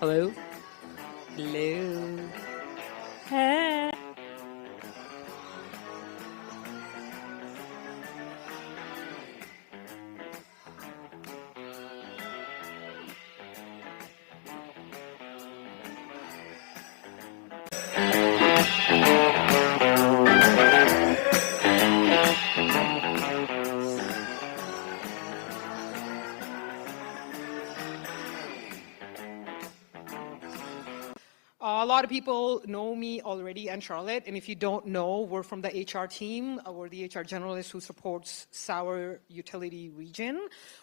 Hello? Hello? Hey. A lot of people know me already and Charlotte, and if you don't know, we're from the HR team. We're the HR generalist who supports Sour Utility Region.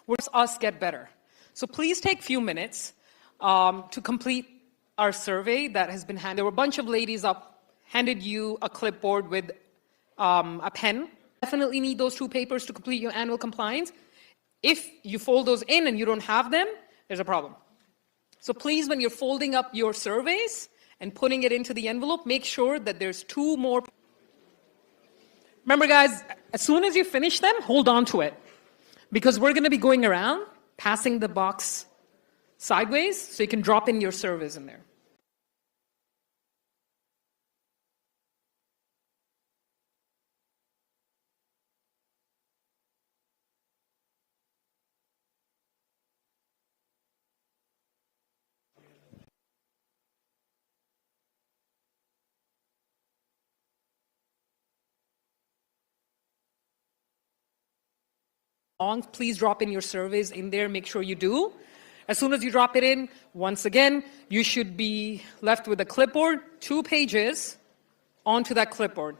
Where's us get better? So please take a few minutes to complete our survey that has been handed. There were a bunch of ladies up, handed you a clipboard with a pen. Definitely need those 2 papers to complete your annual compliance. If you fold those in and you don't have them, there's a problem. So please, when you're folding up your surveys and putting it into the envelope, make sure that there's 2 more. Remember, guys, as soon as you finish them, hold on to it. Because we're going to be going around, passing the box sideways, so you can drop in your surveys in there. Please drop in your surveys in there. Make sure you do. As soon as you drop it in, once again, you should be left with a clipboard, 2 pages onto that clipboard.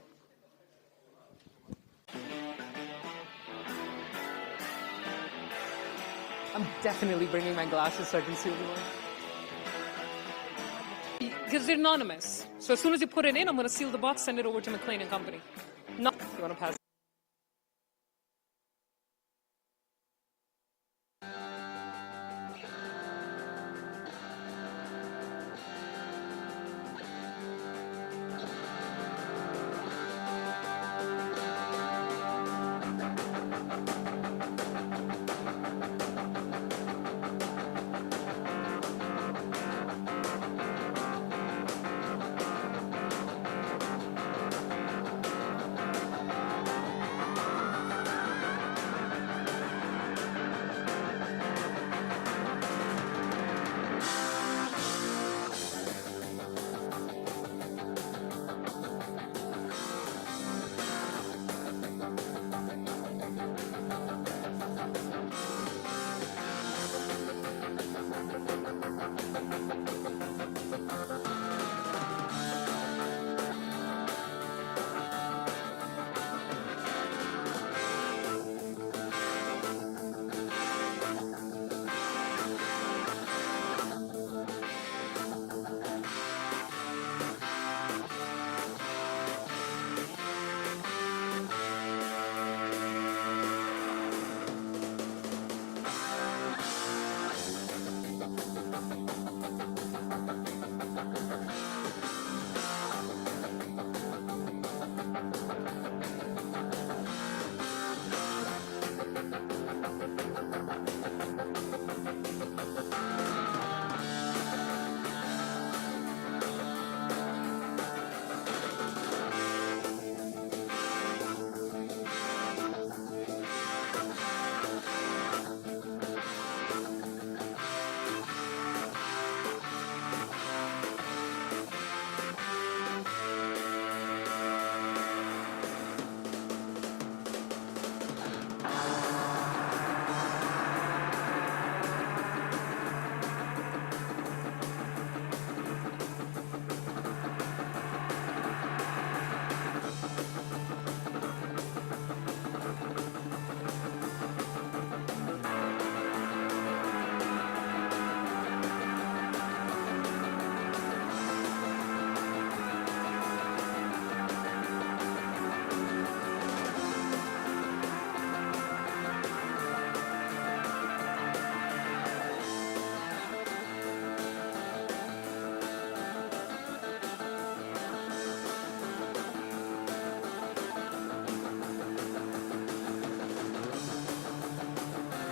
I'm definitely bringing my glasses so I can see everyone. Because they're anonymous. So as soon as you put it in, I'm going to seal the box, send it over to McLean and Company. No, you want to pass.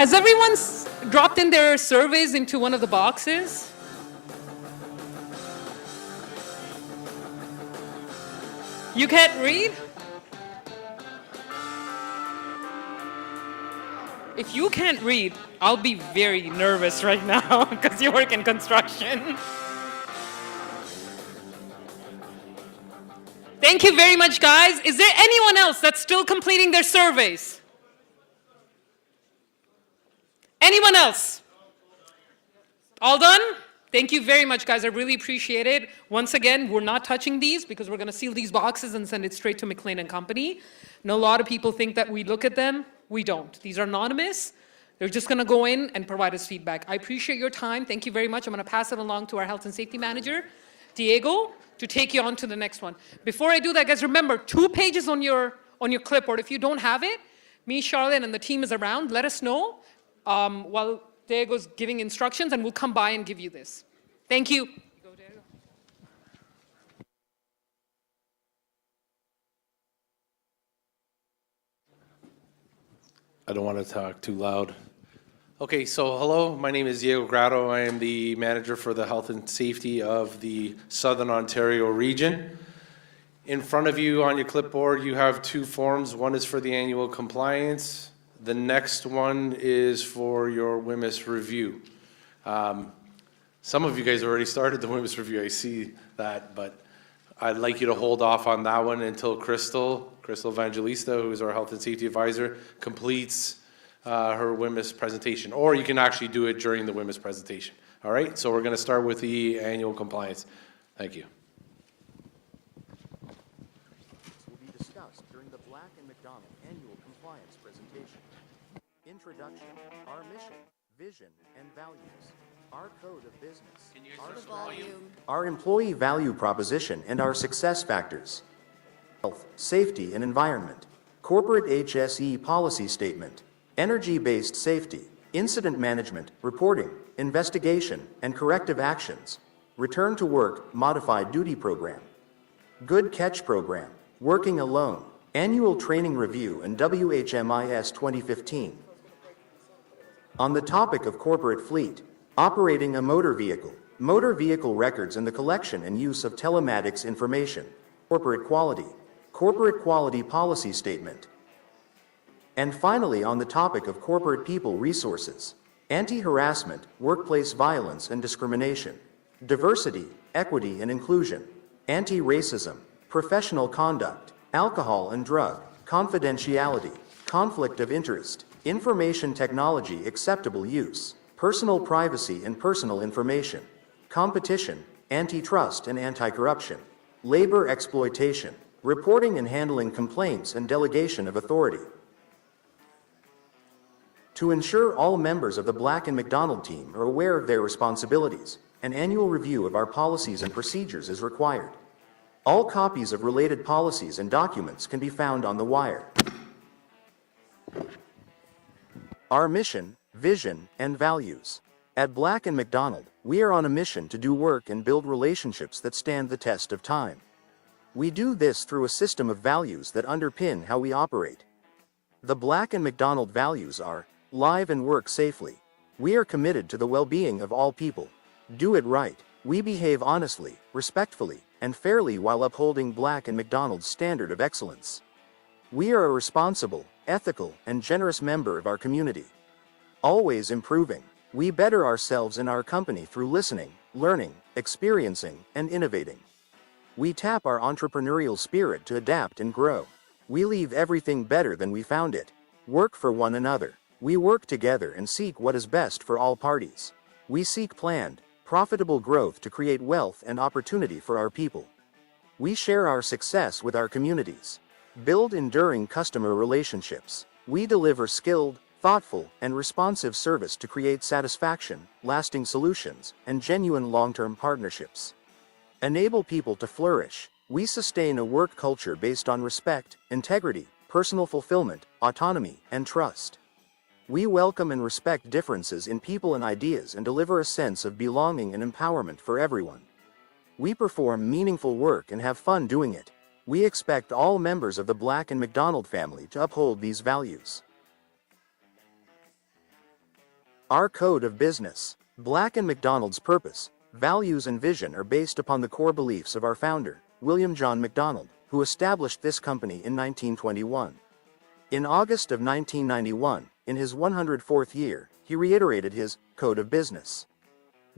Has everyone dropped in their surveys into one of the boxes? You can't read? If you can't read, I'll be very nervous right now because you work in construction. Thank you very much, guys. Is there anyone else that's still completing their surveys? Anyone else? All done? Thank you very much, guys. I really appreciate it. Once again, we're not touching these because we're going to seal these boxes and send it straight to McLean and Company. And a lot of people think that we look at them. We don't. These are anonymous. They're just going to go in and provide us feedback. I appreciate your time. Thank you very much. I'm going to pass it along to our health and safety manager, Diego, to take you on to the next one. Before I do that, guys, remember, 2 pages on your clipboard. If you don't have it, me, Charlotte, and the team is around. Let us know while Diego's giving instructions, and we'll come by and give you this. Thank you. I don't want to talk too loud. Okay, so hello, my name is Diego Grado. I am the manager for the health and safety of the Southern Ontario region. In front of you on your clipboard, you have 2 forms. One is for the annual compliance. The next one is for your WMIS review. Some of you guys already started the WMIS review, I see that, but I'd like you to hold off on that one until Crystal Evangelista, who is our health and safety advisor, completes her WMIS presentation, or you can actually do it during the WMIS presentation. All right, so we're going to start with the annual compliance. Thank you. Will be discussed during the Black&McDonald annual compliance presentation. Introduction, our mission, vision, and values, our code of business, our employee value proposition, and our success factors. Health, safety, and environment, corporate HSE policy statement, energy-based safety, incident management, reporting, investigation, and corrective actions, return to work, modified duty program, good catch program, working alone, annual training review, and WHMIS 2015. On the topic of corporate fleet, operating a motor vehicle records and the collection and use of telematics information, corporate quality policy statement. And finally, on the topic of corporate people resources, anti-harassment, workplace violence and discrimination, diversity, equity and inclusion, anti-racism, professional conduct, alcohol and drug, confidentiality, conflict of interest, information technology acceptable use, personal privacy and personal information, competition, antitrust and anti-corruption, labor exploitation, reporting and handling complaints and delegation of authority. To ensure all members of the Black&McDonald team are aware of their responsibilities, an annual review of our policies and procedures is required. All copies of related policies and documents can be found on the wire. Our mission, vision, and values. At Black&McDonald, we are on a mission to do work and build relationships that stand the test of time. We do this through a system of values that underpin how we operate. The Black&McDonald values are: live and work safely. We are committed to the well-being of all people. Do it right. We behave honestly, respectfully, and fairly while upholding Black&McDonald's standard of excellence. We are a responsible, ethical, and generous member of our community. Always improving. We better ourselves and our company through listening, learning, experiencing, and innovating. We tap our entrepreneurial spirit to adapt and grow. We leave everything better than we found it. Work for one another. We work together and seek what is best for all parties. We seek planned, profitable growth to create wealth and opportunity for our people. We share our success with our communities. Build enduring customer relationships. We deliver skilled, thoughtful, and responsive service to create satisfaction, lasting solutions, and genuine long-term partnerships. Enable people to flourish. We sustain a work culture based on respect, integrity, personal fulfillment, autonomy, and trust. We welcome and respect differences in people and ideas and deliver a sense of belonging and empowerment for everyone. We perform meaningful work and have fun doing it. We expect all members of the Black&McDonald family to uphold these values. Our code of business, Black & McDonald's purpose, values and vision are based upon the core beliefs of our founder, William John McDonald, who established this company in 1921. In August of 1991, in his 104th year, he reiterated his code of business.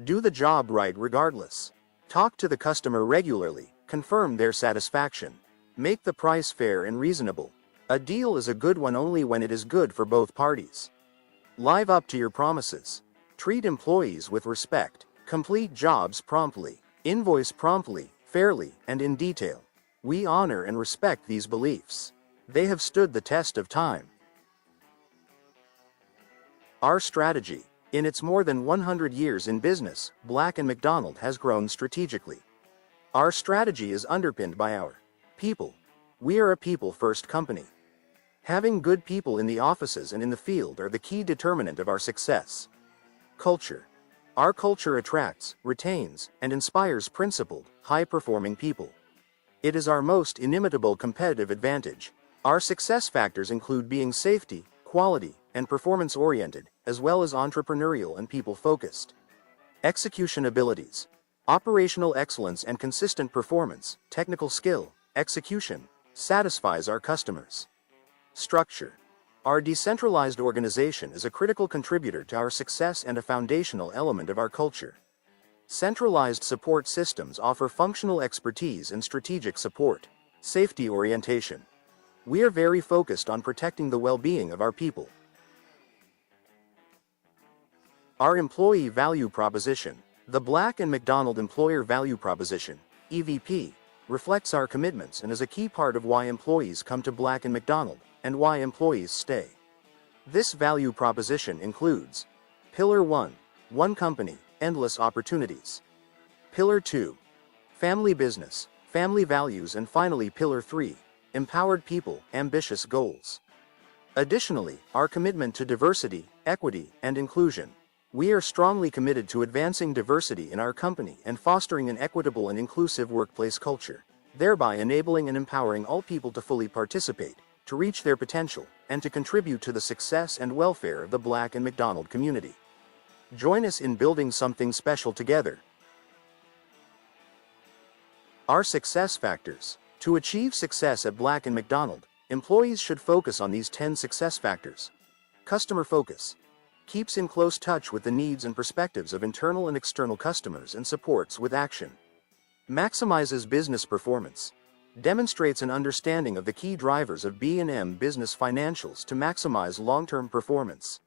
Do the job right regardless. Talk to the customer regularly, confirm their satisfaction. Make the price fair and reasonable. A deal is a good one only when it is good for both parties. Live up to your promises. Treat employees with respect. Complete jobs promptly. Invoice promptly, fairly, and in detail. We honor and respect these beliefs. They have stood the test of time. Our strategy. In its more than 100 years in business, Black & McDonald has grown strategically. Our strategy is underpinned by our people. We are a people-first company. Having good people in the offices and in the field are the key determinant of our success. Culture. Our culture attracts, retains, and inspires principled, high-performing people. It is our most inimitable competitive advantage. Our success factors include being safety, quality, and performance-oriented, as well as entrepreneurial and people-focused. Execution abilities. Operational excellence and consistent performance, technical skill, execution, satisfies our customers. Structure. Our decentralized organization is a critical contributor to our success and a foundational element of our culture. Centralized support systems offer functional expertise and strategic support. Safety orientation. We are very focused on protecting the well-being of our people. Our employee value proposition, the Black & McDonald Employer Value Proposition, EVP, reflects our commitments and is a key part of why employees come to Black & McDonald and why employees stay. This value proposition includes Pillar 1, one company, endless opportunities. Pillar 2, family business, family values, and finally Pillar 3, empowered people, ambitious goals. Additionally, our commitment to diversity, equity, and inclusion. We are strongly committed to advancing diversity in our company and fostering an equitable and inclusive workplace culture, thereby enabling and empowering all people to fully participate, to reach their potential, and to contribute to the success and welfare of the Black & McDonald community. Join us in building something special together. Our success factors. To achieve success at Black & McDonald, employees should focus on these 10 success factors. Customer focus. Keeps in close touch with the needs and perspectives of internal and external customers and supports with action. Maximizes business performance. Demonstrates an understanding of the key drivers of B&M business financials to maximize long-term performance.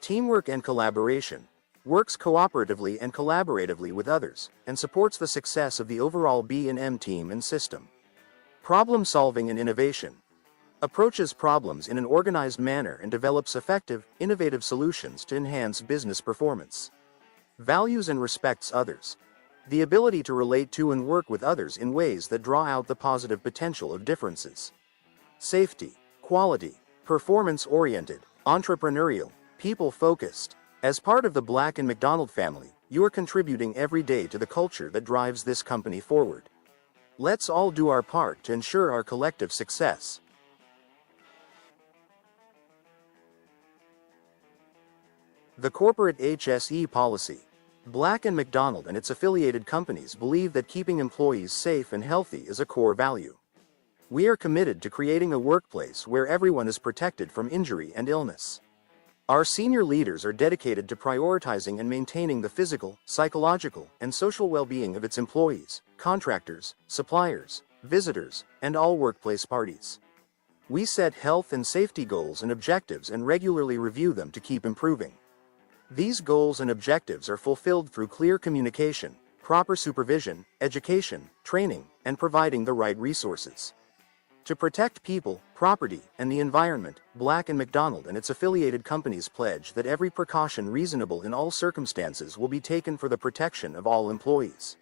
Teamwork and collaboration. Works cooperatively and collaboratively with others, and supports the success of the overall B&M team and system. Problem solving and innovation. Approaches problems in an organized manner and develops effective, innovative solutions to enhance business performance. Values and respects others. The ability to relate to and work with others in ways that draw out the positive potential of differences. Safety, quality, performance-oriented, entrepreneurial, people-focused. As part of the Black & McDonald family, you are contributing every day to the culture that drives this company forward. Let's all do our part to ensure our collective success. The corporate HSE policy. Black & McDonald and its affiliated companies believe that keeping employees safe and healthy is a core value. We are committed to creating a workplace where everyone is protected from injury and illness. Our senior leaders are dedicated to prioritizing and maintaining the physical, psychological, and social well-being of its employees, contractors, suppliers, visitors, and all workplace parties. We set health and safety goals and objectives and regularly review them to keep improving. These goals and objectives are fulfilled through clear communication, proper supervision, education, training, and providing the right resources. To protect people, property, and the environment, Black & McDonald and its affiliated companies pledge that every precaution reasonable in all circumstances will be taken for the protection of all employees.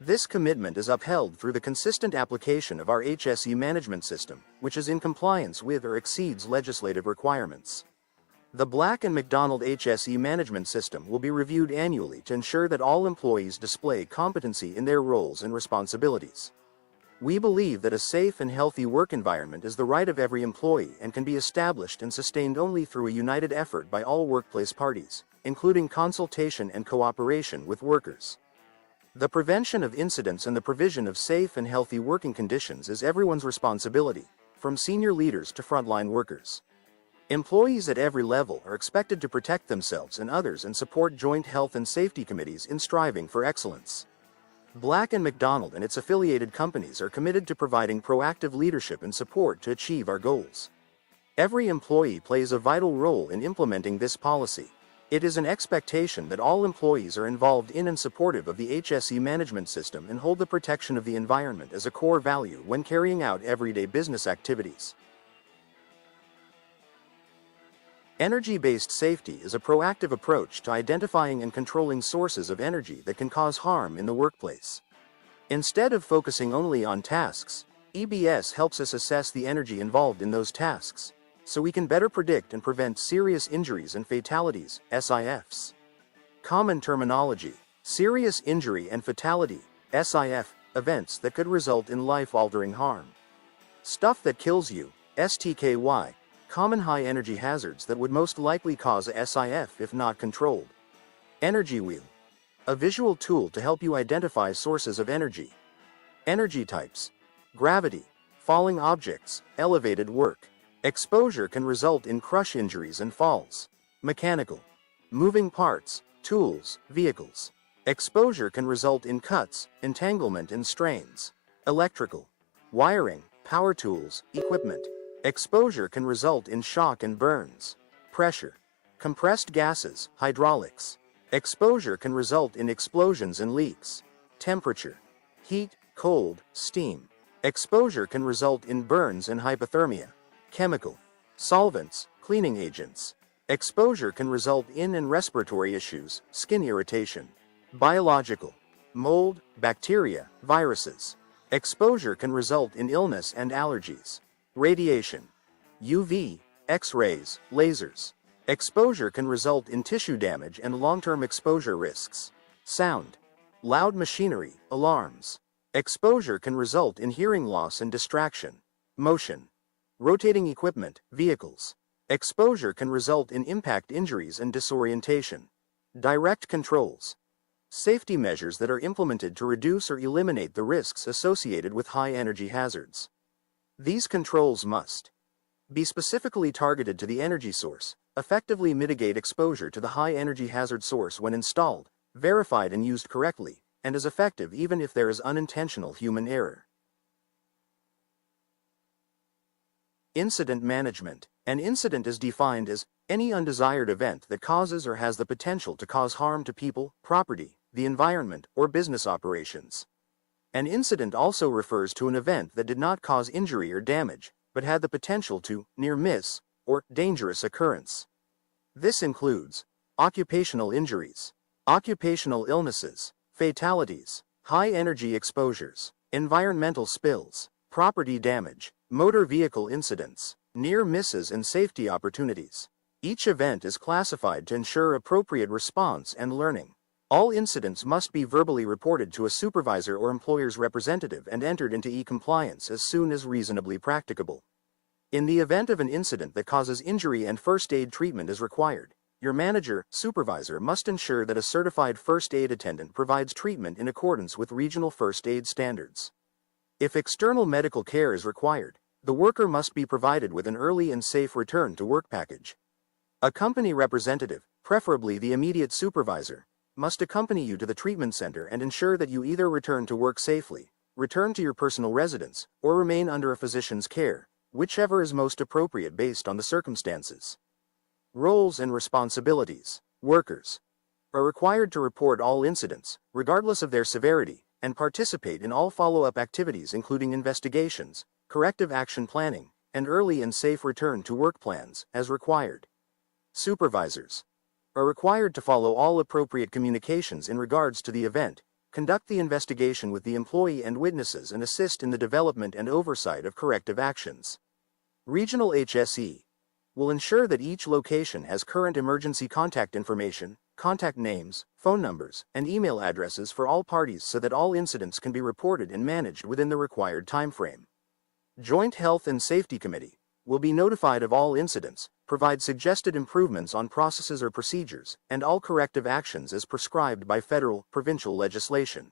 This commitment is upheld through the consistent application of our HSE management system, which is in compliance with or exceeds legislative requirements. The Black & McDonald HSE management system will be reviewed annually to ensure that all employees display competency in their roles and responsibilities. We believe that a safe and healthy work environment is the right of every employee and can be established and sustained only through a united effort by all workplace parties, including consultation and cooperation with workers. The prevention of incidents and the provision of safe and healthy working conditions is everyone's responsibility, from senior leaders to frontline workers. Employees at every level are expected to protect themselves and others and support joint health and safety committees in striving for excellence. Black&McDonald and its affiliated companies are committed to providing proactive leadership and support to achieve our goals. Every employee plays a vital role in implementing this policy. It is an expectation that all employees are involved in and supportive of the HSE management system and hold the protection of the environment as a core value when carrying out everyday business activities. Energy-based safety is a proactive approach to identifying and controlling sources of energy that can cause harm in the workplace. Instead of focusing only on tasks, EBS helps us assess the energy involved in those tasks, so we can better predict and prevent serious injuries and fatalities, SIFs. Common terminology: serious injury and fatality, SIF, events that could result in life-altering harm. Stuff that kills you, STKY, common high-energy hazards that would most likely cause a SIF if not controlled. Energy wheel, a visual tool to help you identify sources of energy. Energy types: gravity, falling objects, elevated work. Exposure can result in crush injuries and falls. Mechanical, moving parts, tools, vehicles. Exposure can result in cuts, entanglement and strains. Electrical, wiring, power tools, equipment. Exposure can result in shock and burns. Pressure, compressed gases, hydraulics. Exposure can result in explosions and leaks. Temperature, heat, cold, steam. Exposure can result in burns and hypothermia. Chemical, solvents, cleaning agents. Exposure can result in and respiratory issues, skin irritation. Biological, mold, bacteria, viruses. Exposure can result in illness and allergies. Radiation, UV, X-rays, lasers. Exposure can result in tissue damage and long-term exposure risks. Sound, loud machinery, alarms. Exposure can result in hearing loss and distraction. Motion, rotating equipment, vehicles. Exposure can result in impact injuries and disorientation. Direct controls, safety measures that are implemented to reduce or eliminate the risks associated with high-energy hazards. These controls must be specifically targeted to the energy source, effectively mitigate exposure to the high-energy hazard source when installed, verified and used correctly, and is effective even if there is unintentional human error. Incident management. An incident is defined as any undesired event that causes or has the potential to cause harm to people, property, the environment, or business operations. An incident also refers to an event that did not cause injury or damage, but had the potential to near miss or dangerous occurrence. This includes occupational injuries, occupational illnesses, fatalities, high-energy exposures, environmental spills, property damage, motor vehicle incidents, near misses and safety opportunities. Each event is classified to ensure appropriate response and learning. All incidents must be verbally reported to a supervisor or employer's representative and entered into e-compliance as soon as reasonably practicable. In the event of an incident that causes injury and first aid treatment is required, your manager, supervisor must ensure that a certified first aid attendant provides treatment in accordance with regional first aid standards. If external medical care is required, the worker must be provided with an early and safe return to work package. A company representative, preferably the immediate supervisor, must accompany you to the treatment center and ensure that you either return to work safely, return to your personal residence, or remain under a physician's care, whichever is most appropriate based on the circumstances. Roles and responsibilities. Workers are required to report all incidents, regardless of their severity, and participate in all follow-up activities including investigations, corrective action planning, and early and safe return to work plans, as required. Supervisors are required to follow all appropriate communications in regards to the event, conduct the investigation with the employee and witnesses, and assist in the development and oversight of corrective actions. Regional HSE will ensure that each location has current emergency contact information, contact names, phone numbers, and email addresses for all parties so that all incidents can be reported and managed within the required time frame. Joint Health and Safety Committee will be notified of all incidents, provide suggested improvements on processes or procedures, and all corrective actions as prescribed by federal, provincial legislation.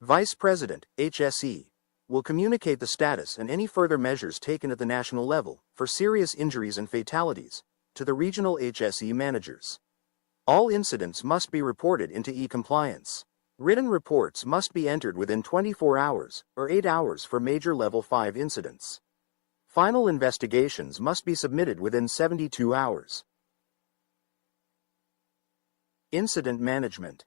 Vice President, HSE, will communicate the status and any further measures taken at the national level for serious injuries and fatalities to the regional HSE managers. All incidents must be reported into e-compliance. Written reports must be entered within 24 hours or 8 hours for major Level 5 incidents. Final investigations must be submitted within 72 hours. Incident management.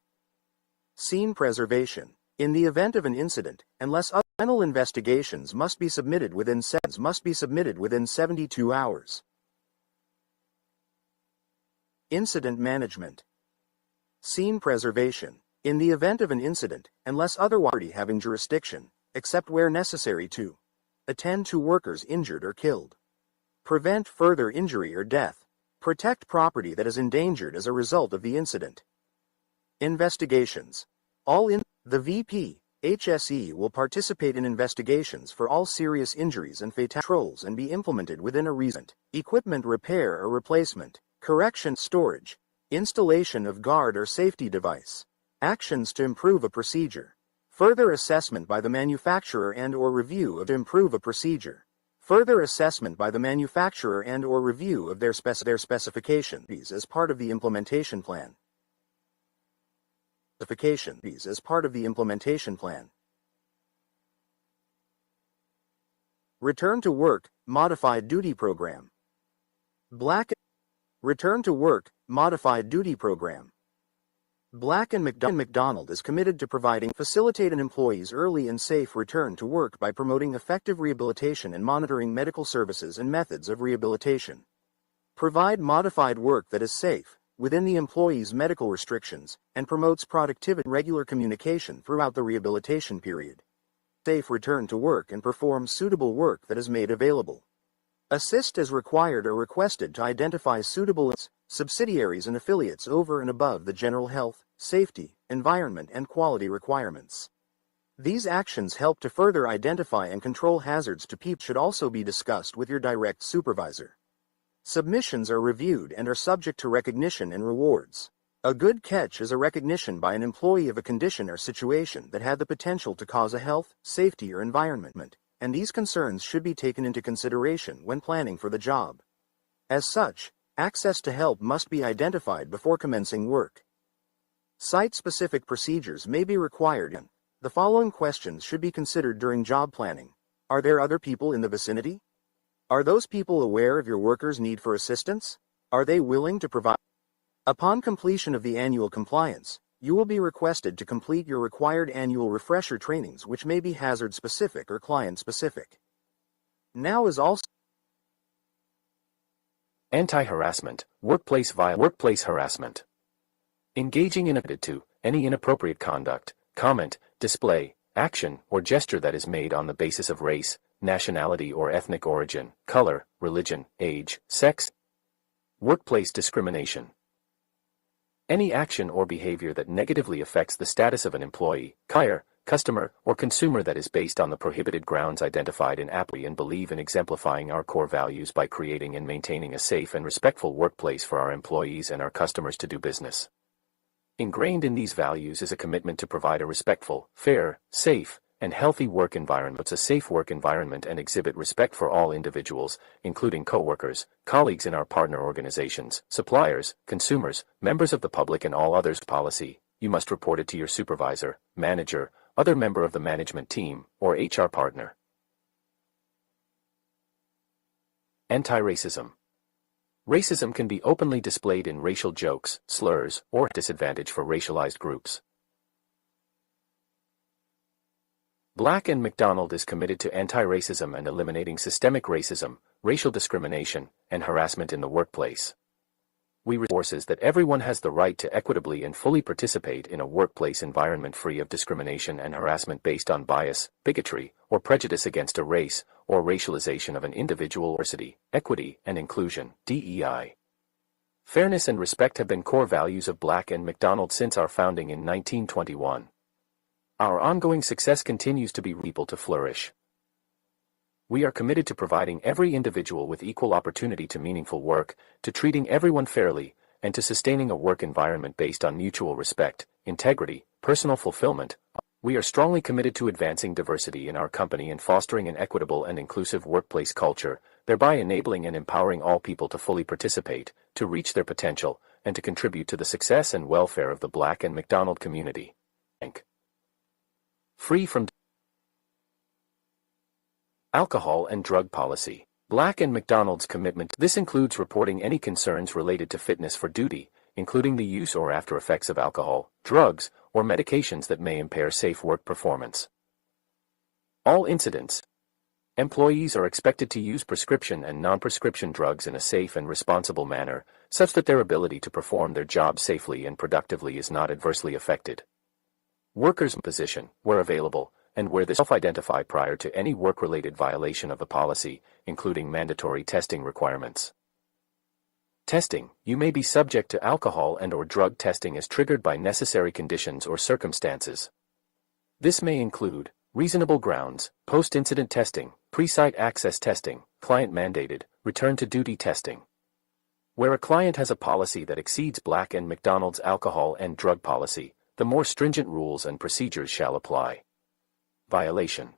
Scene preservation. In the event of an incident, unless other final investigations must be submitted within 72 hours. Incident management. Scene preservation. In the event of an incident, unless otherwise having jurisdiction, except where necessary to attend to workers injured or killed, prevent further injury or death, protect property that is endangered as a result of the incident. Investigations. The VP, HSE will participate in investigations for all serious injuries and fatalities and be implemented within a recent equipment repair or replacement, correction, storage, installation of guard or safety device, actions to improve a procedure, further assessment by the manufacturer and or review of to improve a procedure, further assessment by the manufacturer and or review of their specifications as part of the implementation plan. As part of the implementation plan. Return to work, modified duty program. Return to work, modified duty program. Black&McDonald is committed to facilitate an employee's early and safe return to work by promoting effective rehabilitation and monitoring medical services and methods of rehabilitation. Provide modified work that is safe, within the employee's medical restrictions, and promotes productivity and regular communication throughout the rehabilitation period. Safe return to work and perform suitable work that is made available. Assist as required or requested to identify suitable subsidiaries and affiliates over and above the general health, safety, environment and quality requirements. These actions help to further identify and control hazards to people. Should also be discussed with your direct supervisor. Submissions are reviewed and are subject to recognition and rewards. A good catch is a recognition by an employee of a condition or situation that had the potential to cause a health, safety or environment, and these concerns should be taken into consideration when planning for the job. As such, access to help must be identified before commencing work. Site-specific procedures may be required. The following questions should be considered during job planning. Are there other people in the vicinity? Are those people aware of your workers' need for assistance? Are they willing to provide? Upon completion of the annual compliance, you will be requested to complete your required annual refresher trainings, which may be hazard-specific or client-specific. Now is also Anti-harassment, workplace harassment. Engaging in any inappropriate conduct, comment, display, action, or gesture that is made on the basis of race, nationality or ethnic origin, color, religion, age, sex. Workplace discrimination. Any action or behavior that negatively affects the status of an employee, buyer, customer, or consumer that is based on the prohibited grounds identified in APLI and believe in exemplifying our core values by creating and maintaining a safe and respectful workplace for our employees and our customers to do business. Ingrained in these values is a commitment to provide a respectful, fair, safe, and healthy work environment. It's a safe work environment and exhibit respect for all individuals, including co-workers, colleagues in our partner organizations, suppliers, consumers, members of the public and all others. Policy. You must report it to your supervisor, manager, other member of the management team, or HR partner. Anti-racism. Racism can be openly displayed in racial jokes, slurs, or disadvantage for racialized groups. Black&McDonald is committed to anti-racism and eliminating systemic racism, racial discrimination, and harassment in the workplace. We reinforce that everyone has the right to equitably and fully participate in a workplace environment free of discrimination and harassment based on bias, bigotry, or prejudice against a race, or racialization of an individual. Diversity, equity, and inclusion, DEI. Fairness and respect have been core values of Black&McDonald since our founding in 1921. Our ongoing success continues to be people to flourish. We are committed to providing every individual with equal opportunity to meaningful work, to treating everyone fairly, and to sustaining a work environment based on mutual respect, integrity, personal fulfillment. We are strongly committed to advancing diversity in our company and fostering an equitable and inclusive workplace culture, thereby enabling and empowering all people to fully participate, to reach their potential, and to contribute to the success and welfare of the Black and McDonald community. Free from alcohol and drug policy. Black and McDonald's commitment. This includes reporting any concerns related to fitness for duty, including the use or after effects of alcohol, drugs, or medications that may impair safe work performance. All incidents. Employees are expected to use prescription and non-prescription drugs in a safe and responsible manner, such that their ability to perform their job safely and productively is not adversely affected. Workers' position, where available, and where they self-identify prior to any work-related violation of the policy, including mandatory testing requirements. Testing. You may be subject to alcohol and/or drug testing as triggered by necessary conditions or circumstances. This may include reasonable grounds, post-incident testing, pre-site access testing, client-mandated, return-to-duty testing. Where a client has a policy that exceeds Black and McDonald's alcohol and drug policy, the more stringent rules and procedures shall apply. Violation.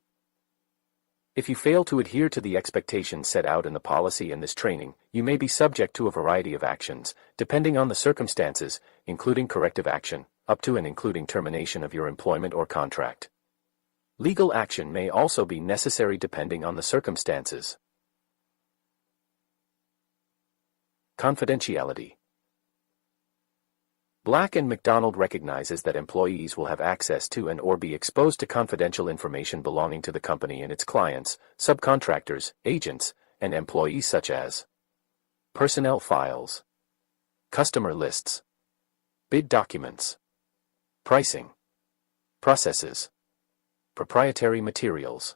If you fail to adhere to the expectations set out in the policy and this training, you may be subject to a variety of actions, depending on the circumstances, including corrective action, up to and including termination of your employment or contract. Legal action may also be necessary depending on the circumstances. Confidentiality. Black and McDonald recognizes that employees will have access to and/or be exposed to confidential information belonging to the company and its clients, subcontractors, agents, and employees such as personnel files, customer lists, bid documents, pricing, processes, proprietary materials,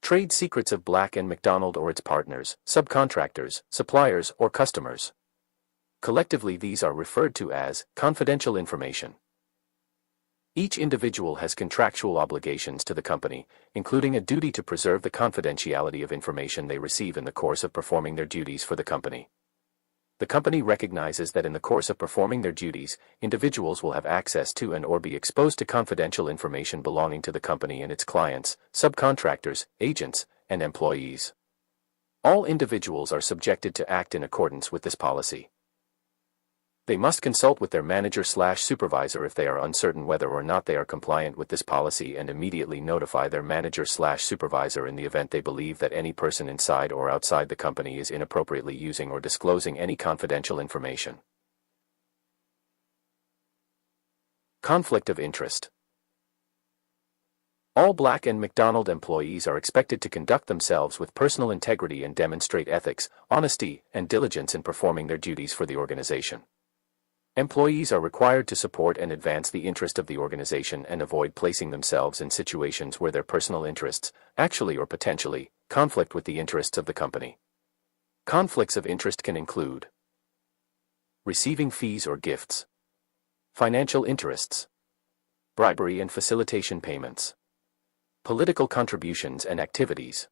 trade secrets of Black and McDonald or its partners, subcontractors, suppliers, or customers. Collectively, these are referred to as confidential information. Each individual has contractual obligations to the company, including a duty to preserve the confidentiality of information they receive in the course of performing their duties for the company. The company recognizes that in the course of performing their duties, individuals will have access to and/or be exposed to confidential information belonging to the company and its clients, subcontractors, agents, and employees. All individuals are subjected to act in accordance with this policy. They must consult with their manager/supervisor if they are uncertain whether or not they are compliant with this policy and immediately notify their manager/supervisor in the event they believe that any person inside or outside the company is inappropriately using or disclosing any confidential information. Conflict of interest. All Black and McDonald employees are expected to conduct themselves with personal integrity and demonstrate ethics, honesty, and diligence in performing their duties for the organization. Employees are required to support and advance the interest of the organization and avoid placing themselves in situations where their personal interests, actually or potentially, conflict with the interests of the company. Conflicts of interest can include receiving fees or gifts, financial interests, bribery and facilitation payments, political contributions and activities.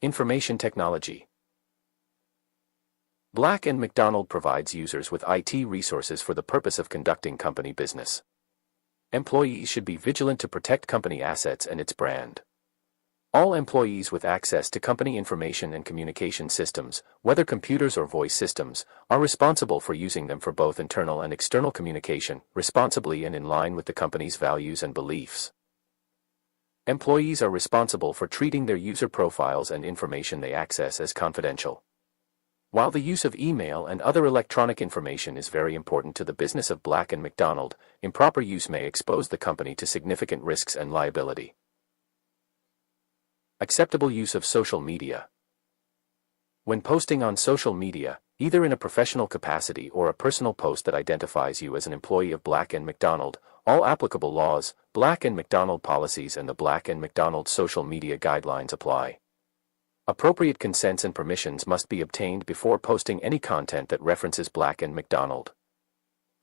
Information technology. Black and McDonald provides users with IT resources for the purpose of conducting company business. Employees should be vigilant to protect company assets and its brand. All employees with access to company information and communication systems, whether computers or voice systems, are responsible for using them for both internal and external communication, responsibly and in line with the company's values and beliefs. Employees are responsible for treating their user profiles and information they access as confidential. While the use of email and other electronic information is very important to the business of Black and McDonald, improper use may expose the company to significant risks and liability. Acceptable use of social media. When posting on social media, either in a professional capacity or a personal post that identifies you as an employee of Black and McDonald, all applicable laws, Black and McDonald policies and the Black and McDonald social media guidelines apply. Appropriate consents and permissions must be obtained before posting any content that references Black and McDonald.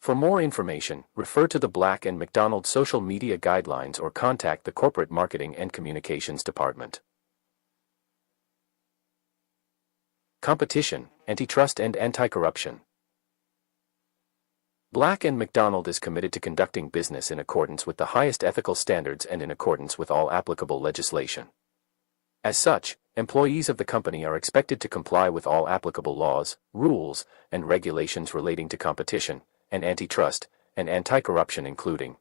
For more information, refer to the Black&McDonald social media guidelines or contact the Corporate Marketing and Communications Department. Competition, antitrust and anti-corruption. Black&McDonald is committed to conducting business in accordance with the highest ethical standards and in accordance with all applicable legislation. As such, employees of the company are expected to comply with all applicable laws, rules, and regulations relating to competition, and antitrust, and anti-corruption including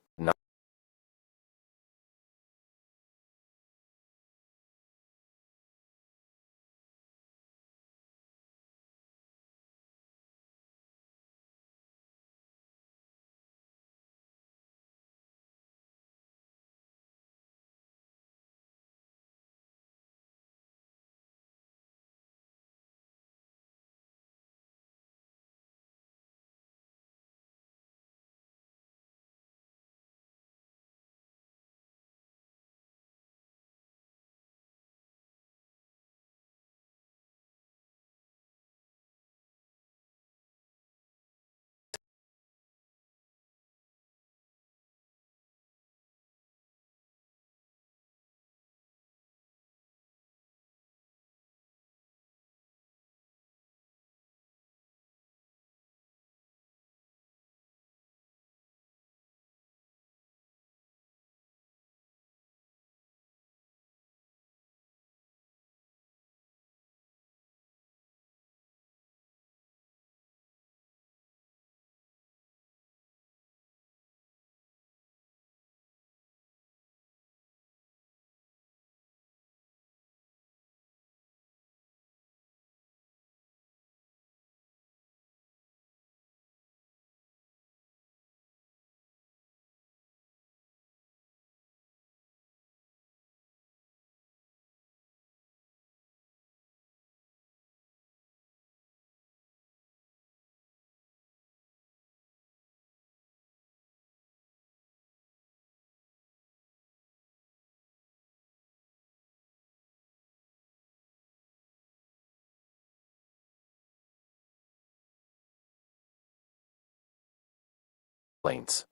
complaints.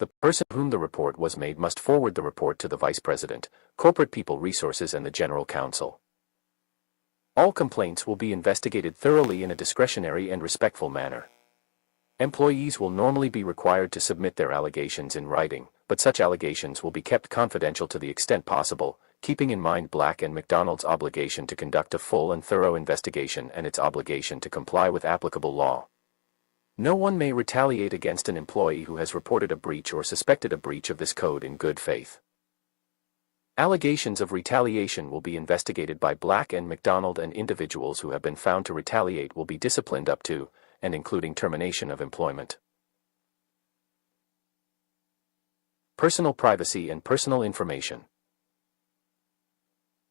The person to whom the report was made must forward the report to the Vice President, Corporate People Resources and the General Counsel. All complaints will be investigated thoroughly in a discretionary and respectful manner. Employees will normally be required to submit their allegations in writing, but such allegations will be kept confidential to the extent possible, keeping in mind Black&McDonald's obligation to conduct a full and thorough investigation and its obligation to comply with applicable law. No one may retaliate against an employee who has reported a breach or suspected a breach of this code in good faith. Allegations of retaliation will be investigated by Black&McDonald, and individuals who have been found to retaliate will be disciplined up to, and including termination of employment. Personal privacy and personal information.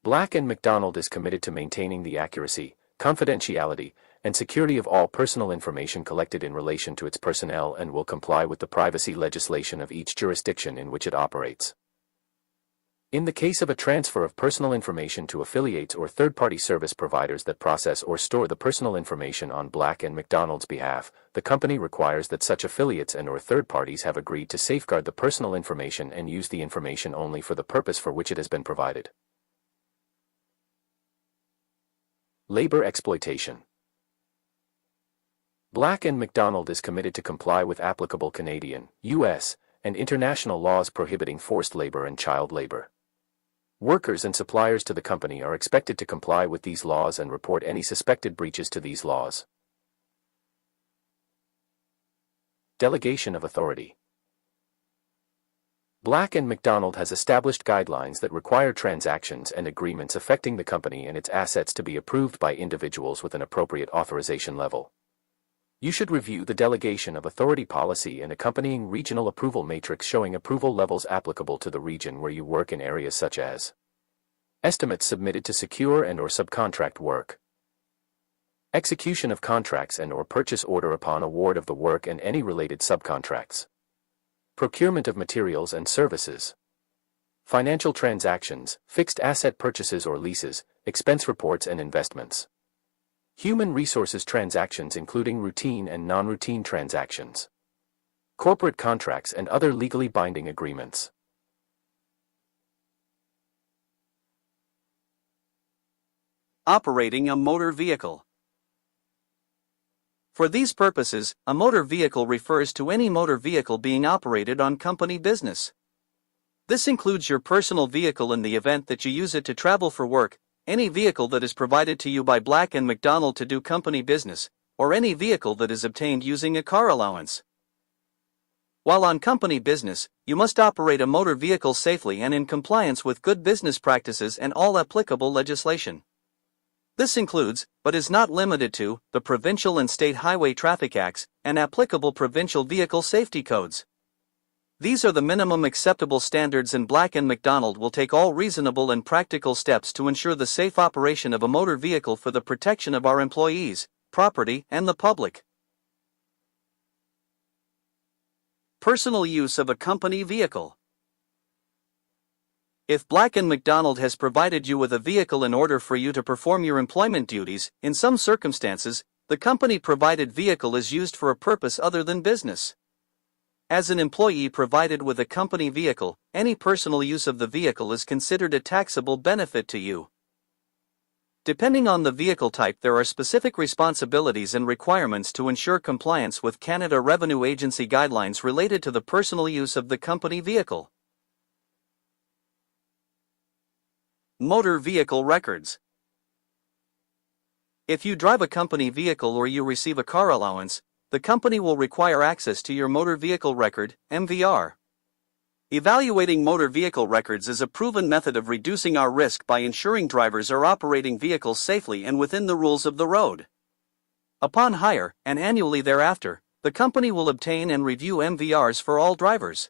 Black&McDonald is committed to maintaining the accuracy, confidentiality, and security of all personal information collected in relation to its personnel and will comply with the privacy legislation of each jurisdiction in which it operates. In the case of a transfer of personal information to affiliates or third-party service providers that process or store the personal information on Black&McDonald's behalf, the company requires that such affiliates and/or third parties have agreed to safeguard the personal information and use the information only for the purpose for which it has been provided. Labor exploitation. Black&McDonald is committed to comply with applicable Canadian, U.S., and international laws prohibiting forced labor and child labor. Workers and suppliers to the company are expected to comply with these laws and report any suspected breaches to these laws. Delegation of authority. Black&McDonald has established guidelines that require transactions and agreements affecting the company and its assets to be approved by individuals with an appropriate authorization level. You should review the delegation of authority policy and accompanying regional approval matrix showing approval levels applicable to the region where you work in areas such as estimates submitted to secure and/or subcontract work, execution of contracts and/or purchase order upon award of the work and any related subcontracts, procurement of materials and services, financial transactions, fixed asset purchases or leases, expense reports and investments. Human resources transactions including routine and non-routine transactions. corporate contracts and other legally binding agreements. Operating a motor vehicle. For these purposes, a motor vehicle refers to any motor vehicle being operated on company business. This includes your personal vehicle in the event that you use it to travel for work, any vehicle that is provided to you by Black&McDonald to do company business, or any vehicle that is obtained using a car allowance. While on company business, you must operate a motor vehicle safely and in compliance with good business practices and all applicable legislation. This includes, but is not limited to, the provincial and state highway traffic acts and applicable provincial vehicle safety codes. These are the minimum acceptable standards, and Black&McDonald will take all reasonable and practical steps to ensure the safe operation of a motor vehicle for the protection of our employees, property, and the public. Personal use of a company vehicle. If Black&McDonald has provided you with a vehicle in order for you to perform your employment duties, in some circumstances, the company-provided vehicle is used for a purpose other than business. As an employee provided with a company vehicle, any personal use of the vehicle is considered a taxable benefit to you. Depending on the vehicle type, there are specific responsibilities and requirements to ensure compliance with Canada Revenue Agency guidelines related to the personal use of the company vehicle. Motor vehicle records. If you drive a company vehicle or you receive a car allowance, the company will require access to your motor vehicle record, MVR. Evaluating motor vehicle records is a proven method of reducing our risk by ensuring drivers are operating vehicles safely and within the rules of the road. Upon hire, and annually thereafter, the company will obtain and review MVRs for all drivers.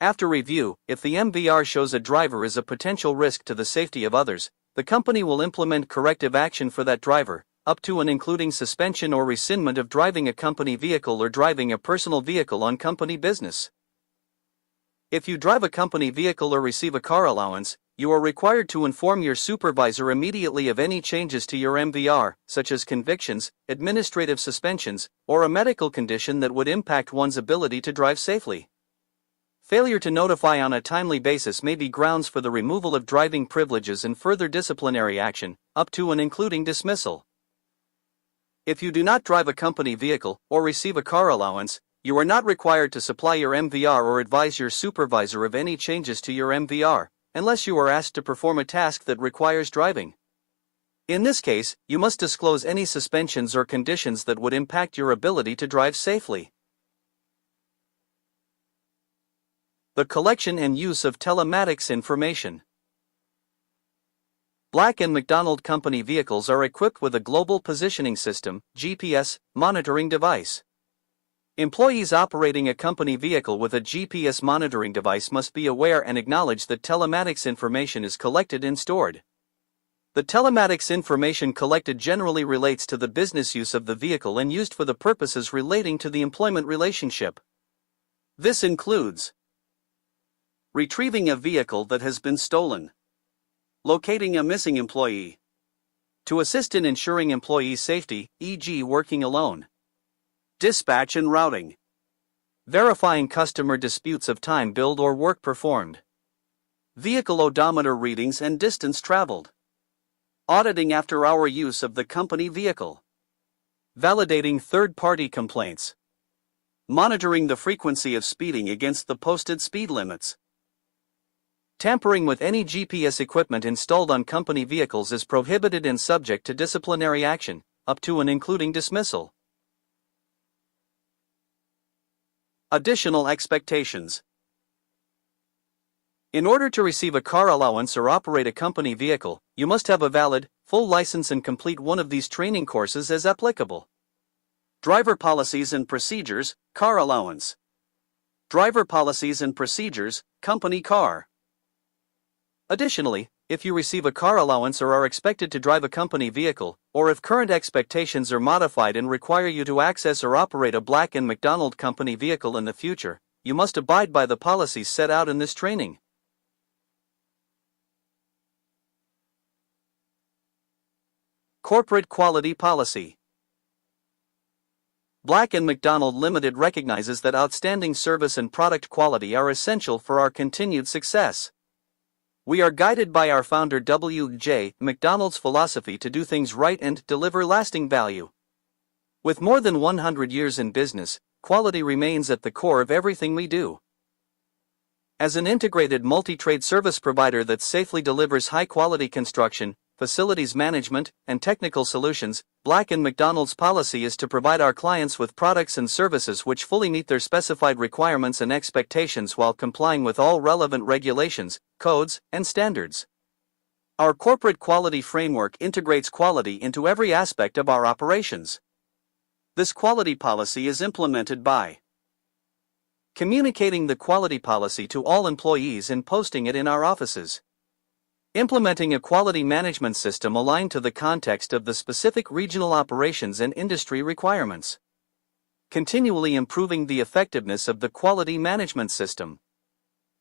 After review, if the MVR shows a driver is a potential risk to the safety of others, the company will implement corrective action for that driver, up to and including suspension or rescindment of driving a company vehicle or driving a personal vehicle on company business. If you drive a company vehicle or receive a car allowance, you are required to inform your supervisor immediately of any changes to your MVR, such as convictions, administrative suspensions, or a medical condition that would impact one's ability to drive safely. Failure to notify on a timely basis may be grounds for the removal of driving privileges and further disciplinary action, up to and including dismissal. If you do not drive a company vehicle or receive a car allowance, you are not required to supply your MVR or advise your supervisor of any changes to your MVR, unless you are asked to perform a task that requires driving. In this case, you must disclose any suspensions or conditions that would impact your ability to drive safely. The collection and use of telematics information. Black&McDonald company vehicles are equipped with a global positioning system, GPS, monitoring device. Employees operating a company vehicle with a GPS monitoring device must be aware and acknowledge that telematics information is collected and stored. The telematics information collected generally relates to the business use of the vehicle and used for the purposes relating to the employment relationship. This includes retrieving a vehicle that has been stolen, locating a missing employee, to assist in ensuring employee safety, e.g. working alone, dispatch and routing, verifying customer disputes of time billed or work performed, vehicle odometer readings and distance traveled, auditing after-hour use of the company vehicle, validating third-party complaints, monitoring the frequency of speeding against the posted speed limits. Tampering with any GPS equipment installed on company vehicles is prohibited and subject to disciplinary action, up to and including dismissal. Additional expectations. In order to receive a car allowance or operate a company vehicle, you must have a valid, full license and complete one of these training courses as applicable. Driver policies and procedures, car allowance. Driver policies and procedures, company car. Additionally, if you receive a car allowance or are expected to drive a company vehicle, or if current expectations are modified and require you to access or operate a Black&McDonald company vehicle in the future, you must abide by the policies set out in this training. Corporate Quality Policy. Black&McDonald Limited recognizes that outstanding service and product quality are essential for our continued success. We are guided by our founder W.J. McDonald's philosophy to do things right and deliver lasting value. With more than 100 years in business, quality remains at the core of everything we do. As an integrated multi-trade service provider that safely delivers high-quality construction, facilities management, and technical solutions, Black&McDonald's policy is to provide our clients with products and services which fully meet their specified requirements and expectations while complying with all relevant regulations, codes, and standards. Our corporate quality framework integrates quality into every aspect of our operations. This quality policy is implemented by communicating the quality policy to all employees and posting it in our offices. Implementing a quality management system aligned to the context of the specific regional operations and industry requirements. Continually improving the effectiveness of the quality management system.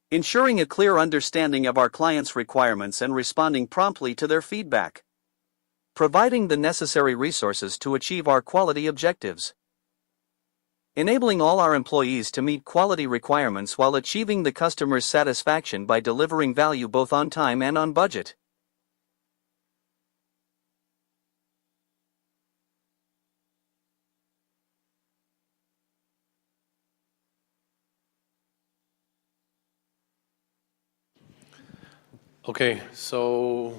Ensuring a clear understanding of our clients' requirements and responding promptly to their feedback. Providing the necessary resources to achieve our quality objectives. Enabling all our employees to meet quality requirements while achieving the customer's satisfaction by delivering value both on time and on budget. Okay, so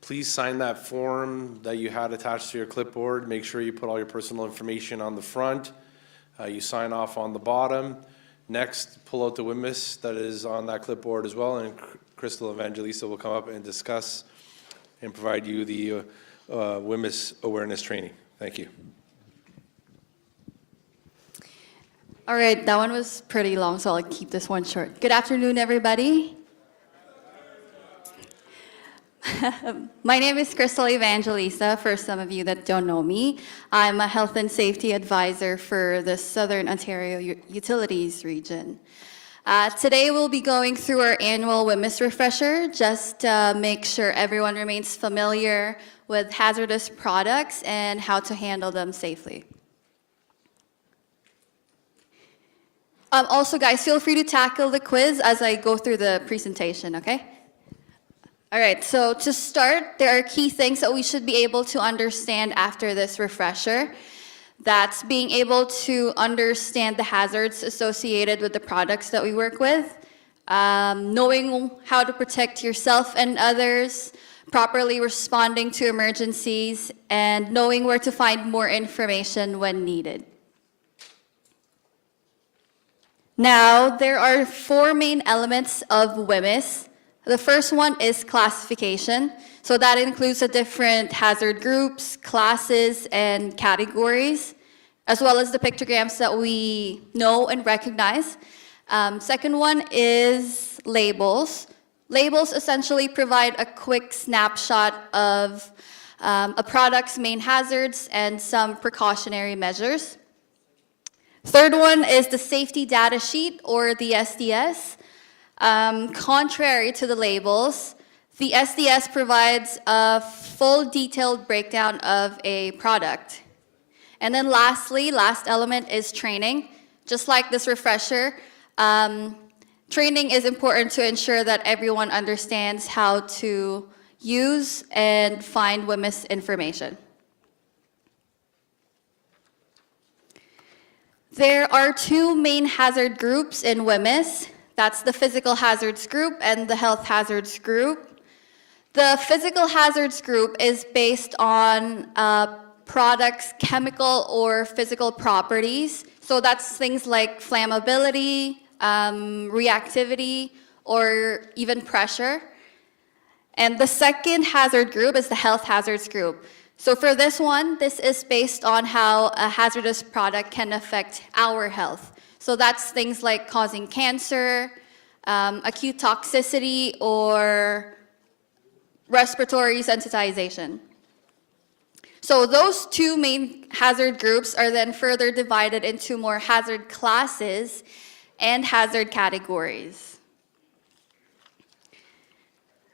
please sign that form that you had attached to your clipboard. Make sure you put all your personal information on the front. You sign off on the bottom. Next, pull out the WMIS that is on that clipboard as well, and Crystal Evangelista will come up and discuss and provide you the WMIS awareness training. Thank you. All right, that one was pretty long, so I'll keep this one short. Good afternoon, everybody. My name is Crystal Evangelista, for some of you that don't know me. I'm a health and safety advisor for the Southern Ontario Utilities region. Today we'll be going through our annual WMIS refresher, just to make sure everyone remains familiar with hazardous products and how to handle them safely. Also, guys, feel free to tackle the quiz as I go through the presentation, okay? All right, so to start, there are key things that we should be able to understand after this refresher. That's being able to understand the hazards associated with the products that we work with, knowing how to protect yourself and others, properly responding to emergencies, and knowing where to find more information when needed. Now, there are 4 main elements of WMIS. The first one is classification. So that includes the different hazard groups, classes, and categories, as well as the pictograms that we know and recognize. Second one is labels. Labels essentially provide a quick snapshot of a product's main hazards and some precautionary measures. Third one is the safety data sheet, or the SDS. Contrary to the labels, the SDS provides a full detailed breakdown of a product. And then lastly, last element is training. Just like this refresher, training is important to ensure that everyone understands how to use and find WMIS information. There are 2 main hazard groups in WMIS. That's the physical hazards group and the health hazards group. The physical hazards group is based on products' chemical or physical properties. So that's things like flammability, reactivity, or even pressure. And the second hazard group is the health hazards group. So for this one, this is based on how a hazardous product can affect our health. So that's things like causing cancer, acute toxicity, or respiratory sensitization. So those 2 main hazard groups are then further divided into more hazard classes and hazard categories.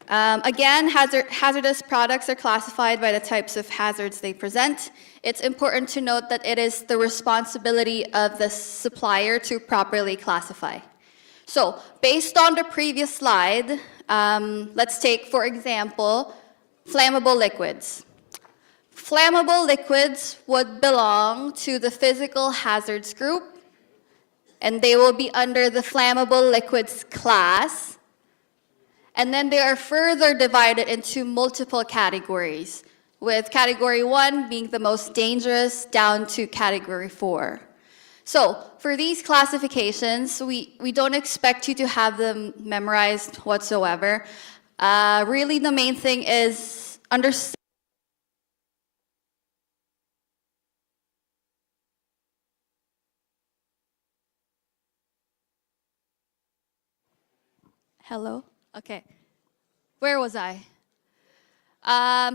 Again, hazardous products are classified by the types of hazards they present. It's important to note that it is the responsibility of the supplier to properly classify. So, based on the previous slide, let's take, for example, flammable liquids. Flammable liquids would belong to the physical hazards group, and they will be under the flammable liquids class. And then they are further divided into multiple categories, with category 1 being the most dangerous down to category 4. So for these classifications, we don't expect you to have them memorized whatsoever. Really, the main thing is understand. Hello? Okay. Where was I?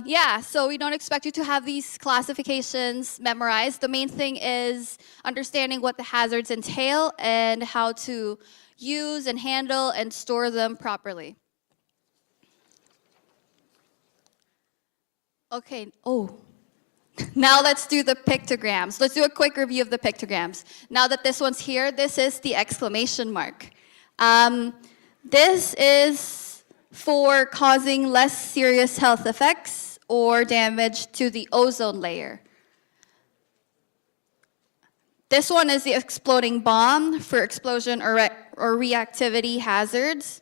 Yeah, so we don't expect you to have these classifications memorized. The main thing is understanding what the hazards entail and how to use and handle and store them properly. Okay, now let's do the pictograms. Let's do a quick review of the pictograms. Now that this one's here, this is the exclamation mark. This is for causing less serious health effects or damage to the ozone layer. This one is the exploding bomb for explosion or reactivity hazards.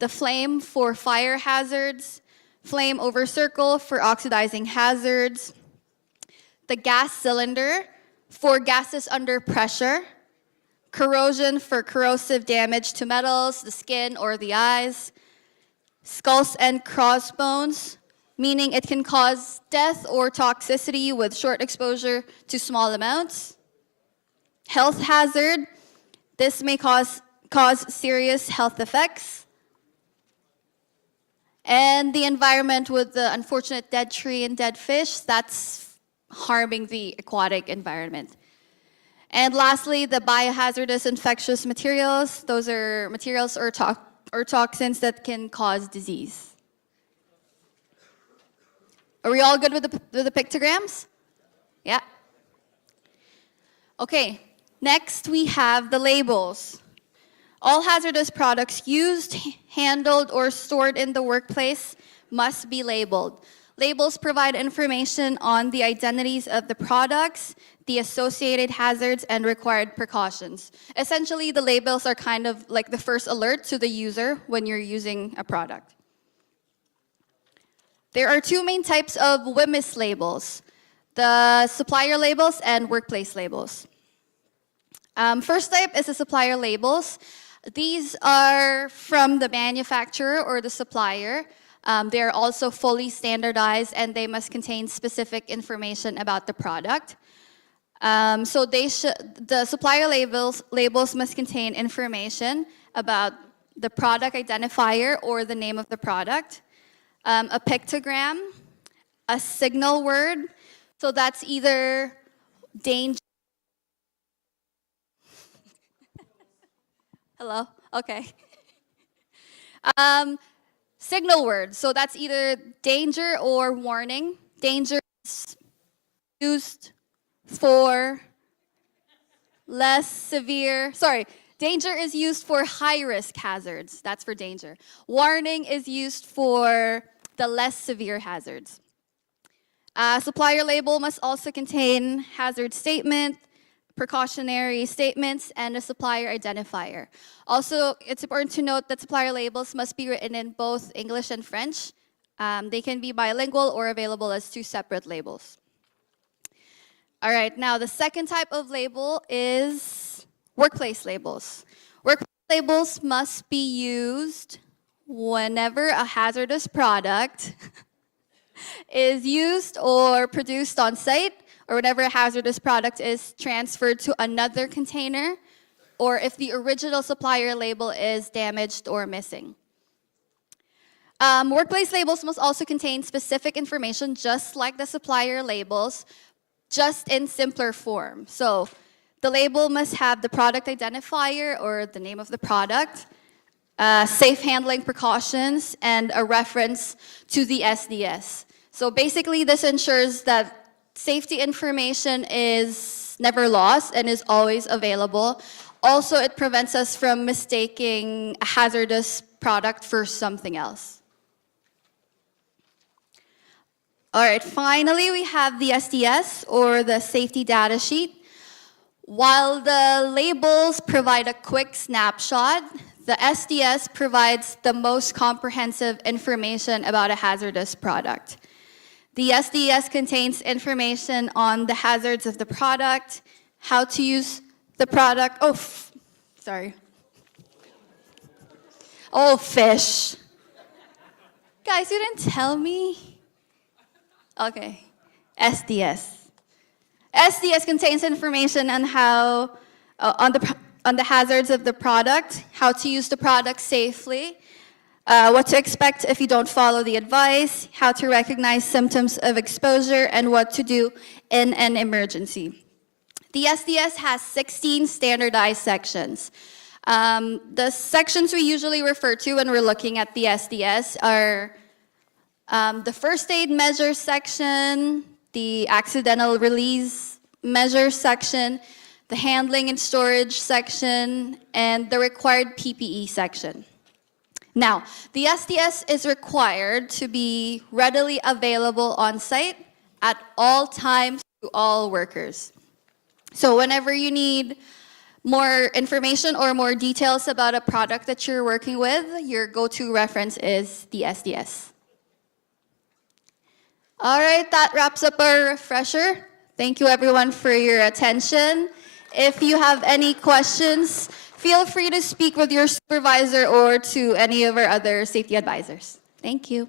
The flame for fire hazards. Flame over circle for oxidizing hazards. The gas cylinder for gases under pressure. Corrosion for corrosive damage to metals, the skin, or the eyes. Skulls and crossbones, meaning it can cause death or toxicity with short exposure to small amounts. Health hazard, this may cause serious health effects. And the environment with the unfortunate dead tree and dead fish, that's harming the aquatic environment. And lastly, the biohazardous infectious materials. Those are materials or toxins that can cause disease. Are we all good with the pictograms? Yeah. Okay, next we have the labels. All hazardous products used, handled, or stored in the workplace must be labeled. Labels provide information on the identities of the products, the associated hazards, and required precautions. Essentially, the labels are kind of like the first alert to the user when you're using a product. There are two main types of WMIS labels, the supplier labels and workplace labels. First type is the supplier labels. These are from the manufacturer or the supplier. They are also fully standardized and they must contain specific information about the product. So the supplier labels must contain information about the product identifier or the name of the product, a pictogram, a signal word. So that's either danger. Hello? Okay. Signal word. So that's either danger or warning. Danger is used for less severe, danger is used for high-risk hazards. That's for danger. Warning is used for the less severe hazards. Supplier label must also contain hazard statement, precautionary statements, and a supplier identifier. Also, it's important to note that supplier labels must be written in both English and French. They can be bilingual or available as two separate labels. All right, now the second type of label is workplace labels. Workplace labels must be used whenever a hazardous product is used or produced on site, or whenever a hazardous product is transferred to another container, or if the original supplier label is damaged or missing. Workplace labels must also contain specific information, just like the supplier labels, just in simpler form. So the label must have the product identifier or the name of the product, safe handling precautions, and a reference to the SDS. So basically, this ensures that safety information is never lost and is always available. Also, it prevents us from mistaking a hazardous product for something else. All right, finally, we have the SDS, or the safety data sheet. While the labels provide a quick snapshot, the SDS provides the most comprehensive information about a hazardous product. The SDS contains information on the hazards of the product, how to use the product. Sorry. Oh, fish. Guys, you didn't tell me? Okay, SDS. SDS contains information on how, on the hazards of the product, how to use the product safely, what to expect if you don't follow the advice, how to recognize symptoms of exposure, and what to do in an emergency. The SDS has 16 standardized sections. The sections we usually refer to when we're looking at the SDS are the first aid measures section, the accidental release measures section, the handling and storage section, and the required PPE section. Now, the SDS is required to be readily available on site at all times to all workers. So whenever you need more information or more details about a product that you're working with, your go-to reference is the SDS. All right, that wraps up our refresher. Thank you everyone for your attention. If you have any questions, feel free to speak with your supervisor or to any of our other safety advisors. Thank you.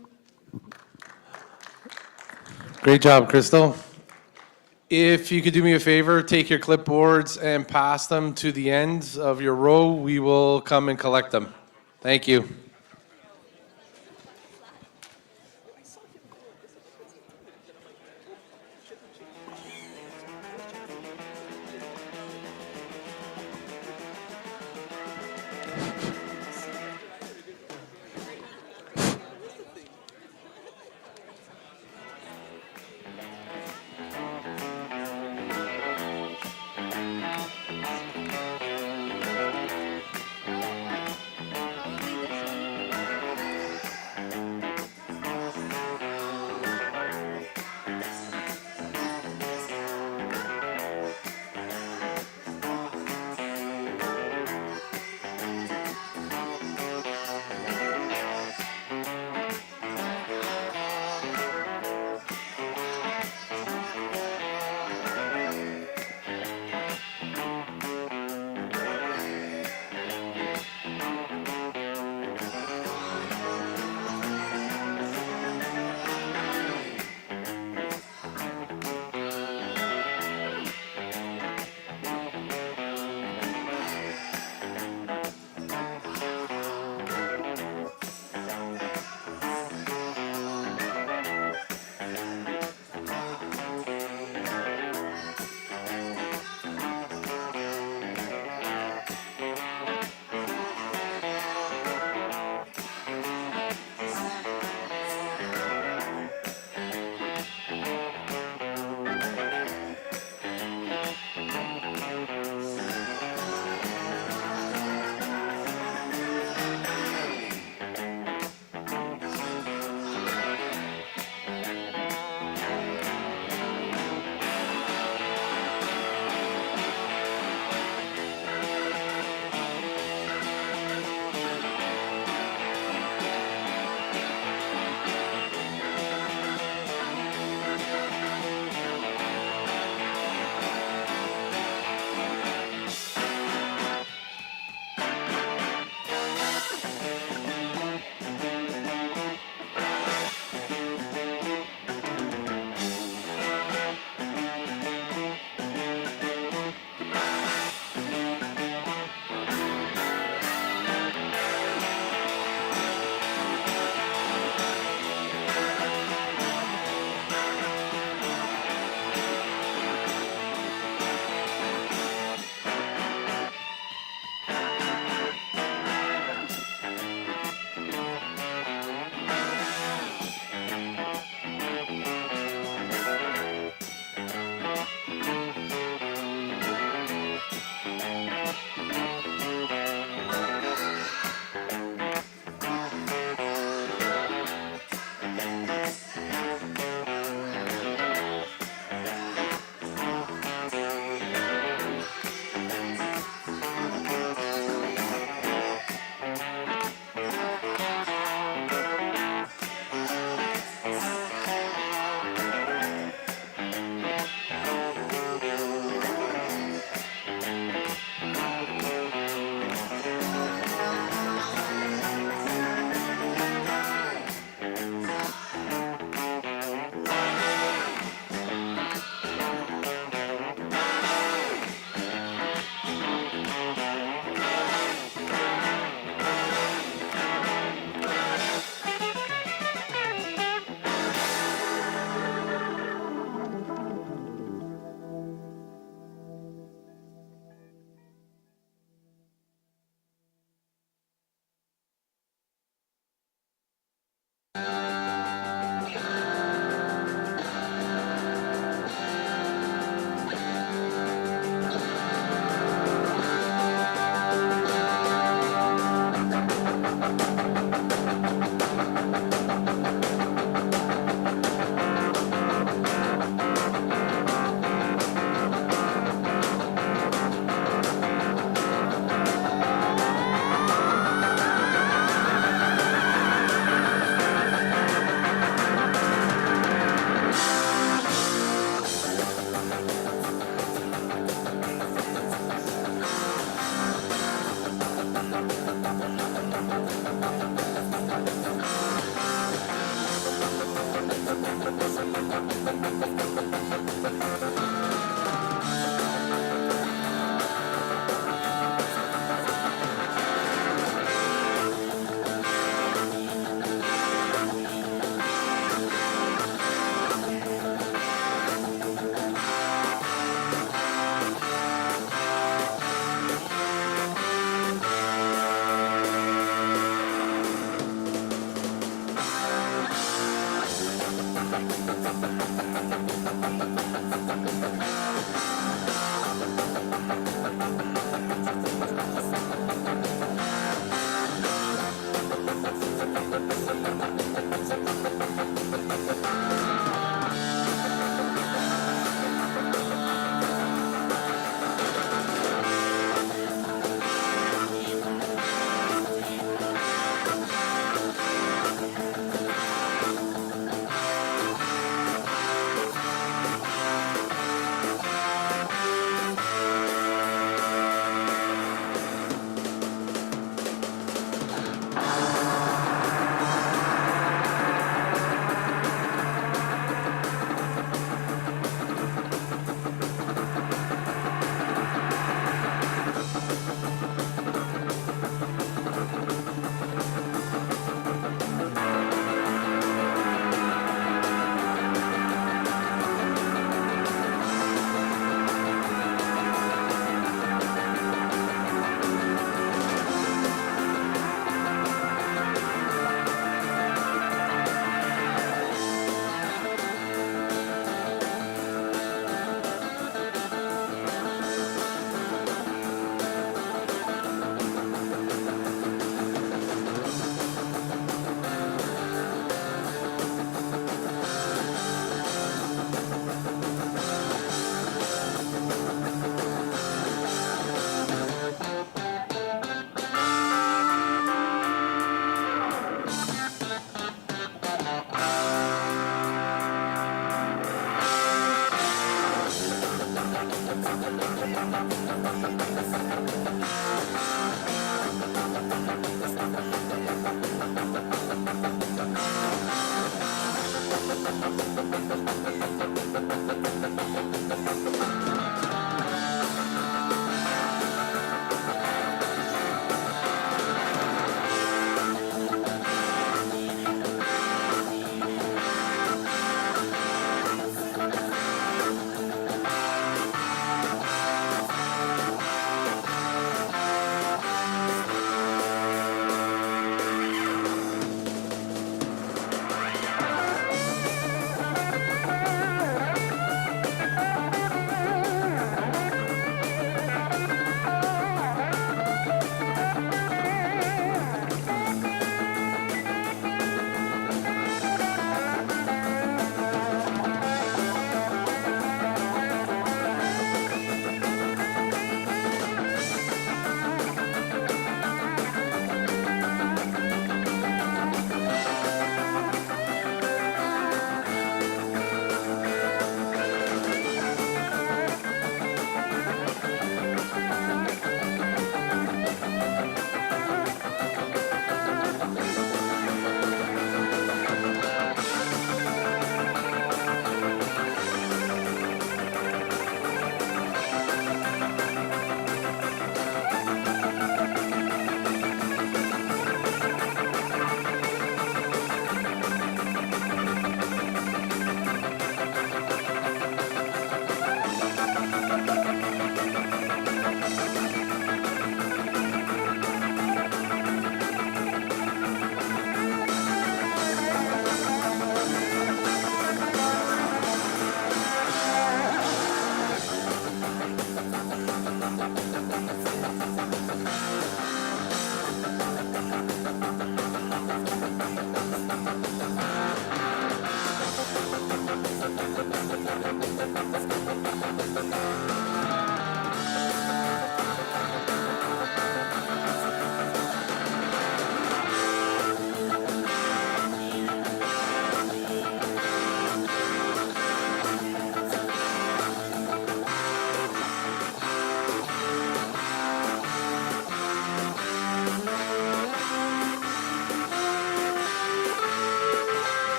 Great job, Crystal. If you could do me a favor, take your clipboards and pass them to the end of your row. We will come and collect them. Thank you.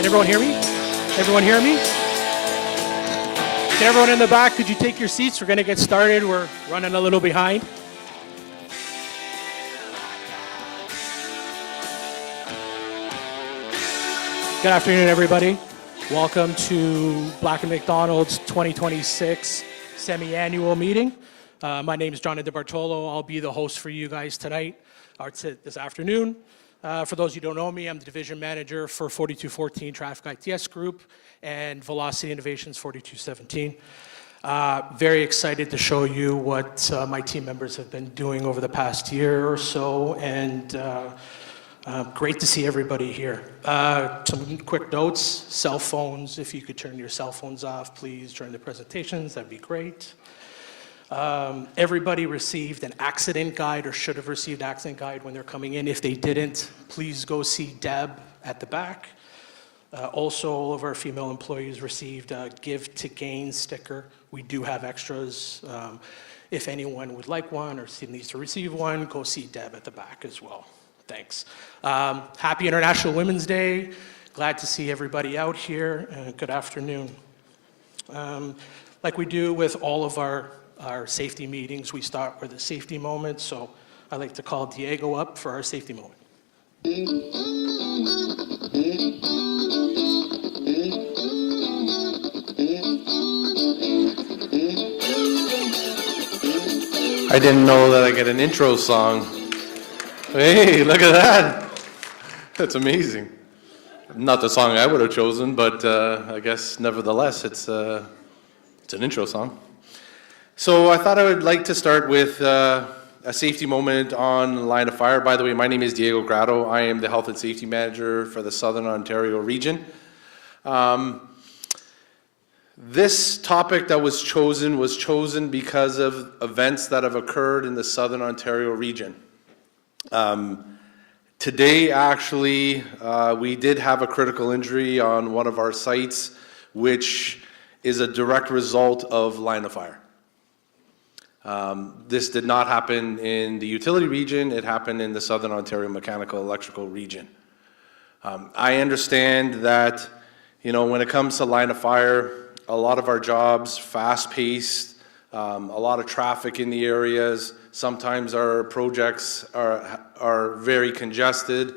Can everyone hear me? Everyone hear me? Can everyone in the back, could you take your seats? We're going to get started. We're running a little behind. Good afternoon, everybody. Welcome to Black&McDonald's 2026 semi-annual meeting. My name is Jonathan DeBartolo. I'll be the host for you guys tonight, or this afternoon. For those who don't know me, I'm the division manager for 4214 Traffic ITS Group and Velocity Innovations 4217. Very excited to show you what my team members have been doing over the past year or so, and great to see everybody here. Some quick notes: cell phones, if you could turn your cell phones off, please, during the presentations, that'd be great. Everybody received an accident guide or should have received accident guide when they're coming in. If they didn't, please go see Deb at the back. Also, all of our female employees received a Give to Gain sticker. We do have extras. If anyone would like one or needs to receive one, go see Deb at the back as well. Thanks. Happy International Women's Day. Glad to see everybody out here. Good afternoon. Like we do with all of our safety meetings, we start with a safety moment. So I'd like to call Diego up for our safety moment. I didn't know that I get an intro song. Hey, look at that. That's amazing. Not the song I would have chosen, but I guess nevertheless, it's an intro song. So I thought I would like to start with a safety moment on line of fire. By the way, my name is Diego Grado. I am the Health and Safety Manager for the Southern Ontario region. This topic that was chosen because of events that have occurred in the Southern Ontario region. Today, actually, we did have a critical injury on one of our sites, which is a direct result of line of fire. This did not happen in the utility region. It happened in the Southern Ontario Mechanical Electrical region. I understand that, when it comes to line of fire, a lot of our jobs, fast-paced, a lot of traffic in the areas. Sometimes our projects are very congested.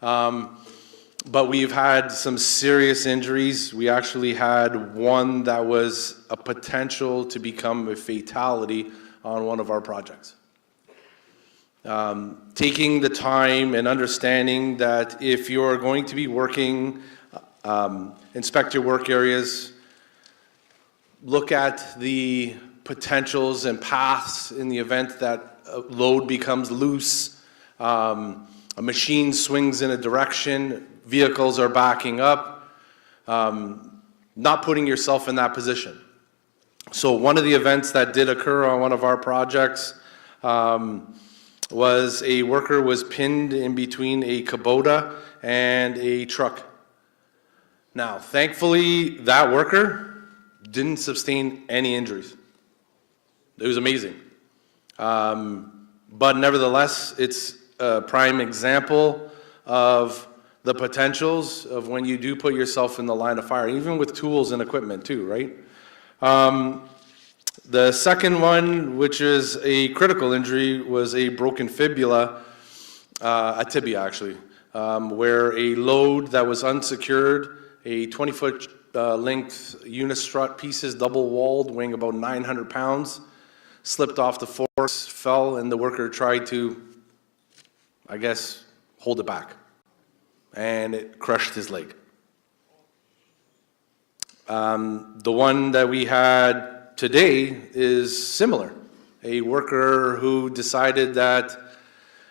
But we've had some serious injuries. We actually had one that was a potential to become a fatality on one of our projects. Taking the time and understanding that if you're going to be working, inspect your work areas, look at the potentials and paths in the event that a load becomes loose, a machine swings in a direction, vehicles are backing up, not putting yourself in that position. So one of the events that did occur on one of our projects was a worker was pinned in between a Kubota and a truck. Now, thankfully, that worker didn't sustain any injuries. It was amazing. But nevertheless, it's a prime example of the potentials of when you do put yourself in the line of fire, even with tools and equipment too, right? The second one, which is a critical injury, was a broken fibula, a tibia actually, where a load that was unsecured, a 20-foot length unistrut pieces, double-walled, weighing about 900 pounds, slipped off the forks, fell, and the worker tried to, I guess, hold it back. And it crushed his leg. The one that we had today is similar. A worker who decided that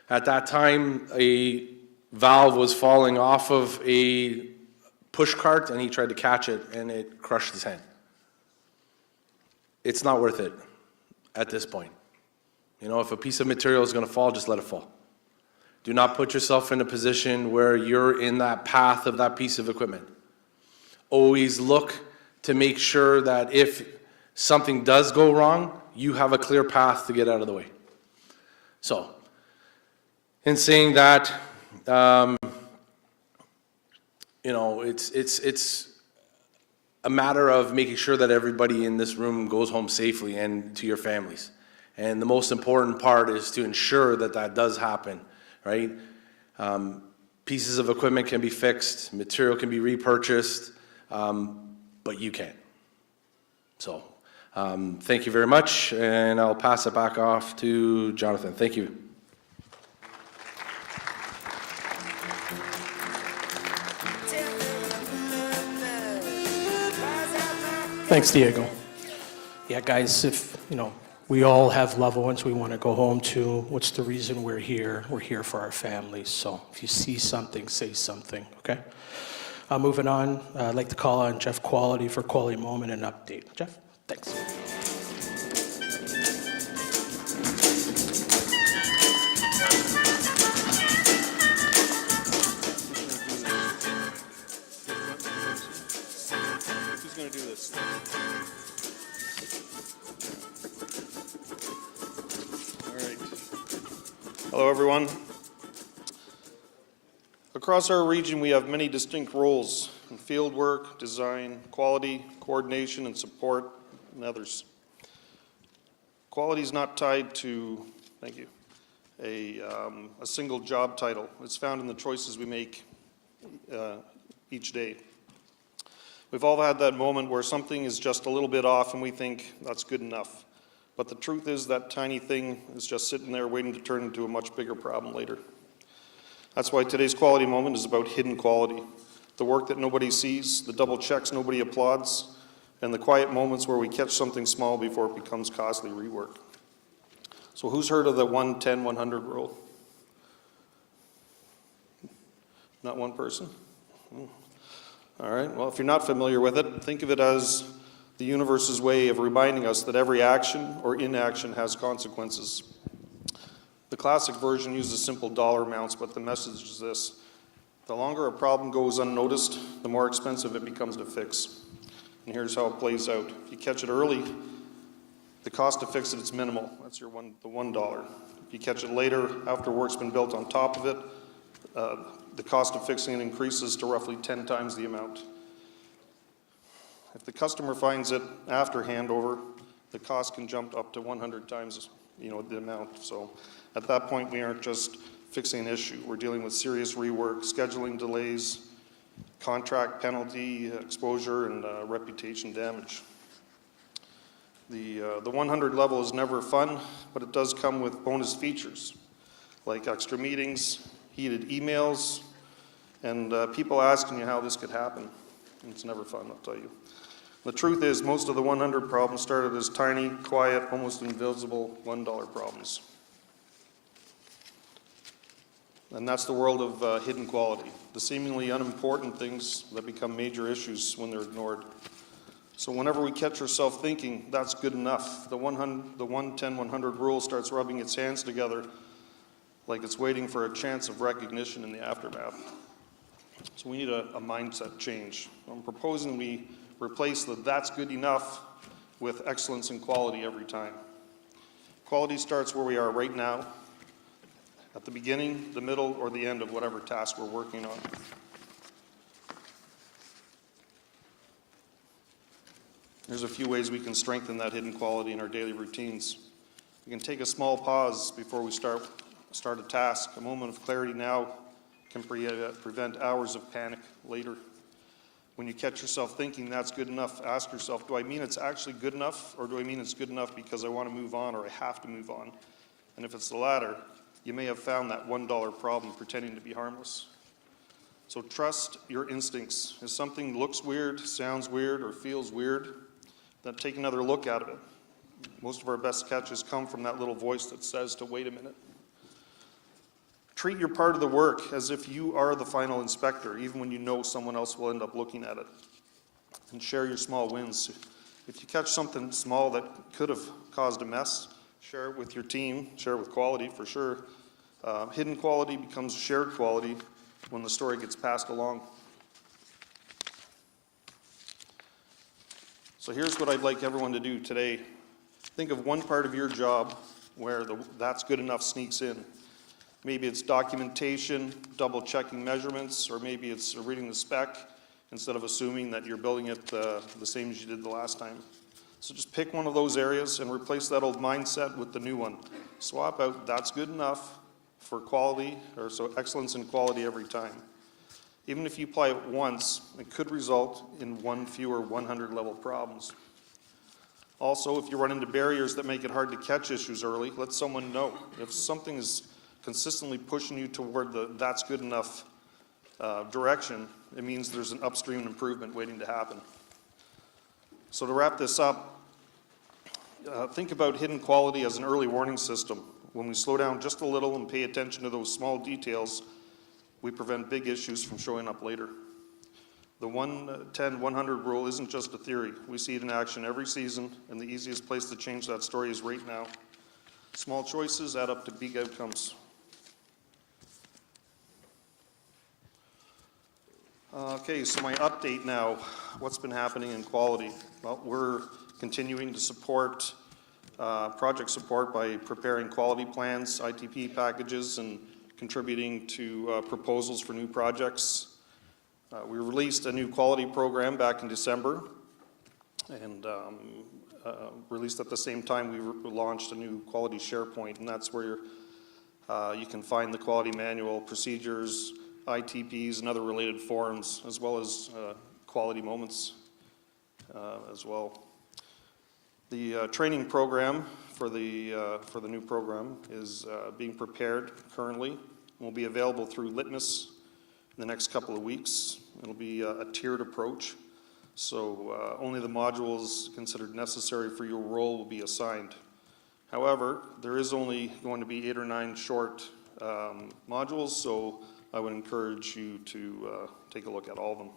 at that time a valve was falling off of a push cart and he tried to catch it and it crushed his hand. It's not worth it at this point. If a piece of material is going to fall, just let it fall. Do not put yourself in a position where you're in that path of that piece of equipment. Always look to make sure that if something does go wrong, you have a clear path to get out of the way. So, in saying that, you know, it's a matter of making sure that everybody in this room goes home safely and to your families. And the most important part is to ensure that that does happen, right? Pieces of equipment can be fixed, material can be repurchased, but you can't. So, thank you very much, and I'll pass it back off to Jonathan. Thank you. Thanks, Diego. Yeah, guys, if, you know, we all have loved ones we want to go home to. What's the reason we're here? We're here for our families. So if you see something, say something, okay? Moving on, I'd like to call on Jeff Quality for Quality Moment and Update. Jeff, thanks. Who's going to do this? All right. Hello, everyone. Across our region, we have many distinct roles in field work, design, quality, coordination, and support, and others. Quality is not tied to, thank you, a single job title. It's found in the choices we make each day. We've all had that moment where something is just a little bit off and we think that's good enough. But the truth is that tiny thing is just sitting there waiting to turn into a much bigger problem later. That's why today's quality moment is about hidden quality. The work that nobody sees, the double checks nobody applauds, and the quiet moments where we catch something small before it becomes costly rework. So who's heard of the 1-10-100 rule? Not one person? All right, well, if you're not familiar with it, think of it as the universe's way of reminding us that every action or inaction has consequences. The classic version uses simple dollar amounts, but the message is this: the longer a problem goes unnoticed, the more expensive it becomes to fix. And here's how it plays out. If you catch it early, the cost to fix it is minimal. That's the $1. If you catch it later, after work's been built on top of it, the cost of fixing it increases to roughly 10 times the amount. If the customer finds it after handover, the cost can jump up to 100 times, the amount. So at that point, we aren't just fixing an issue. We're dealing with serious rework, scheduling delays, contract penalty, exposure, and reputation damage. The 100 level is never fun, but it does come with bonus features like extra meetings, heated emails, and people asking you how this could happen. And it's never fun, I'll tell you. The truth is, most of the 100 problems started as tiny, quiet, almost invisible $1 problems. And that's the world of hidden quality, the seemingly unimportant things that become major issues when they're ignored. So whenever we catch ourselves thinking that's good enough, the 1-10-100 rule starts rubbing its hands together like it's waiting for a chance of recognition in the aftermath. So we need a mindset change. I'm proposing we replace the "that's good enough" with excellence in quality every time. Quality starts where we are right now, at the beginning, the middle, or the end of whatever task we're working on. There's a few ways we can strengthen that hidden quality in our daily routines. We can take a small pause before we start a task. A moment of clarity now can prevent hours of panic later. When you catch yourself thinking that's good enough, ask yourself, do I mean it's actually good enough, or do I mean it's good enough because I want to move on or I have to move on? And if it's the latter, you may have found that $1 problem pretending to be harmless. So trust your instincts. If something looks weird, sounds weird, or feels weird, then take another look at it. Most of our best catches come from that little voice that says to wait a minute. Treat your part of the work as if you are the final inspector, even when you know someone else will end up looking at it. And share your small wins. If you catch something small that could have caused a mess, share it with your team, share it with quality for sure. Hidden quality becomes shared quality when the story gets passed along. So here's what I'd like everyone to do today. Think of one part of your job where the "that's good enough" sneaks in. Maybe it's documentation, double checking measurements, or maybe it's reading the spec instead of assuming that you're building it the same as you did the last time. So just pick one of those areas and replace that old mindset with the new one. Swap out, that's good enough for quality, or so excellence in quality every time. Even if you apply it once, it could result in one fewer 100 level problems. Also, if you run into barriers that make it hard to catch issues early, let someone know. If something is consistently pushing you toward the that's good enough direction, it means there's an upstream improvement waiting to happen. So to wrap this up, think about hidden quality as an early warning system. When we slow down just a little and pay attention to those small details, we prevent big issues from showing up later. The 1-10-100 rule isn't just a theory. We see it in action every season, and the easiest place to change that story is right now. Small choices add up to big outcomes. Okay, so my update now. What's been happening in quality? Well, we're continuing to support project support by preparing quality plans, ITP packages, and contributing to proposals for new projects. We released a new quality program back in December, and released at the same time we launched a new quality SharePoint, and that's where you can find the quality manual, procedures, ITPs, and other related forms, as well as quality moments as well. The training program for the new program is being prepared currently. Will be available through Litmus in the next couple of weeks. It'll be a tiered approach, so only the modules considered necessary for your role will be assigned. However, there is only going to be 8 or 9 short modules, so I would encourage you to take a look at all of them.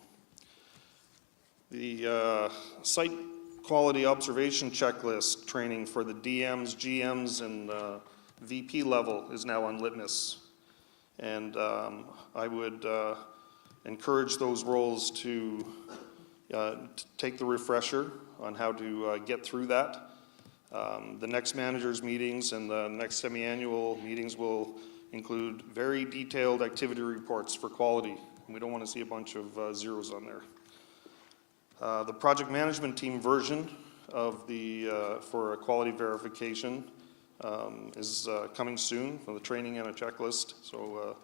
The site quality observation checklist training for the DMs, GMs, and VP level is now on Litmus. And I would encourage those roles to take the refresher on how to get through that. The next managers meetings and the next semi-annual meetings will include very detailed activity reports for quality. We don't want to see a bunch of zeros on there. The project management team version of the for a quality verification is coming soon for the training and a checklist, so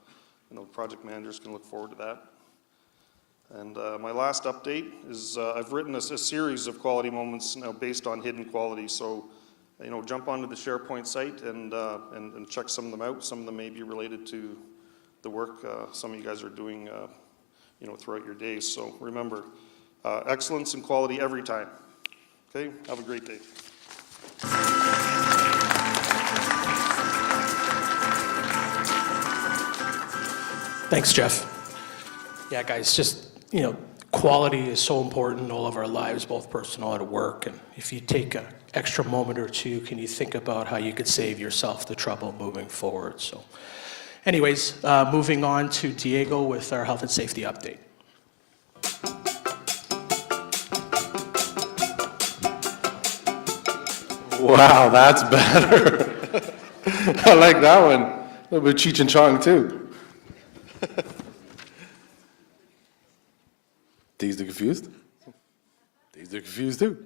project managers can look forward to that. And my last update is I've written a series of quality moments now based on hidden quality, so jump onto the SharePoint site and check some of them out. Some of them may be related to the work some of you guys are doing throughout your days. So remember, excellence and quality every time. Okay, have a great day. Thanks, Jeff. Yeah, guys, just, quality is so important in all of our lives, both personal and at work. And if you take an extra moment or two, can you think about how you could save yourself the trouble moving forward? So anyways, moving on to Diego with our health and safety update. Wow, that's better. I like that one. A little bit Cheech and Chong too. Dazed and confused? Dazed and confused too.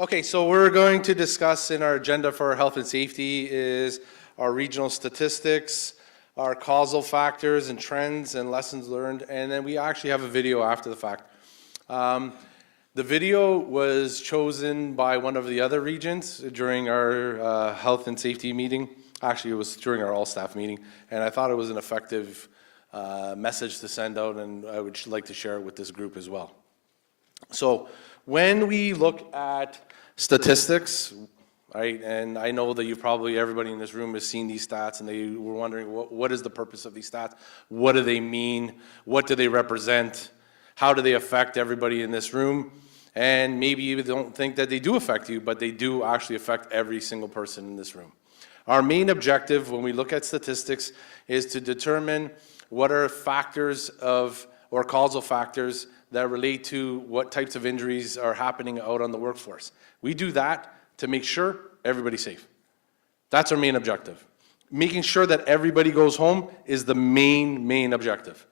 Okay, so we're going to discuss in our agenda for health and safety is our regional statistics, our causal factors and trends and lessons learned, and then we actually have a video after the fact. The video was chosen by one of the other regions during our health and safety meeting. Actually, it was during our all-staff meeting, and I thought it was an effective message to send out, and I would like to share it with this group as well. So when we look at statistics, right, and I know that everybody in this room has seen these stats, and they were wondering what is the purpose of these stats? What do they mean? What do they represent? How do they affect everybody in this room? And maybe you don't think that they do affect you, but they do actually affect every single person in this room. Our main objective when we look at statistics is to determine what are factors or causal factors that relate to what types of injuries are happening out on the workforce. We do that to make sure everybody's safe. That's our main objective. making sure that everybody goes home is the main objective.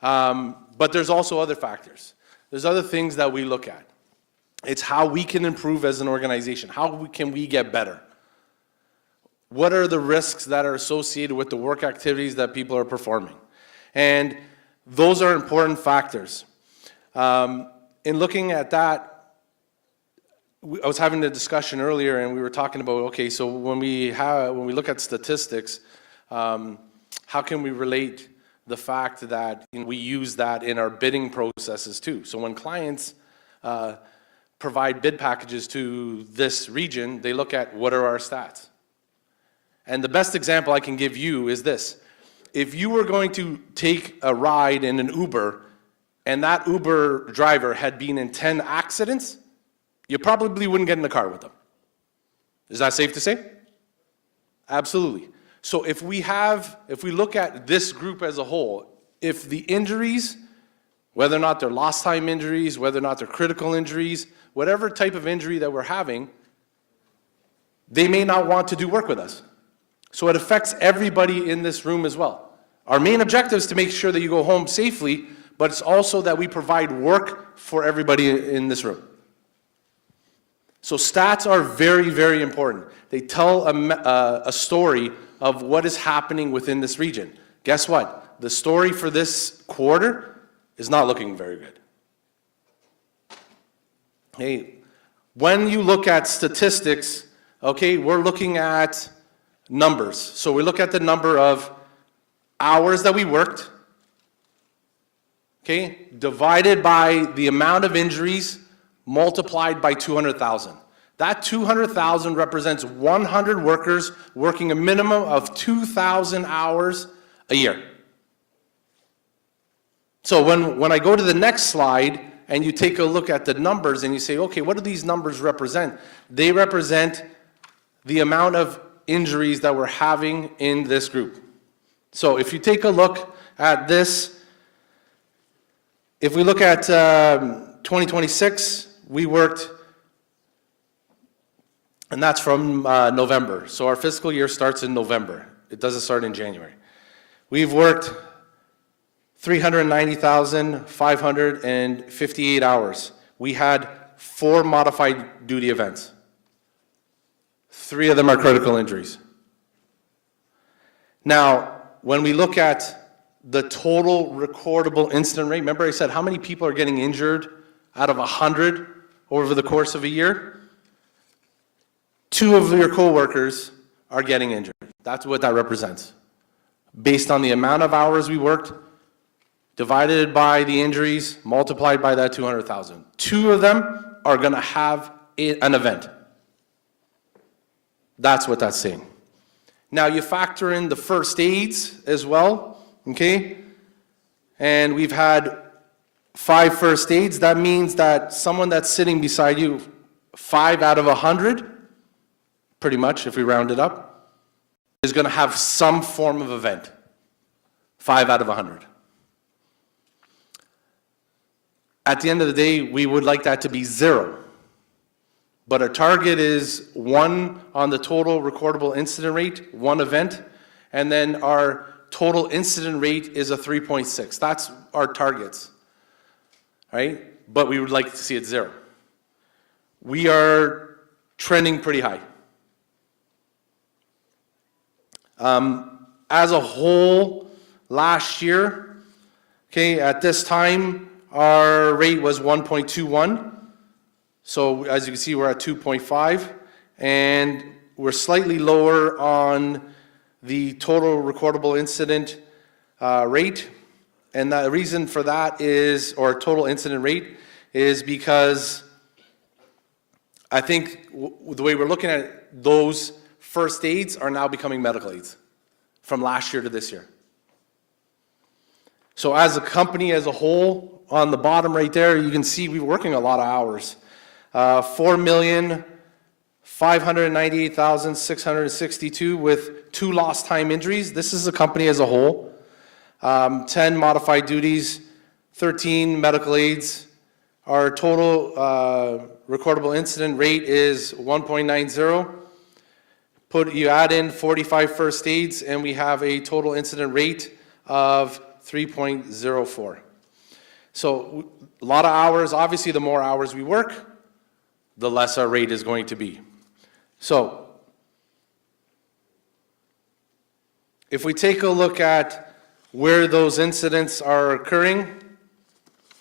But there's also other factors. There's other things that we look at. It's how we can improve as an organization. How can we get better? What are the risks that are associated with the work activities that people are performing? And those are important factors. In looking at that, I was having a discussion earlier, and we were talking about, okay, so when we look at statistics, how can we relate the fact that we use that in our bidding processes too? So when clients provide bid packages to this region, they look at what are our stats. And the best example I can give you is this. If you were going to take a ride in an Uber, and that Uber driver had been in 10 accidents, you probably wouldn't get in the car with them. Is that safe to say? Absolutely. So if we look at this group as a whole, if the injuries, whether or not they're lost time injuries, whether or not they're critical injuries, whatever type of injury that we're having, they may not want to do work with us. So it affects everybody in this room as well. Our main objective is to make sure that you go home safely, but it's also that we provide work for everybody in this room. So stats are very important. They tell a story of what is happening within this region. Guess what? The story for this quarter is not looking very good. Hey, when you look at statistics, okay, we're looking at numbers. So we look at the number of hours that we worked, okay, divided by the amount of injuries multiplied by 200,000. That 200,000 represents 100 workers working a minimum of 2,000 hours a year. So when I go to the next slide and you take a look at the numbers and you say, okay, what do these numbers represent? They represent the amount of injuries that we're having in this group. So if you take a look at this, if we look at 2026, we worked, and that's from November. So our fiscal year starts in November. It doesn't start in January. We've worked 390,558 hours. We had 4 modified duty events. 3 of them are critical injuries. Now, when we look at the total recordable incident rate, remember I said how many people are getting injured out of 100 over the course of a year? 2 of your coworkers are getting injured. That's what that represents. Based on the amount of hours we worked, divided by the injuries, multiplied by that 200,000. 2 of them are going to have an event. That's what that's saying. Now you factor in the first aids as well, okay? And we've had 5 first aids. That means that someone that's sitting beside you, 5 out of 100, pretty much if we round it up, is going to have some form of event. 5 out of 100. At the end of the day, we would like that to be 0. But our target is 1 on the total recordable incident rate, 1 event, and then our total incident rate is a 3.6. That's our targets, right? But we would like to see it 0. We are trending pretty high. As a whole, last year, okay, at this time, our rate was 1.21. So as you can see, we're at 2.5, and we're slightly lower on the total recordable incident rate. And the reason for that is, or total incident rate, is because I think the way we're looking at it, those first aids are now becoming medical aids from last year to this year. So as a company as a whole, on the bottom right there, you can see we're working a lot of hours. 4,598,662 with 2 lost time injuries. This is a company as a whole. 10 modified duties, 13 medical aids. Our total recordable incident rate is 1.90. You add in 45 first aids, and we have a total incident rate of 3.04. So a lot of hours. Obviously, the more hours we work, the less our rate is going to be. So if we take a look at where those incidents are occurring,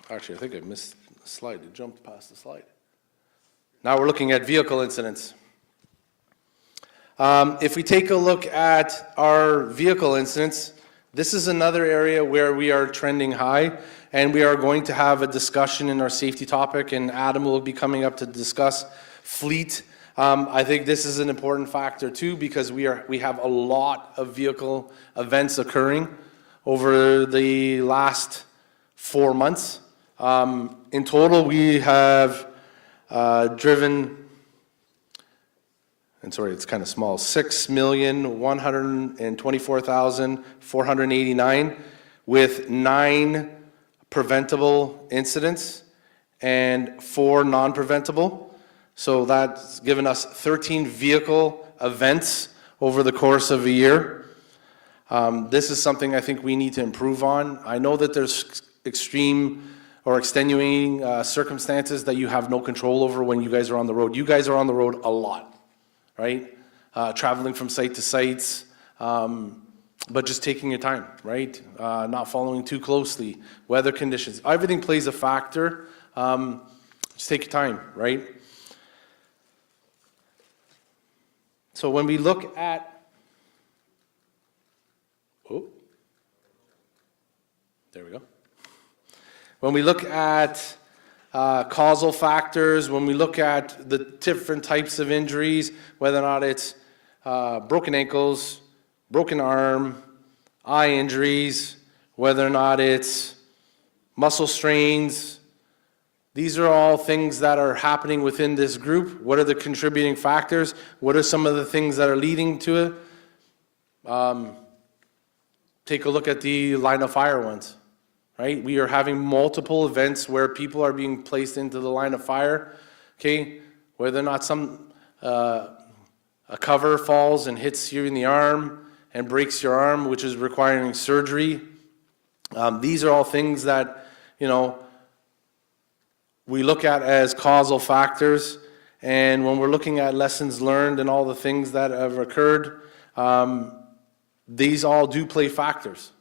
actually, I think I missed a slide. It jumped past the slide. Now we're looking at vehicle incidents. If we take a look at our vehicle incidents, this is another area where we are trending high, and we are going to have a discussion in our safety topic, and Adam will be coming up to discuss fleet. I think this is an important factor too, because we have a lot of vehicle events occurring over the last 4 months. In total, we have driven, and sorry, it's kind of small, 6,124,489 with 9 preventable incidents and 4 non-preventable. So that's given us 13 vehicle events over the course of a year. This is something I think we need to improve on. I know that there's extreme or extenuating circumstances that you have no control over when you guys are on the road. You guys are on the road a lot, right? Traveling from site to sites, but just taking your time, right? Not following too closely. Weather conditions, everything plays a factor. Just take your time, right? So when we look at, there we go. When we look at causal factors, when we look at the different types of injuries, whether or not it's broken ankles, broken arm, eye injuries, whether or not it's muscle strains, these are all things that are happening within this group. What are the contributing factors? What are some of the things that are leading to it? Take a look at the line of fire ones, right? We are having multiple events where people are being placed into the line of fire, okay? Whether or not a cover falls and hits you in the arm and breaks your arm, which is requiring surgery. These are all things that, we look at as causal factors, and when we're looking at lessons learned and all the things that have occurred, these all do play factors.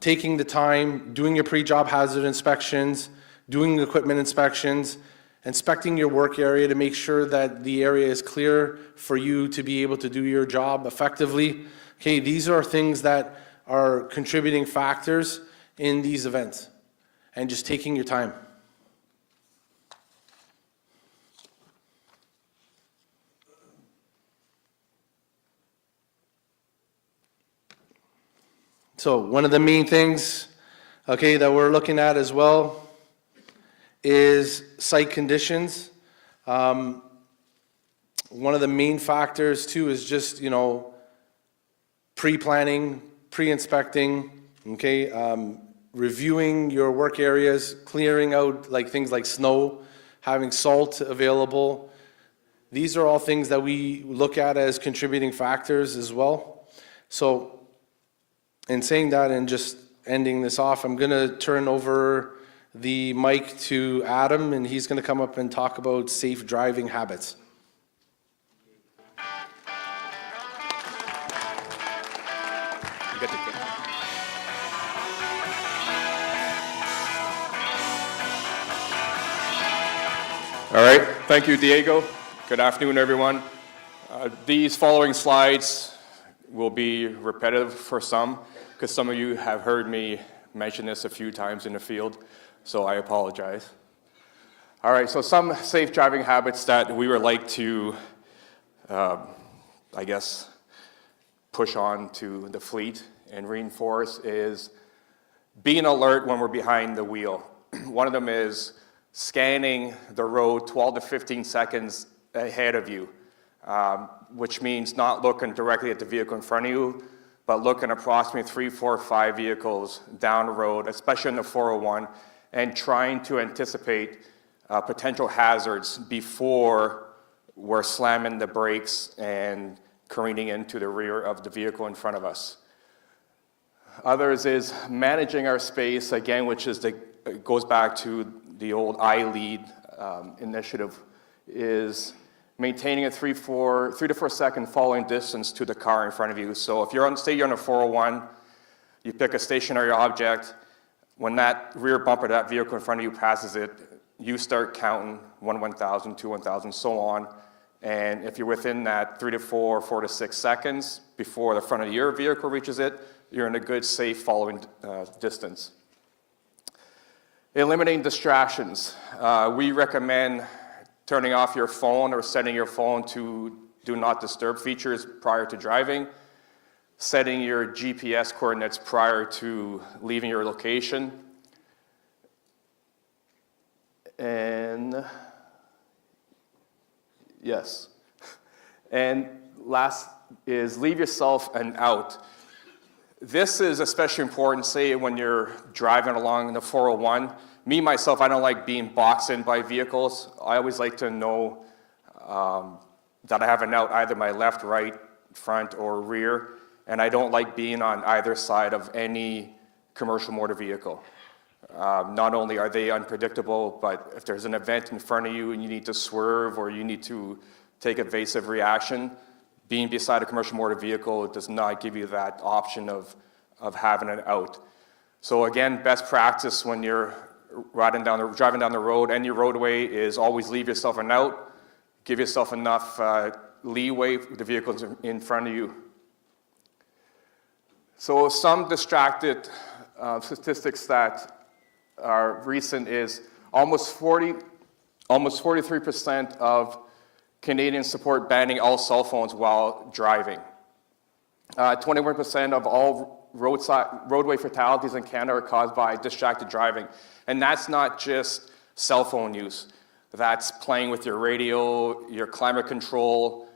Taking the time, doing your pre-job hazard inspections, doing equipment inspections, inspecting your work area to make sure that the area is clear for you to be able to do your job effectively. Okay, these are things that are contributing factors in these events, and just taking your time. So one of the main things, okay, that we're looking at as well is site conditions. One of the main factors too is just, pre-planning, pre-inspecting, okay, reviewing your work areas, clearing out like things like snow, having salt available. These are all things that we look at as contributing factors as well. So in saying that and just ending this off, I'm going to turn over the mic to Adam, and he's going to come up and talk about safe driving habits. All right, thank you, Diego. Good afternoon, everyone. These following slides will be repetitive for some, because some of you have heard me mention this a few times in the field, so I apologize. All right, so some safe driving habits that we would like to, push on to the fleet and reinforce is being alert when we're behind the wheel. One of them is scanning the road 12 to 15 seconds ahead of you, which means not looking directly at the vehicle in front of you, but looking approximately 3, 4, 5 vehicles down the road, especially in the 401, and trying to anticipate potential hazards before we're slamming the brakes and careening into the rear of the vehicle in front of us. Others is managing our space, again, which is goes back to the old I lead initiative, is maintaining a 3 to 4 second following distance to the car in front of you. So if you're on, say you're on a 401, you pick a stationary object, when that rear bumper of that vehicle in front of you passes it, you start counting 1,000, 2, 1,000, so on. And if you're within that 3 to 4, 4 to 6 seconds before the front of your vehicle reaches it, you're in a good, safe following distance. Eliminating distractions. We recommend turning off your phone or setting your phone to do not disturb features prior to driving, setting your GPS coordinates prior to leaving your location, and yes. And last is leave yourself an out. This is especially important, say, when you're driving along the 401. Me, myself, I don't like being boxed in by vehicles. I always like to know that I have an out, either my left, right, front, or rear. And I don't like being on either side of any commercial motor vehicle. Not only are they unpredictable, but if there's an event in front of you and you need to swerve or you need to take evasive reaction, being beside a commercial motor vehicle does not give you that option of having an out. So again, best practice when you're driving down the road, any roadway, is always leave yourself an out, give yourself enough leeway with the vehicles in front of you. So some distracted statistics that are recent is almost 43% of Canadians support banning all cell phones while driving. 21% of all roadway fatalities in Canada are caused by distracted driving. And that's not just cell phone use. That's playing with your radio, your climate control.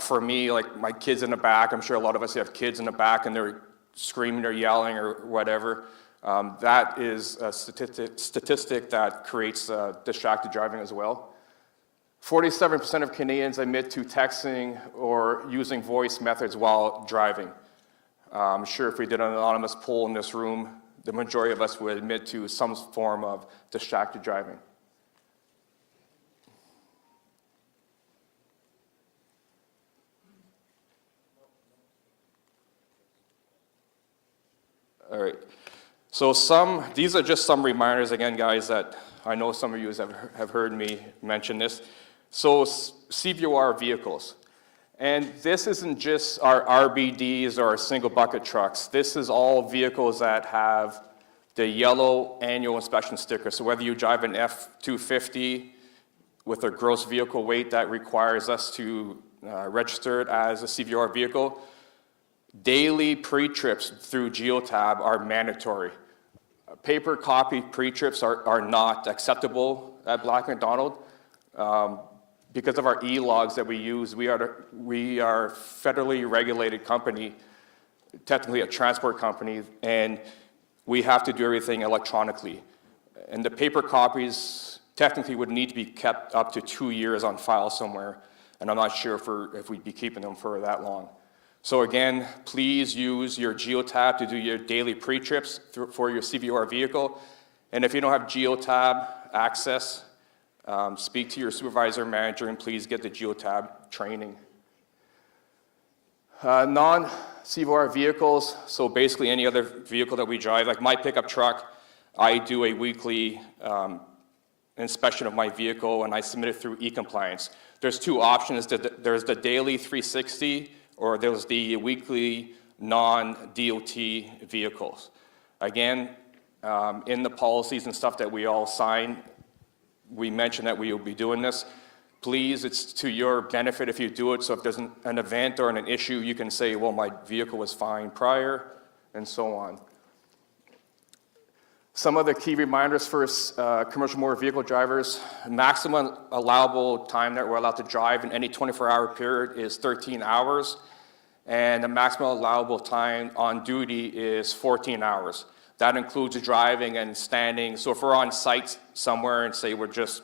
For me, like my kids in the back, I'm sure a lot of us have kids in the back and they're screaming or yelling or whatever. That is a statistic that creates distracted driving as well. 47% of Canadians admit to texting or using voice methods while driving. I'm sure if we did an anonymous poll in this room, the majority of us would admit to some form of distracted driving. All right. So these are just some reminders, again, guys, that I know some of you have heard me mention this. So CVOR vehicles. And this isn't just our RBDs or our single bucket trucks. This is all vehicles that have the yellow annual inspection sticker. So whether you drive an F-250 with a gross vehicle weight that requires us to register it as a CVOR vehicle, daily pre-trips through Geotab are mandatory. Paper copy pre-trips are not acceptable at Black&McDonald. Because of our e-logs that we use, we are a federally regulated company, technically a transport company, and we have to do everything electronically. And the paper copies technically would need to be kept up to 2 years on file somewhere, and I'm not sure if we'd be keeping them for that long. So again, please use your Geotab to do your daily pre-trips for your CVOR vehicle. And if you don't have Geotab access, speak to your supervisor, manager, and please get the Geotab training. Non-CVOR vehicles, so basically any other vehicle that we drive, like my pickup truck, I do a weekly inspection of my vehicle and I submit it through e-compliance. There's two options. There's the daily 360 or there's the weekly non-DOT vehicles. Again, in the policies and stuff that we all sign, we mention that we will be doing this. Please, it's to your benefit if you do it, so if there's an event or an issue, you can say, well, my vehicle was fine prior, and so on. Some of the key reminders for commercial motor vehicle drivers: maximum allowable time that we're allowed to drive in any 24-hour period is 13 hours, and the maximum allowable time on duty is 14 hours. That includes driving and standing. So if we're on site somewhere and say we're just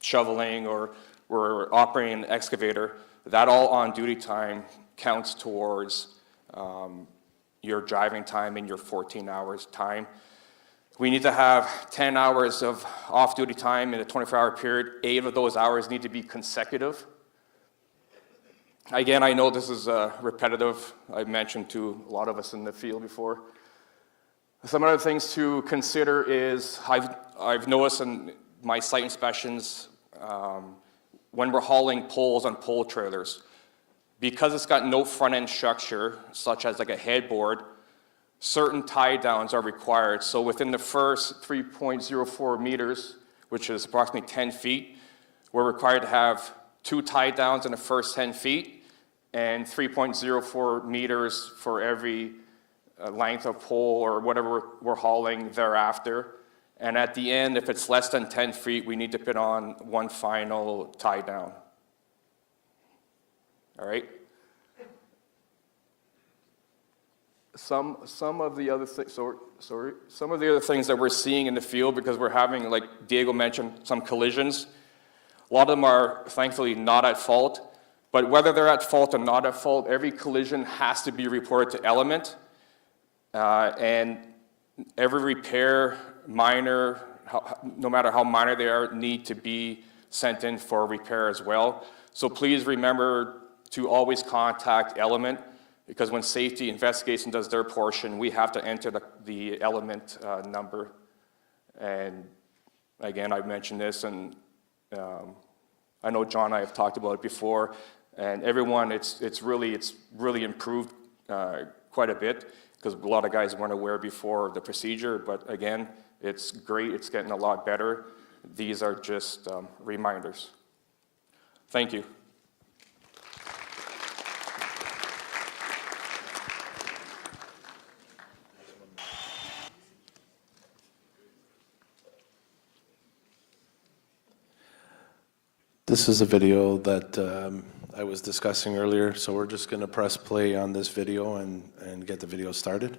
shoveling or we're operating an excavator, that all on-duty time counts towards your driving time and your 14 hours time. We need to have 10 hours of off-duty time in a 24-hour period. 8 of those hours need to be consecutive. Again, I know this is repetitive. I've mentioned to a lot of us in the field before. Some other things to consider is I've noticed in my site inspections when we're hauling poles on pole trailers, because it's got no front-end structure, such as like a headboard, certain tie downs are required. So within the first 3.04 meters, which is approximately 10 feet, we're required to have 2 tie downs in the first 10 feet and 3.04 meters for every length of pole or whatever we're hauling thereafter. And at the end, if it's less than 10 feet, we need to put on 1 final tie down. All right? Some of the other things, some of the other things that we're seeing in the field, because we're having, like Diego mentioned, some collisions. A lot of them are thankfully not at fault, but whether they're at fault or not at fault, every collision has to be reported to Element, and every repair, minor, no matter how minor they are, need to be sent in for repair as well. So please remember to always contact Element, because when safety investigation does their portion, we have to enter the Element number. And again, I've mentioned this, and I know John and I have talked about it before, and everyone, it's really improved quite a bit, because a lot of guys weren't aware before of the procedure, but again, it's great, it's getting a lot better. These are just reminders. Thank you. This is a video that I was discussing earlier, so we're just going to press play on this video and get the video started.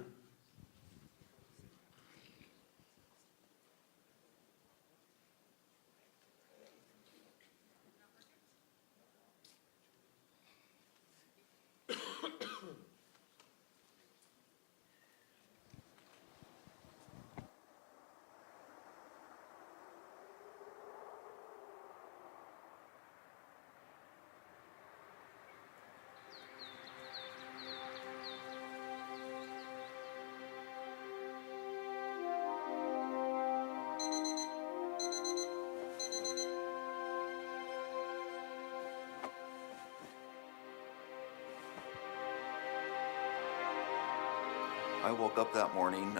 I woke up that morning,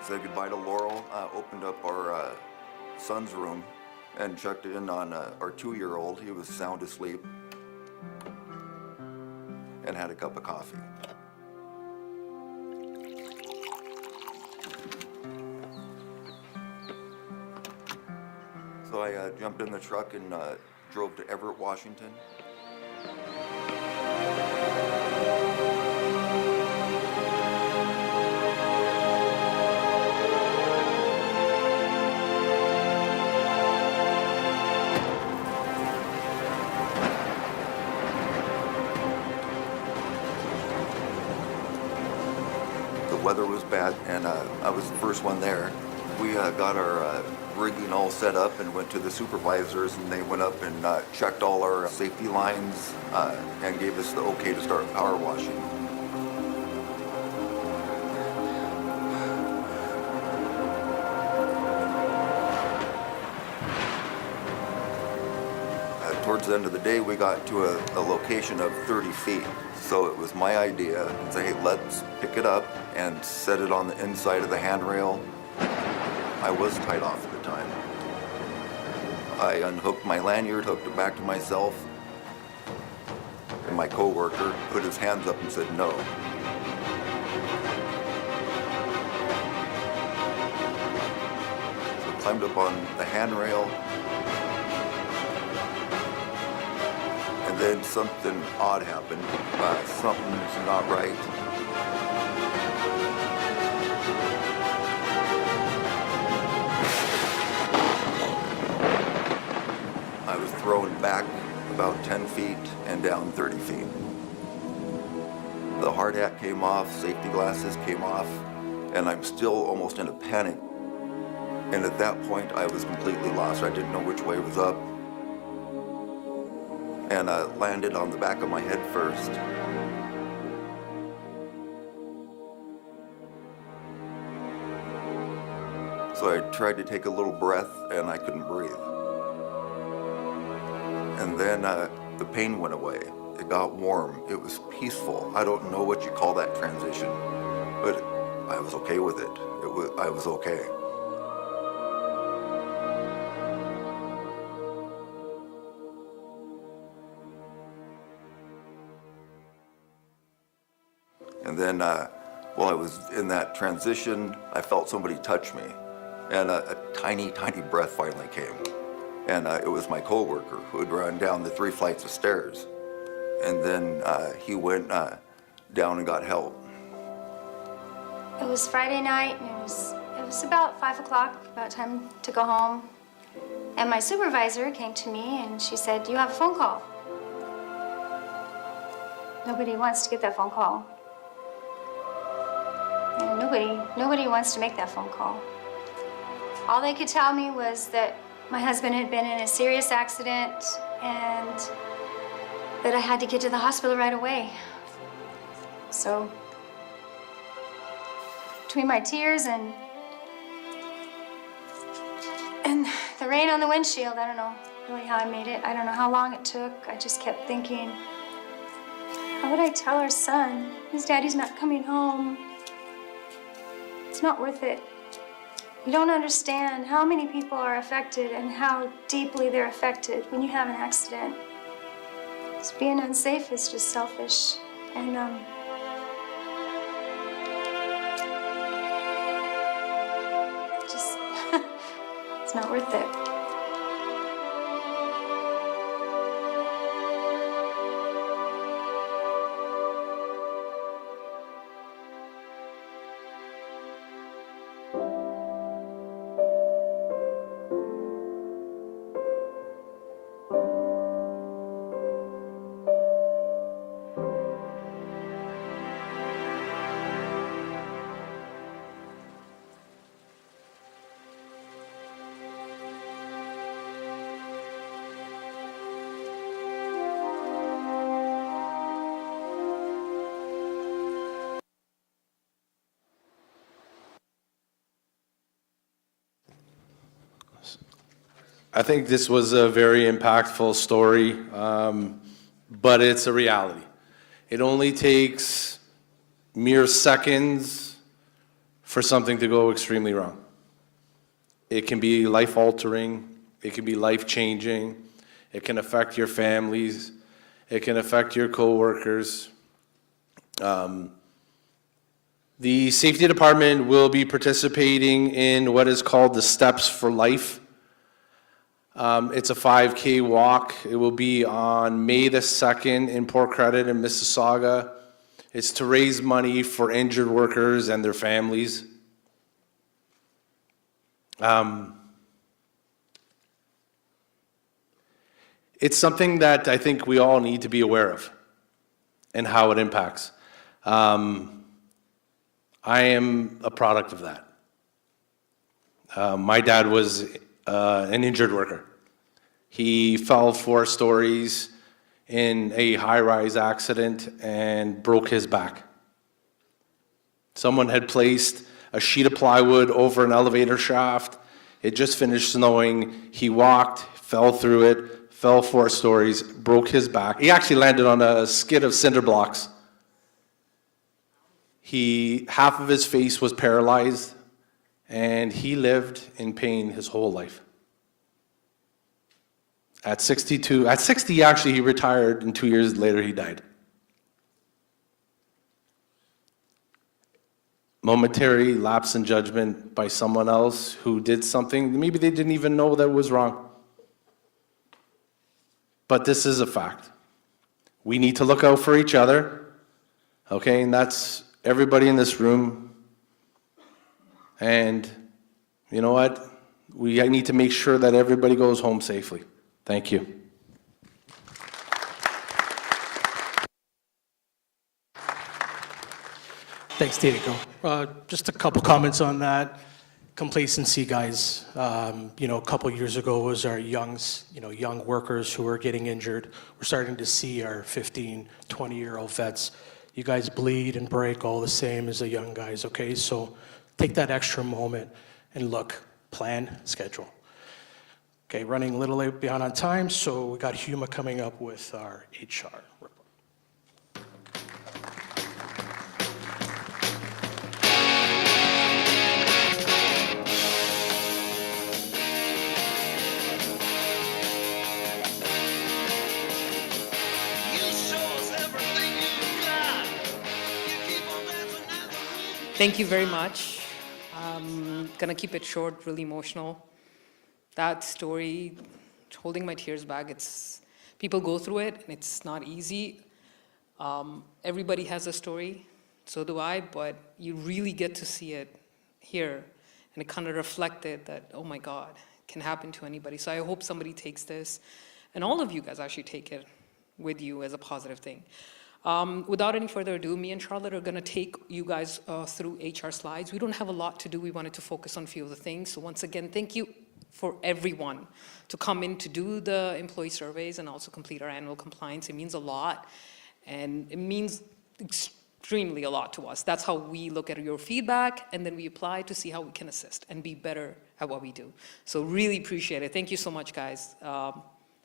said goodbye to Laurel, opened up our son's room and checked in on our 2-year-old. He was sound asleep, and had a cup of coffee. So I jumped in the truck and drove to Everett, Washington. Weather was bad, and I was the first one there. We got our rigging all set up and went to the supervisors, and they went up and checked all our safety lines and gave us the okay to start power washing. Towards the end of the day, we got to a location of 30 feet. So it was my idea to say, hey, let's pick it up and set it on the inside of the handrail. I was tied off at the time. I unhooked my lanyard, hooked it back to myself, and my coworker put his hands up and said no. So I climbed up on the handrail, and then something odd happened. Something's not right. thrown back about 10 feet and down 30 feet. The hard hat came off, safety glasses came off, and I'm still almost in a panic. And at that point, I was completely lost. I didn't know which way was up. And I landed on the back of my head first. So I tried to take a little breath, and I couldn't breathe. And then the pain went away. It got warm. It was peaceful. I don't know what you call that transition, but I was okay with it. I was okay. And then while I was in that transition, I felt somebody touch me, and a tiny, tiny breath finally came. And it was my coworker who had run down the 3 flights of stairs. And then he went down and got help. It was Friday night, and it was about 5 o'clock, about time to go home. And my supervisor came to me, and she said, "You have a phone call." Nobody wants to get that phone call. And nobody wants to make that phone call. All they could tell me was that my husband had been in a serious accident and that I had to get to the hospital right away. So, between my tears and the rain on the windshield, I don't know really how I made it. I don't know how long it took. I just kept thinking, how would I tell our son? His daddy's not coming home. It's not worth it. You don't understand how many people are affected and how deeply they're affected when you have an accident. Just being unsafe is just selfish. And just, it's not worth it. I think this was a very impactful story, but it's a reality. It only takes mere seconds for something to go extremely wrong. It can be life-altering, it can be life-changing, it can affect your families, it can affect your coworkers. The safety department will be participating in what is called the Steps for Life. It's a 5K walk. It will be on May the 2nd in Port Credit in Mississauga. It's to raise money for injured workers and their families. It's something that I think we all need to be aware of and how it impacts. I am a product of that. My dad was an injured worker. He fell 4 stories in a high-rise accident and broke his back. Someone had placed a sheet of plywood over an elevator shaft. It just finished snowing. He walked, fell through it, fell 4 stories, broke his back. He actually landed on a skid of cinder blocks. Half of his face was paralyzed, and he lived in pain his whole life. At 60, actually, he retired, and 2 years later, he died. Momentary lapse in judgment by someone else who did something, maybe they didn't even know that was wrong. But this is a fact. We need to look out for each other, okay? And that's everybody in this room. And you know what? I need to make sure that everybody goes home safely. Thank you. Thanks, Diego. Just a couple comments on that. Complacency, guys. You know, a couple years ago was our young workers who were getting injured. We're starting to see our 15, 20-year-old vets. You guys bleed and break all the same as the young guys, okay? So take that extra moment and look, plan, schedule. Okay, running a little late behind on time, so we got Huma coming up with our HR report. Thank you very much. I'm gonna keep it short, really emotional. That story, holding my tears back, people go through it, and it's not easy. Everybody has a story, so do I, but you really get to see it here, and it kind of reflected that, oh my God, it can happen to anybody. So I hope somebody takes this, and all of you guys actually take it with you as a positive thing. Without any further ado, me and Charlotte are gonna take you guys through HR slides. We don't have a lot to do. We wanted to focus on a few of the things. So once again, thank you for everyone to come in to do the employee surveys and also complete our annual compliance. It means a lot, and it means extremely a lot to us. That's how we look at your feedback, and then we apply to see how we can assist and be better at what we do. So really appreciate it. Thank you so much, guys.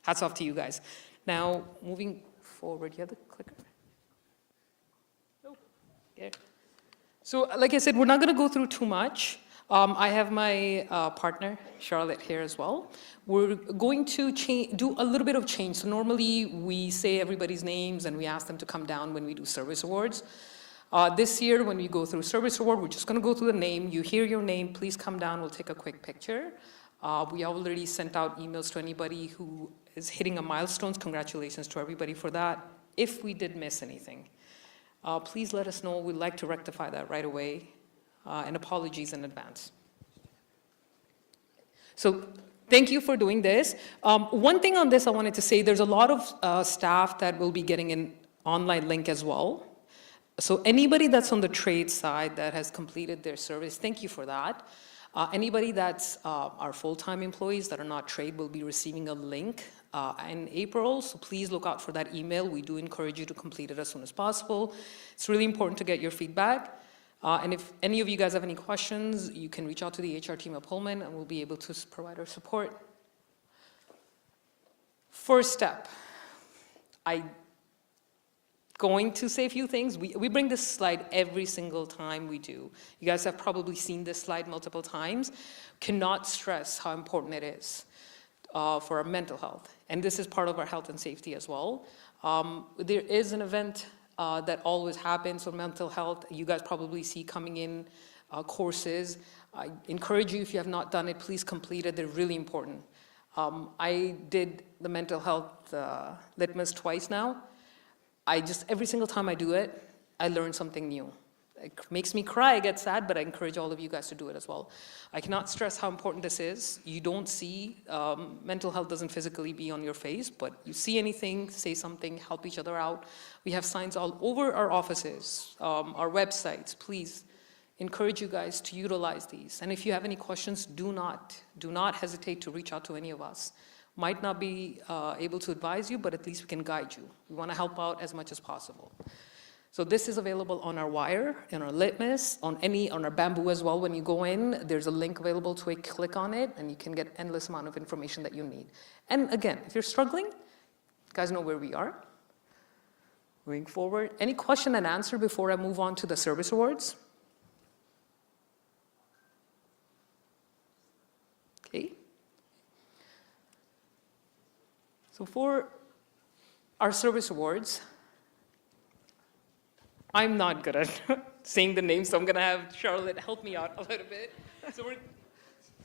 Hats off to you guys. Now, moving forward, you have the clicker? Yeah. So like I said, we're not going to go through too much. I have my partner, Charlotte, here as well. We're going to do a little bit of change. So normally we say everybody's names and we ask them to come down when we do service awards. This year, when we go through service award, we're just going to go through the name. You hear your name, please come down. We'll take a quick picture. We already sent out emails to anybody who is hitting a milestone. Congratulations to everybody for that. If we did miss anything, please let us know. We'd like to rectify that right away, and apologies in advance. So thank you for doing this. One thing on this I wanted to say, there's a lot of staff that will be getting an online link as well. So anybody that's on the trade side that has completed their service, thank you for that. Anybody that's our full-time employees that are not trade will be receiving a link in April, so please look out for that email. We do encourage you to complete it as soon as possible. It's really important to get your feedback. And if any of you guys have any questions, you can reach out to the HR team at Pullman, and we'll be able to provide our support. First step, I'm going to say a few things. We bring this slide every single time we do. You guys have probably seen this slide multiple times. Cannot stress how important it is for our mental health. And this is part of our health and safety as well. There is an event that always happens for mental health. You guys probably see coming in courses. I encourage you, if you have not done it, please complete it. They're really important. I did the mental health litmus twice now. Every single time I do it, I learn something new. It makes me cry, I get sad, but I encourage all of you guys to do it as well. I cannot stress how important this is. You don't see, mental health doesn't physically be on your face, but you see anything, say something, help each other out. We have signs all over our offices, our websites. Please encourage you guys to utilize these. And if you have any questions, do not hesitate to reach out to any of us. Might not be able to advise you, but at least we can guide you. We want to help out as much as possible. So this is available on our wire, in our litmus, on our bamboo as well. When you go in, there's a link available to click on it, and you can get endless amount of information that you need. And again, if you're struggling, you guys know where we are. Moving forward, any question and answer before I move on to the service awards? Okay. So for our service awards, I'm not good at saying the names, so I'm gonna have Charlotte help me out a little bit. So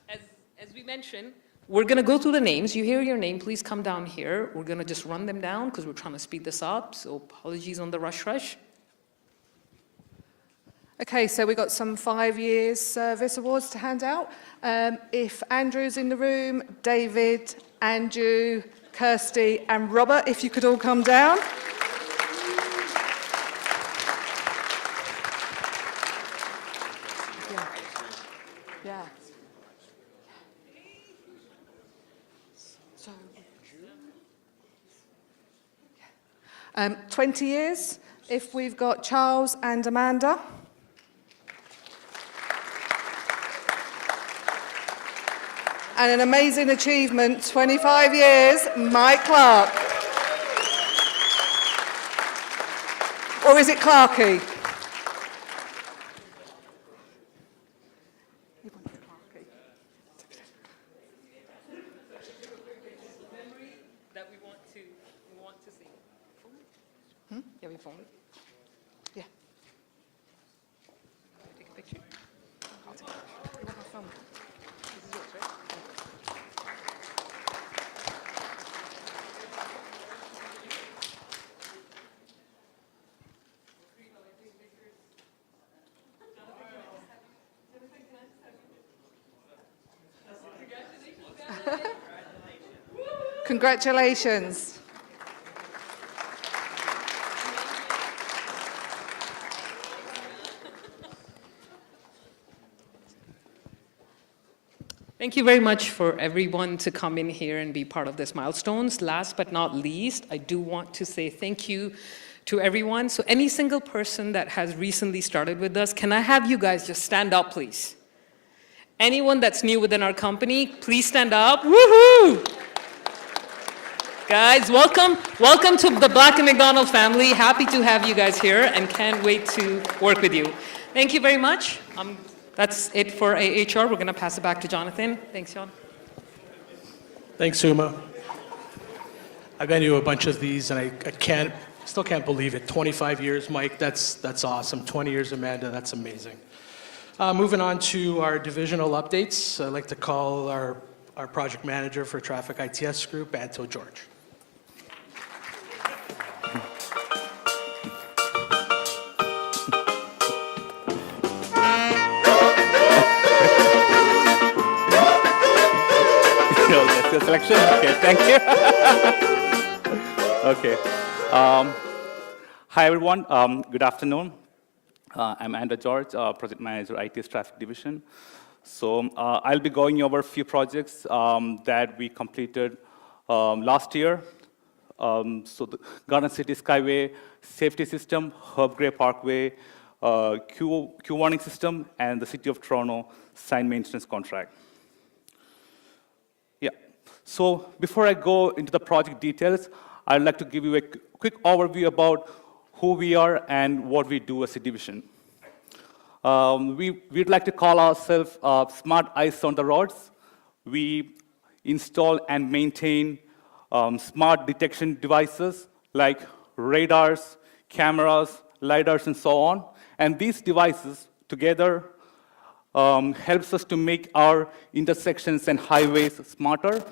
as we mentioned, we're gonna go through the names. You hear your name, please come down here. We're gonna just run them down because we're trying to speed this up, so apologies on the rush. Okay, so we've got some 5 years service awards to hand out. If Andrew's in the room, David, Andrew, Kirsty and Robert, if you could all come down. 20 years, if we've got Charles and Amanda. And an amazing achievement, 25 years, Mike Clark. Or is it Clarky? That we want to see. Yeah, we phone it. Yeah. Take a picture. I'll take a picture. You want my phone? This is yours, right? Congratulations. Thank you very much for everyone to come in here and be part of this milestones. Last but not least, I do want to say thank you to everyone. So any single person that has recently started with us, can I have you guys just stand up, please? Anyone that's new within our company, please stand up. Woohoo! Guys, welcome to the Black&McDonald family. Happy to have you guys here and can't wait to work with you. Thank you very much. That's it for AHR. We're going to pass it back to Jonathan. Thanks, John. Thanks, Uma. I've been to a bunch of these, and I still can't believe it. 25 years, Mike. That's awesome. 20 years, Amanda. That's amazing. Moving on to our divisional updates, I'd like to call our project manager for Traffic ITS Group, Anto George. That's your selection? Okay, thank you. Okay. Hi, everyone. Good afternoon. I'm Andrew George, Project Manager, ITS Traffic Division. So I'll be going over a few projects that we completed last year. So the Garden City Skyway Safety System, Herb Gray Parkway, Q Warning System, and the City of Toronto Sign Maintenance Contract. Yeah. So before I go into the project details, I'd like to give you a quick overview about who we are and what we do as a division. We'd like to call ourselves Smart Eyes on the Roads. We install and maintain smart detection devices like radars, cameras, lidars, and so on. And these devices together helps us to make our intersections and highways smarter,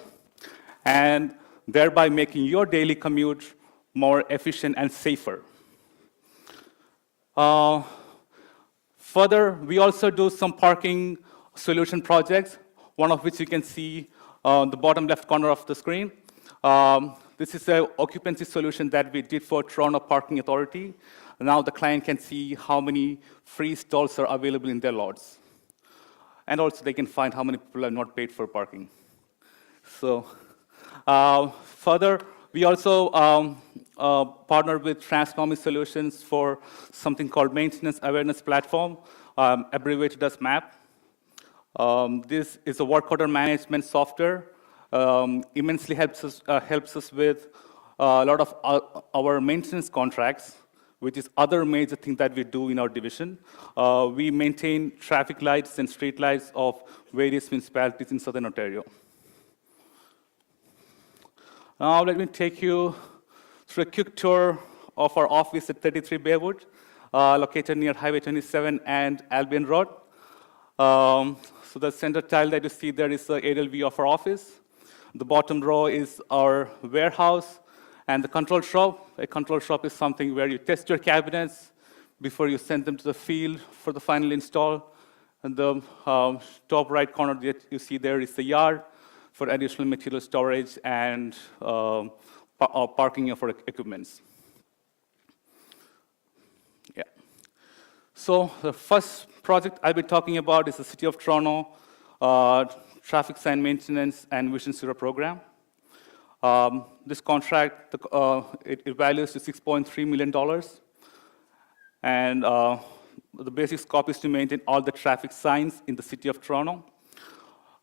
and thereby making your daily commute more efficient and safer. Further, we also do some parking solution projects, one of which you can see on the bottom left corner of the screen. This is an occupancy solution that we did for Toronto Parking Authority. Now the client can see how many free stalls are available in their lots. And also they can find how many people are not paid for parking. So further, we also partner with Transforming Solutions for something called Maintenance Awareness Platform, abbreviated as MAP. This is a work order management software. Immensely helps us with a lot of our maintenance contracts, which is other major thing that we do in our division. We maintain traffic lights and street lights of various municipalities in Southern Ontario. Now let me take you through a quick tour of our office at 33 Baywood, located near Highway 27 and Albion Road. So the center tile that you see there is the aerial view of our office. The bottom row is our warehouse and the control shop. A control shop is something where you test your cabinets before you send them to the field for the final install. And the top right corner that you see there is the yard for additional material storage and parking of our equipments. Yeah. So the first project I'll be talking about is the City of Toronto Traffic Sign Maintenance and Vision Zero program. This contract, it values to $6.3 million. And the basic scope is to maintain all the traffic signs in the city of Toronto.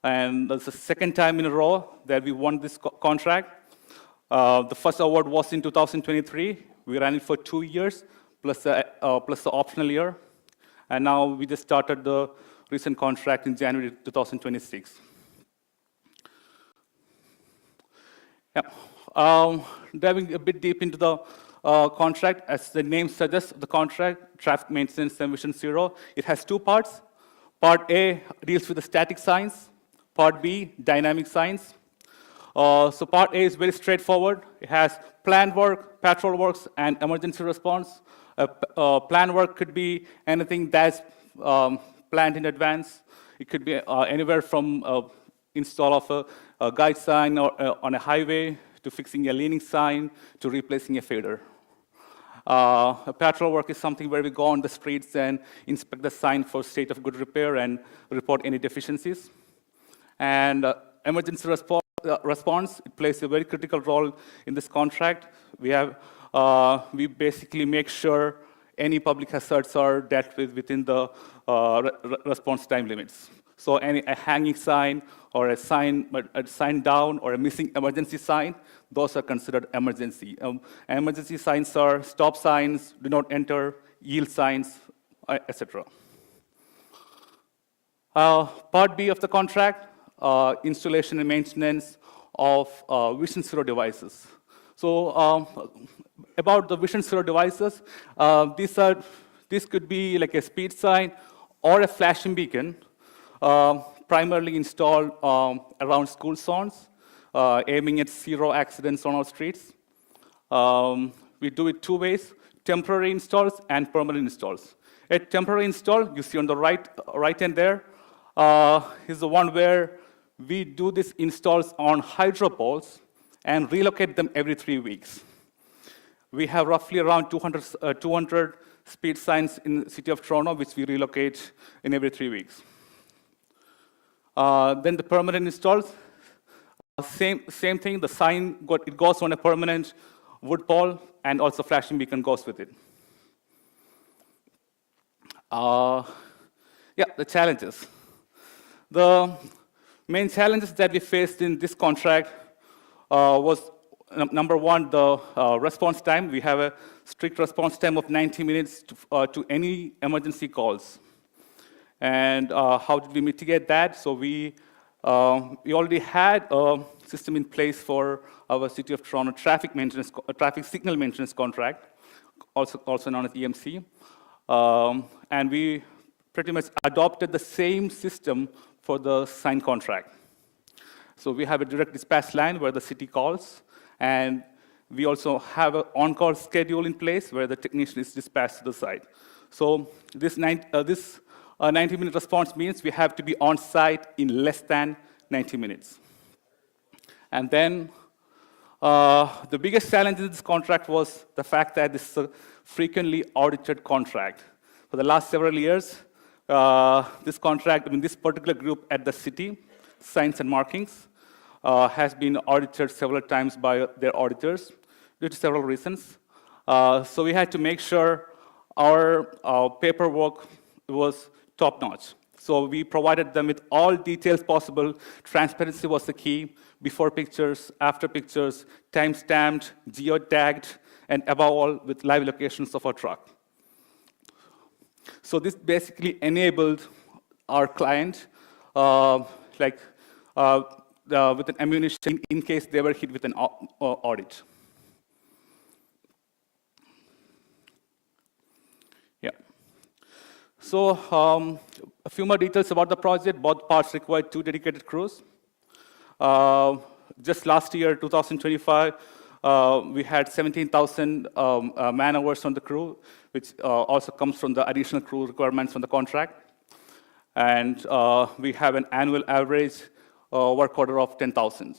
And that's the second time in a row that we won this contract. The first award was in 2023. We ran it for 2 years, plus the optional year. And now we just started the recent contract in January 2026. Yeah. Diving a bit deep into the contract, as the name suggests, the contract, Traffic Maintenance and Vision Zero, it has two parts. Part A deals with the static signs. Part B, dynamic signs. So part A is very straightforward. It has planned work, patrol works, and emergency response. Planned work could be anything that's planned in advance. It could be anywhere from install of a guide sign or, on a highway, to fixing a leaning sign, to replacing a fader. A patrol work is something where we go on the streets and inspect the sign for state of good repair and report any deficiencies. And emergency response, it plays a very critical role in this contract. We basically make sure any public hazards are dealt with within the response time limits. So a hanging sign or a sign down or a missing emergency sign, those are considered emergency. Emergency signs are stop signs, do not enter, yield signs, etc. Part B of the contract, installation and maintenance of Vision Zero devices. So about the Vision Zero devices, this could be like a speed sign or a flashing beacon, primarily installed around school zones, aiming at zero accidents on our streets. We do it two ways, temporary installs and permanent installs. A temporary install, you see on the right hand there, is the one where we do these installs on hydro poles and relocate them every 3 weeks. We have roughly around 200 speed signs in the city of Toronto, which we relocate in every 3 weeks. Then the permanent installs, same thing, the sign, it goes on a permanent wood pole, and also flashing beacon goes with it. Yeah, the challenges. The main challenges that we faced in this contract was, number one, the response time. We have a strict response time of 90 minutes to any emergency calls. And how did we mitigate that? So we already had a system in place for our City of Toronto traffic signal maintenance contract, also known as EMC. And we pretty much adopted the same system for the sign contract. So we have a direct dispatch line where the city calls, and we also have an on-call schedule in place where the technician is dispatched to the site. So this 90-minute response means we have to be on site in less than 90 minutes. And then the biggest challenge in this contract was the fact that this is a frequently audited contract. For the last several years, this contract, this particular group at the city, Signs and Markings, has been audited several times by their auditors due to several reasons. So we had to make sure our paperwork was top-notch. So we provided them with all details possible. Transparency was the key. Before pictures, after pictures, time-stamped, geo-tagged, and above all, with live locations of our truck. So this basically enabled our client, with an ammunition in case they were hit with an audit. Yeah. So a few more details about the project. Both parts required 2 dedicated crews. Just last year, 2025, we had 17,000 man-hours on the crew, which also comes from the additional crew requirements from the contract. And we have an annual average work order of 10,000.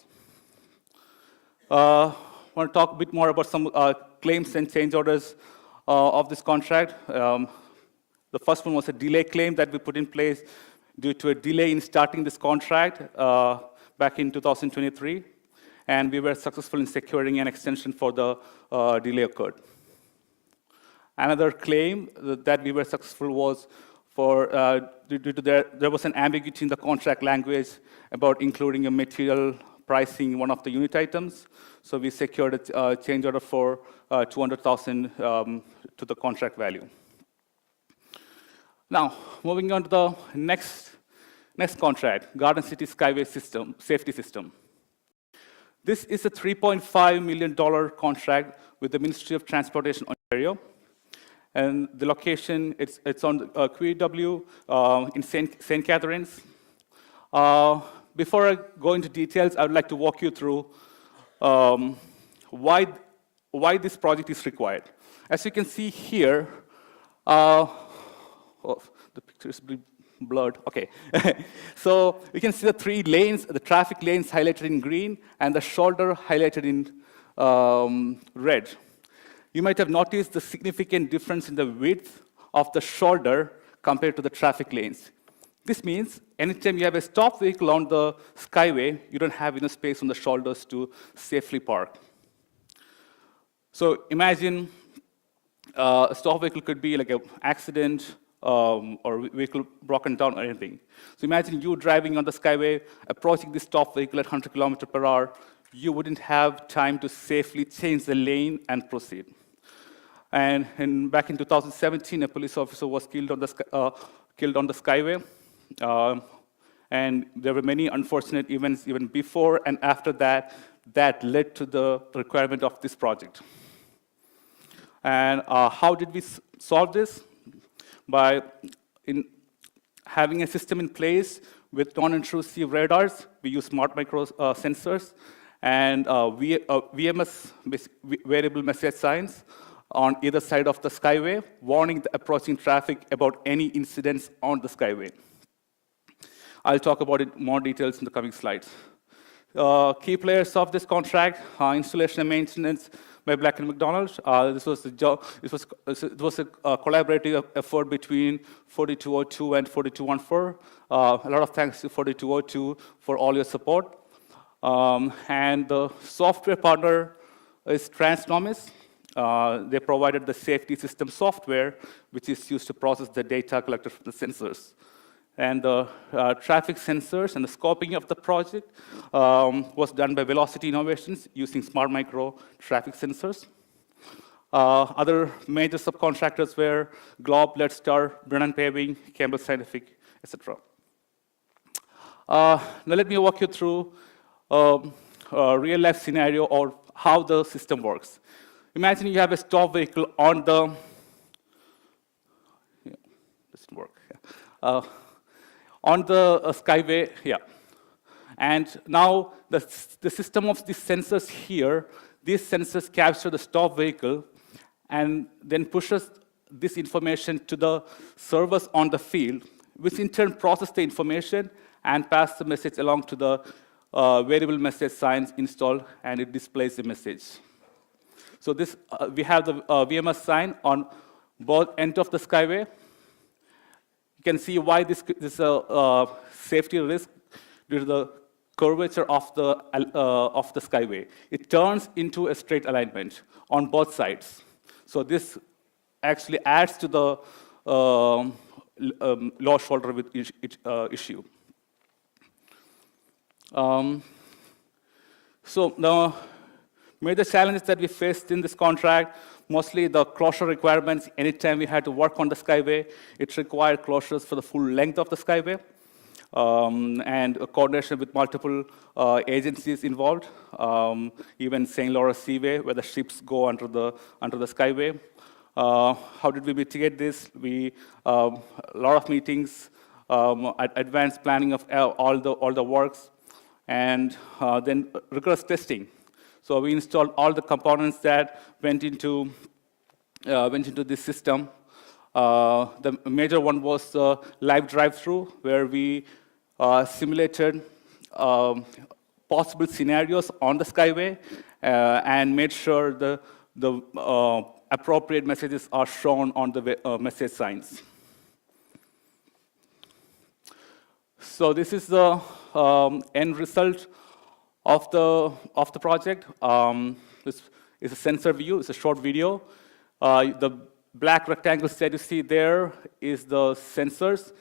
I want to talk a bit more about some claims and change orders of this contract. The first one was a delay claim that we put in place due to a delay in starting this contract back in 2023. and we were successful in securing an extension for the delay occurred. Another claim that we were successful was due to there was an ambiguity in the contract language about including a material pricing in one of the unit items. So we secured a change order for $200,000 to the contract value. Now, moving on to the next contract, Garden City Skyway System, Safety System. This is a $3.5 million contract with the Ministry of Transportation, Ontario. And the location, it's on QEW in St. Catharines. Before I go into details, I would like to walk you through why this project is required. As you can see here, the picture is blurred. Okay. So you can see the 3 lanes, the traffic lanes highlighted in green, and the shoulder highlighted in red. You might have noticed the significant difference in the width of the shoulder compared to the traffic lanes. This means anytime you have a stop vehicle on the skyway, you don't have enough space on the shoulders to safely park. So imagine a stop vehicle could be like an accident or vehicle broken down or anything. So imagine you driving on the skyway, approaching this stop vehicle at 100 kilometers per hour, you wouldn't have time to safely change the lane and proceed. And back in 2017, a police officer was killed on the skyway. And there were many unfortunate events even before and after that led to the requirement of this project. And how did we solve this? By having a system in place with non-intrusive radars. We use smart micro sensors and VMS, variable message signs, on either side of the skyway, warning the approaching traffic about any incidents on the skyway. I'll talk about it more details in the coming slides. Key players of this contract, installation and maintenance by Black&McDonald. This was a collaborative effort between 4202 and 4214. A lot of thanks to 4202 for all your support. And the software partner is Transnomis. They provided the safety system software, which is used to process the data collected from the sensors. And the traffic sensors and the scoping of the project was done by Velocity Innovations using smart micro traffic sensors. Other major subcontractors were Globe, Leadstar, Brennan Paving, Campbell Scientific, etc. Now let me walk you through a real-life scenario or how the system works. Imagine you have a stop vehicle on the, doesn't work. On the skyway, and now the system of these sensors here, these sensors capture the stop vehicle and then pushes this information to the servers on the field, which in turn process the information and pass the message along to the variable message signs installed, and it displays the message. So this, we have the VMS sign on both ends of the skyway. You can see why this is a safety risk due to the curvature of the skyway. It turns into a straight alignment on both sides. So this actually adds to the low shoulder width issue. So the major challenges that we faced in this contract, mostly the closure requirements. Anytime we had to work on the skyway, it required closures for the full length of the skyway, and a coordination with multiple agencies involved, even St. Lawrence Seaway, where the ships go under the skyway. How did we mitigate this? We a lot of meetings, advanced planning of all the works, and then rigorous testing. So we installed all the components that went into this system. The major one was the live drive-through, where we simulated possible scenarios on the skyway and made sure the appropriate messages are shown on the message signs. So this is the end result of the project. This is a sensor view. It's a short video. The black rectangles that you see there is the sensors,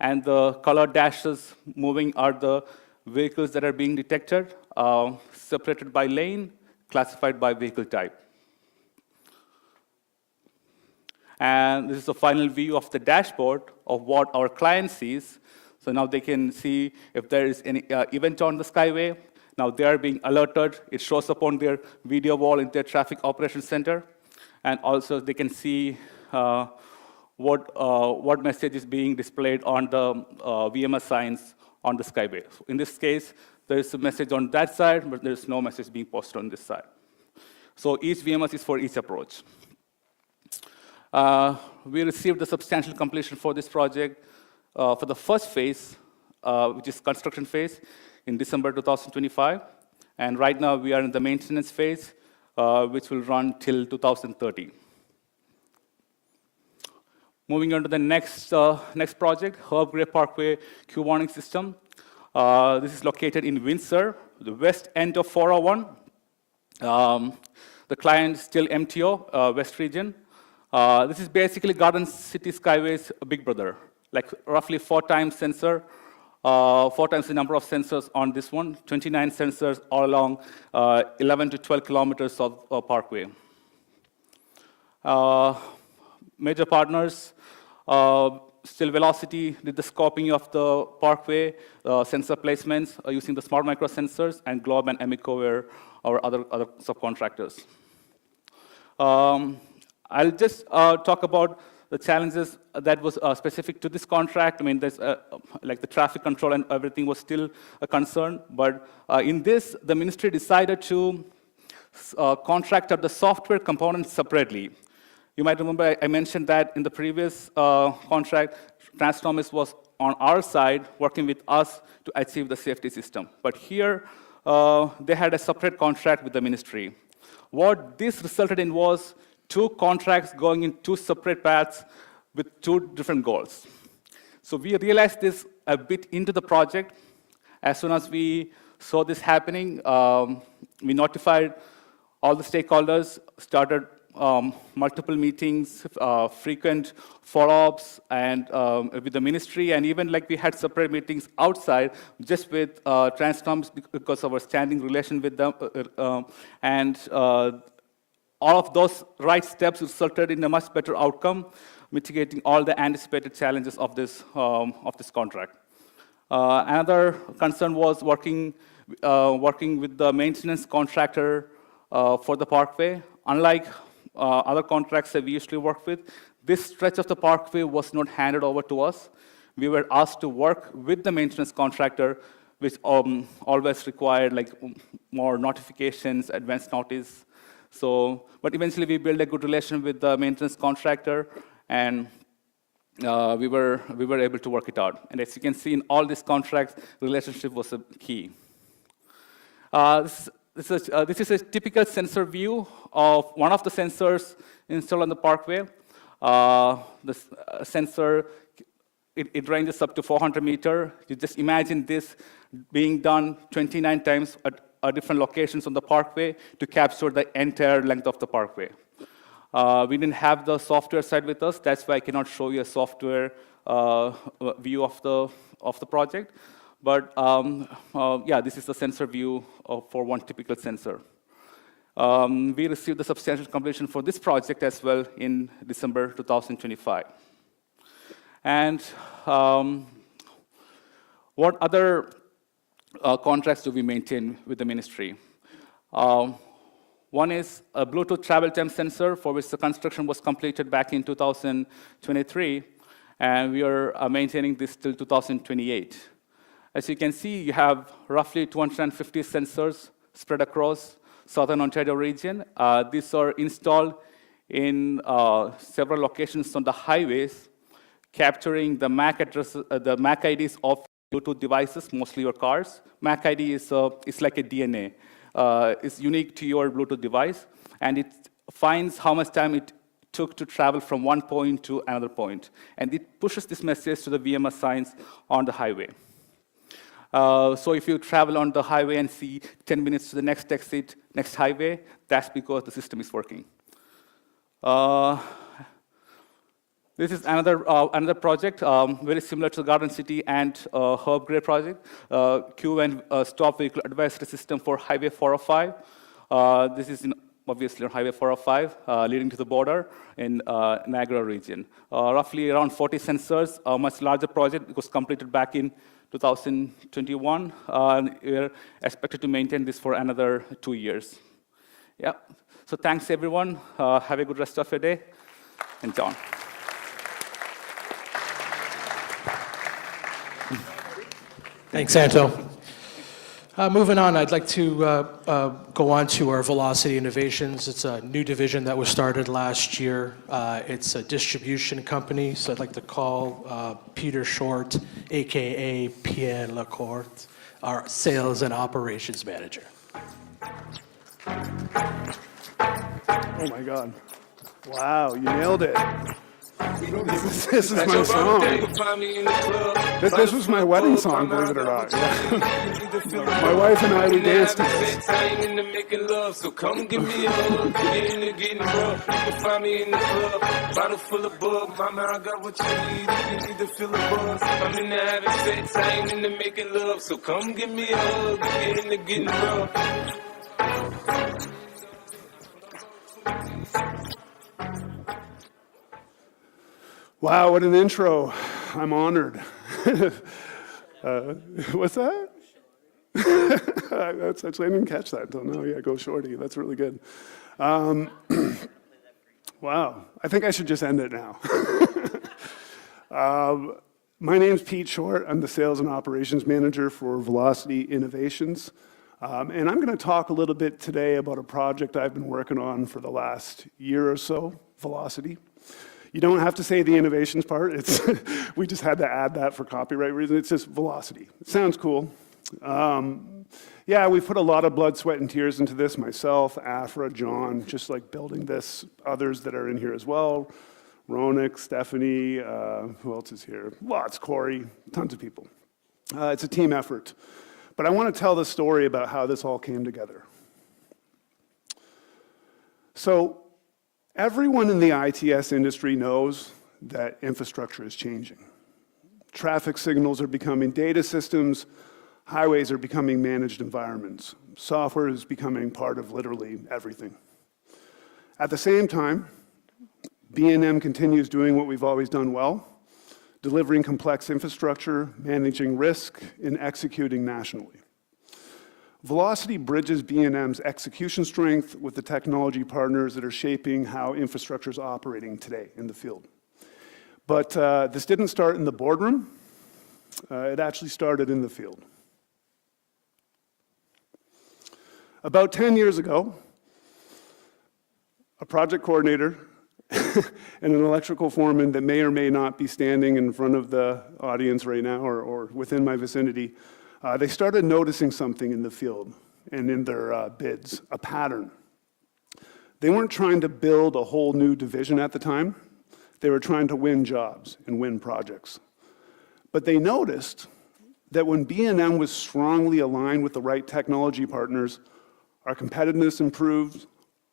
and the color dashes moving are the vehicles that are being detected, separated by lane, classified by vehicle type. And this is the final view of the dashboard of what our client sees. So now they can see if there is any event on the skyway. Now they are being alerted. It shows up on their video wall in their traffic operations center. And also they can see what message is being displayed on the VMS signs on the skyway. So in this case, there is a message on that side, but there is no message being posted on this side. So each VMS is for each approach. We received a substantial completion for this project for the first phase, which is construction phase, in December 2025. And right now we are in the maintenance phase, which will run till 2030. Moving on to the next project, Herb Gray Parkway queue warning system. This is located in Windsor, the west end of 401. The client is still MTO, West Region. This is basically Garden City Skyway's big brother, like roughly 4 times sensor, 4 times the number of sensors on this one, 29 sensors all along 11 to 12 kilometers of parkway. Major partners, Still Velocity did the scoping of the parkway, sensor placements using the smart micro sensors, and Globe and Emico were our other subcontractors. I'll just talk about the challenges that was specific to this contract. I mean, there's like the traffic control and everything was still a concern, but in this, the ministry decided to contract out the software components separately. You might remember I mentioned that in the previous contract, Transnormis was on our side working with us to achieve the safety system. But here, they had a separate contract with the ministry. What this resulted in was 2 contracts going in 2 separate paths with 2 different goals. So we realized this a bit into the project. As soon as we saw this happening, we notified all the stakeholders, started multiple meetings, frequent follow-ups, and with the ministry, and even like we had separate meetings outside just with Transnorms because of our standing relation with them, and all of those right steps resulted in a much better outcome, mitigating all the anticipated challenges of this contract. Another concern was working with the maintenance contractor for the parkway. Unlike other contracts that we usually work with, this stretch of the parkway was not handed over to us. We were asked to work with the maintenance contractor, which always required like more notifications, advance notice. So, but eventually we built a good relation with the maintenance contractor, and we were able to work it out. And as you can see in all these contracts, relationship was a key. This is a typical sensor view of one of the sensors installed on the parkway. The sensor, it ranges up to 400 meters. You just imagine this being done 29 times at different locations on the parkway to capture the entire length of the parkway. We didn't have the software side with us. That's why I cannot show you a software view of the project. But yeah, this is the sensor view for one typical sensor. We received the substantial completion for this project as well in December 2025. And what other contracts do we maintain with the ministry? One is a Bluetooth travel time sensor for which the construction was completed back in 2023, and we are maintaining this till 2028. As you can see, you have roughly 250 sensors spread across Southern Ontario region. These are installed in several locations on the highways, capturing the MAC addresses, the MAC IDs of Bluetooth devices, mostly your cars. MAC ID is like a DNA. It's unique to your Bluetooth device, and it finds how much time it took to travel from one point to another point. And it pushes this message to the VMS signs on the highway. So if you travel on the highway and see 10 minutes to the next exit, next highway, that's because the system is working. This is another project, very similar to the Garden City and Herb Gray project, queue and stop vehicle advisory system for Highway 405. This is obviously on Highway 405, leading to the border in Niagara region. Roughly around 40 sensors, a much larger project. It was completed back in 2021. We're expected to maintain this for another 2 years. Yeah. So thanks, everyone. Have a good rest of your day. And John. Thanks, Anto. Moving on, I'd like to go on to our Velocity Innovations. It's a new division that was started last year. It's a distribution company, so I'd like to call Peter Short, AKA Pierre Lacourte, our Sales and Operations Manager. Oh my God. Wow, you nailed it. This is my song. This was my wedding song, believe it or not. Yeah. My wife and I, we danced to this. So come give me a hug, get in the getting rough. You can find me in the club, bottle full of bug. Mama, I got what you need if you need to feel the buzz. I'm in the having sex, I ain't in the making love. So come give me a hug, get in the getting rough. Wow, what an intro. I'm honored. What's that? That's actually, I didn't catch that until now. Yeah, go Shorty. That's really good. Wow, I think I should just end it now. My name's Pete Short. I'm the Sales and Operations Manager for Velocity Innovations. And I'm going to talk a little bit today about a project I've been working on for the last year or so, Velocity. You don't have to say the innovations part. It's we just had to add that for copyright reasons. It's just Velocity. It sounds cool. Yeah, we've put a lot of blood, sweat, and tears into this. Myself, Afra, John, just like building this. Others that are in here as well. Ronak, Stephanie, who else is here? Lots, Corey, tons of people. It's a team effort. But I want to tell the story about how this all came together. So, everyone in the ITS industry knows that infrastructure is changing. Traffic signals are becoming data systems, highways are becoming managed environments. Software is becoming part of literally everything. At the same time, B&M continues doing what we've always done well, delivering complex infrastructure, managing risk, and executing nationally. Velocity bridges B&M's execution strength with the technology partners that are shaping how infrastructure is operating today in the field. But this didn't start in the boardroom. It actually started in the field. About 10 years ago, a project coordinator and an electrical foreman that may or may not be standing in front of the audience right now or within my vicinity, they started noticing something in the field and in their bids, a pattern. They weren't trying to build a whole new division at the time. They were trying to win jobs and win projects. But they noticed that when B&M was strongly aligned with the right technology partners, our competitiveness improved,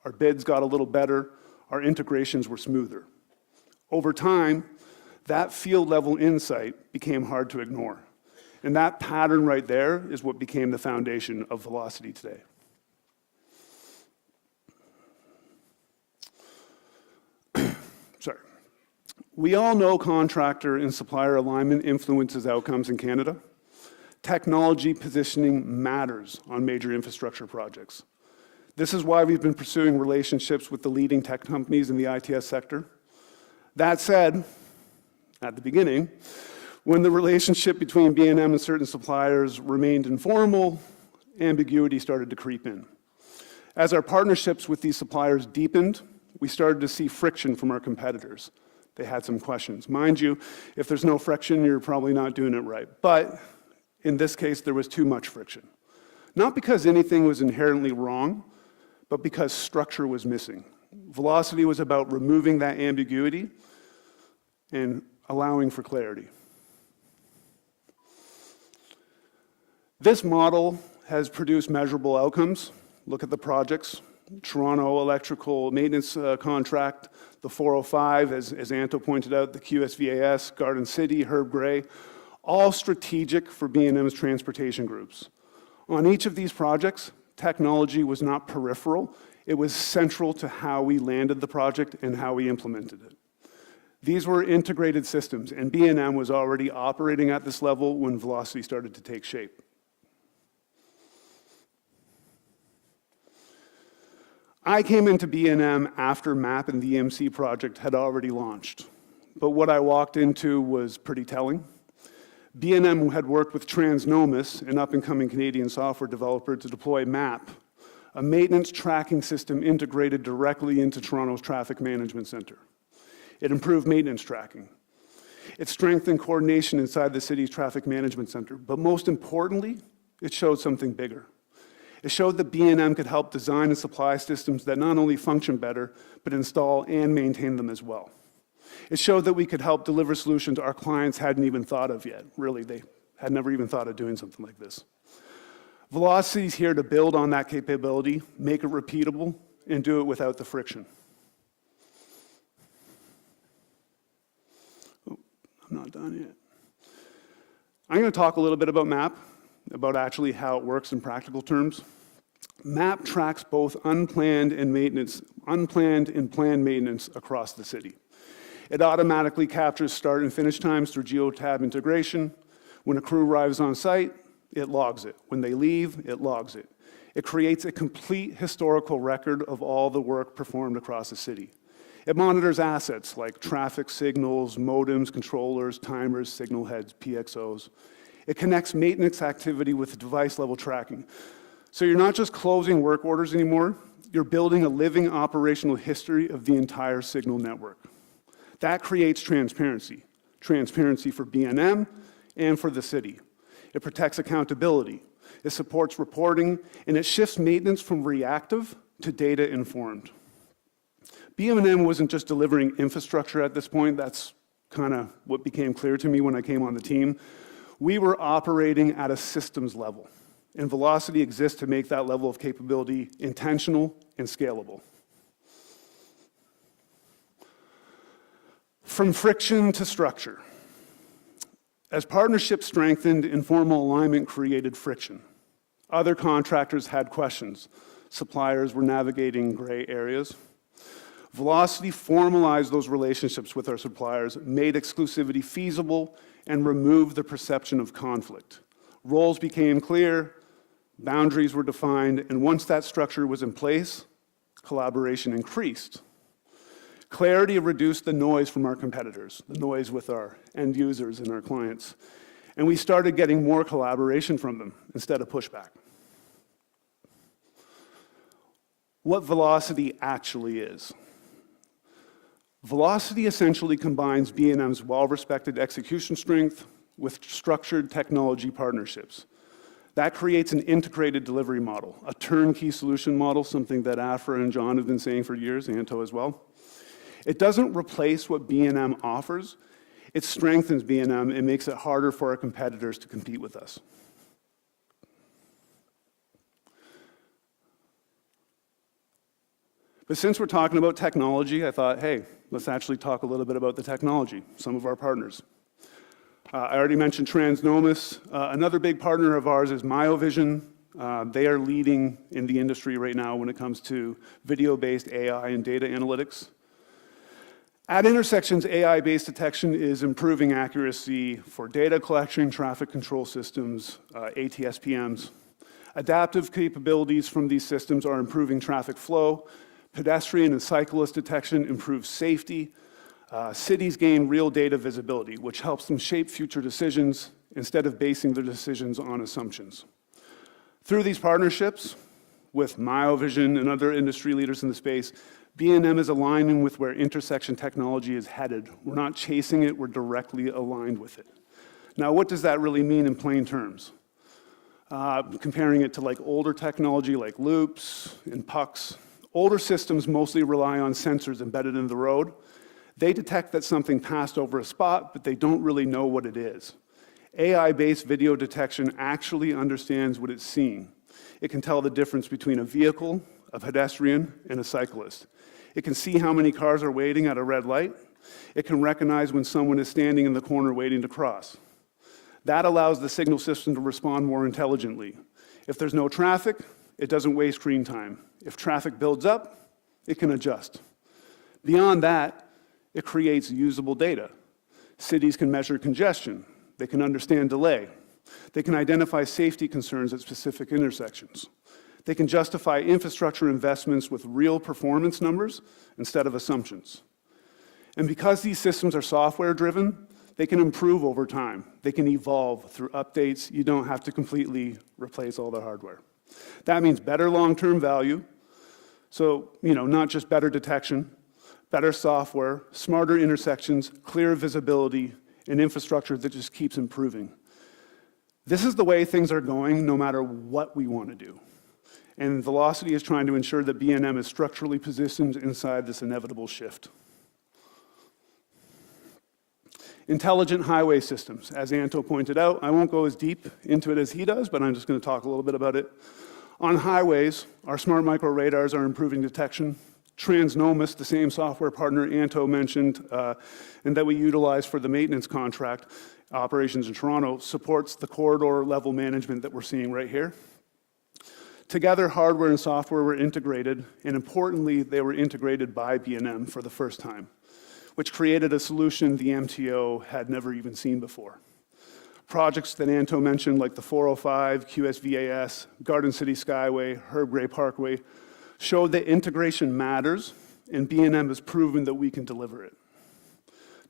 our bids got a little better, our integrations were smoother. Over time, that field-level insight became hard to ignore. And that pattern right there is what became the foundation of Velocity today. Sorry. We all know contractor and supplier alignment influences outcomes in Canada. Technology positioning matters on major infrastructure projects. This is why we've been pursuing relationships with the leading tech companies in the ITS sector. That said, at the beginning, when the relationship between B&M and certain suppliers remained informal, ambiguity started to creep in. As our partnerships with these suppliers deepened, we started to see friction from our competitors. They had some questions. Mind you, if there's no friction, you're probably not doing it right. But in this case, there was too much friction. Not because anything was inherently wrong, but because structure was missing. Velocity was about removing that ambiguity and allowing for clarity. This model has produced measurable outcomes. Look at the projects. Toronto Electrical Maintenance Contract, the 405, as Anto pointed out, the QSVAS, Garden City, Herb Gray, all strategic for B&M's transportation groups. On each of these projects, technology was not peripheral, it was central to how we landed the project and how we implemented it. These were integrated systems, and B&M was already operating at this level when Velocity started to take shape. I came into B&M after MAP and the EMC project had already launched, but what I walked into was pretty telling. B&M had worked with Transnomus, an up-and-coming Canadian software developer, to deploy MAP, a maintenance tracking system integrated directly into Toronto's traffic management center. It improved maintenance tracking. It strengthened coordination inside the city's traffic management center, but most importantly, it showed something bigger. It showed that B&M could help design and supply systems that not only function better, but install and maintain them as well. It showed that we could help deliver solutions our clients hadn't even thought of yet. Really, they had never even thought of doing something like this. Velocity is here to build on that capability, make it repeatable, and do it without the friction. Oh, I'm not done yet. I'm going to talk a little bit about MAP, about actually how it works in practical terms. MAP tracks both unplanned and planned maintenance across the city. It automatically captures start and finish times through geotab integration. When a crew arrives on site, it logs it. When they leave, it logs it. It creates a complete historical record of all the work performed across the city. It monitors assets like traffic signals, modems, controllers, timers, signal heads, PXOs. It connects maintenance activity with device-level tracking. So you're not just closing work orders anymore, you're building a living operational history of the entire signal network. That creates transparency. Transparency for B&M and for the city. It protects accountability. It supports reporting, and it shifts maintenance from reactive to data-informed. B&M wasn't just delivering infrastructure at this point. That's kind of what became clear to me when I came on the team. We were operating at a systems level, and Velocity exists to make that level of capability intentional and scalable. From friction to structure. As partnerships strengthened, informal alignment created friction. Other contractors had questions. Suppliers were navigating gray areas. Velocity formalized those relationships with our suppliers, made exclusivity feasible, and removed the perception of conflict. Roles became clear, boundaries were defined, and once that structure was in place, collaboration increased. Clarity reduced the noise from our competitors, the noise with our end users and our clients, and we started getting more collaboration from them instead of pushback. What Velocity actually is. Velocity essentially combines B&M's well-respected execution strength with structured technology partnerships. That creates an integrated delivery model, a turnkey solution model, something that Afra and John have been saying for years, Anto as well. It doesn't replace what B&M offers, it strengthens B&M and makes it harder for our competitors to compete with us. But since we're talking about technology, I thought, hey, let's actually talk a little bit about the technology, some of our partners. I already mentioned Transnomus. Another big partner of ours is Myovision. They are leading in the industry right now when it comes to video-based AI and data analytics. At intersections, AI-based detection is improving accuracy for data collection, traffic control systems, ATSPMs. Adaptive capabilities from these systems are improving traffic flow. Pedestrian and cyclist detection improves safety. Cities gain real data visibility, which helps them shape future decisions instead of basing their decisions on assumptions. Through these partnerships with Myovision and other industry leaders in the space, B&M is aligning with where intersection technology is headed. We're not chasing it, we're directly aligned with it. Now, what does that really mean in plain terms? Comparing it to like older technology like loops and pucks, older systems mostly rely on sensors embedded in the road. They detect that something passed over a spot, but they don't really know what it is. AI-based video detection actually understands what it's seeing. It can tell the difference between a vehicle, a pedestrian, and a cyclist. It can see how many cars are waiting at a red light. It can recognize when someone is standing in the corner waiting to cross. That allows the signal system to respond more intelligently. If there's no traffic, it doesn't waste screen time. If traffic builds up, it can adjust. Beyond that, it creates usable data. Cities can measure congestion. They can understand delay. They can identify safety concerns at specific intersections. They can justify infrastructure investments with real performance numbers instead of assumptions. And because these systems are software-driven, they can improve over time. They can evolve through updates. You don't have to completely replace all the hardware. That means better long-term value. So, not just better detection, better software, smarter intersections, clear visibility, and infrastructure that just keeps improving. This is the way things are going no matter what we want to do. And Velocity is trying to ensure that B&M is structurally positioned inside this inevitable shift. Intelligent highway systems. As Anto pointed out, I won't go as deep into it as he does, but I'm just going to talk a little bit about it. On highways, our smart micro radars are improving detection. Transnomus, the same software partner Anto mentioned, and that we utilize for the maintenance contract operations in Toronto, supports the corridor level management that we're seeing right here. Together, hardware and software were integrated, and importantly, they were integrated by B&M for the first time, which created a solution the MTO had never even seen before. Projects that Anto mentioned, like the 405, QSVAS, Garden City Skyway, Herb Gray Parkway, showed that integration matters, and B&M has proven that we can deliver it.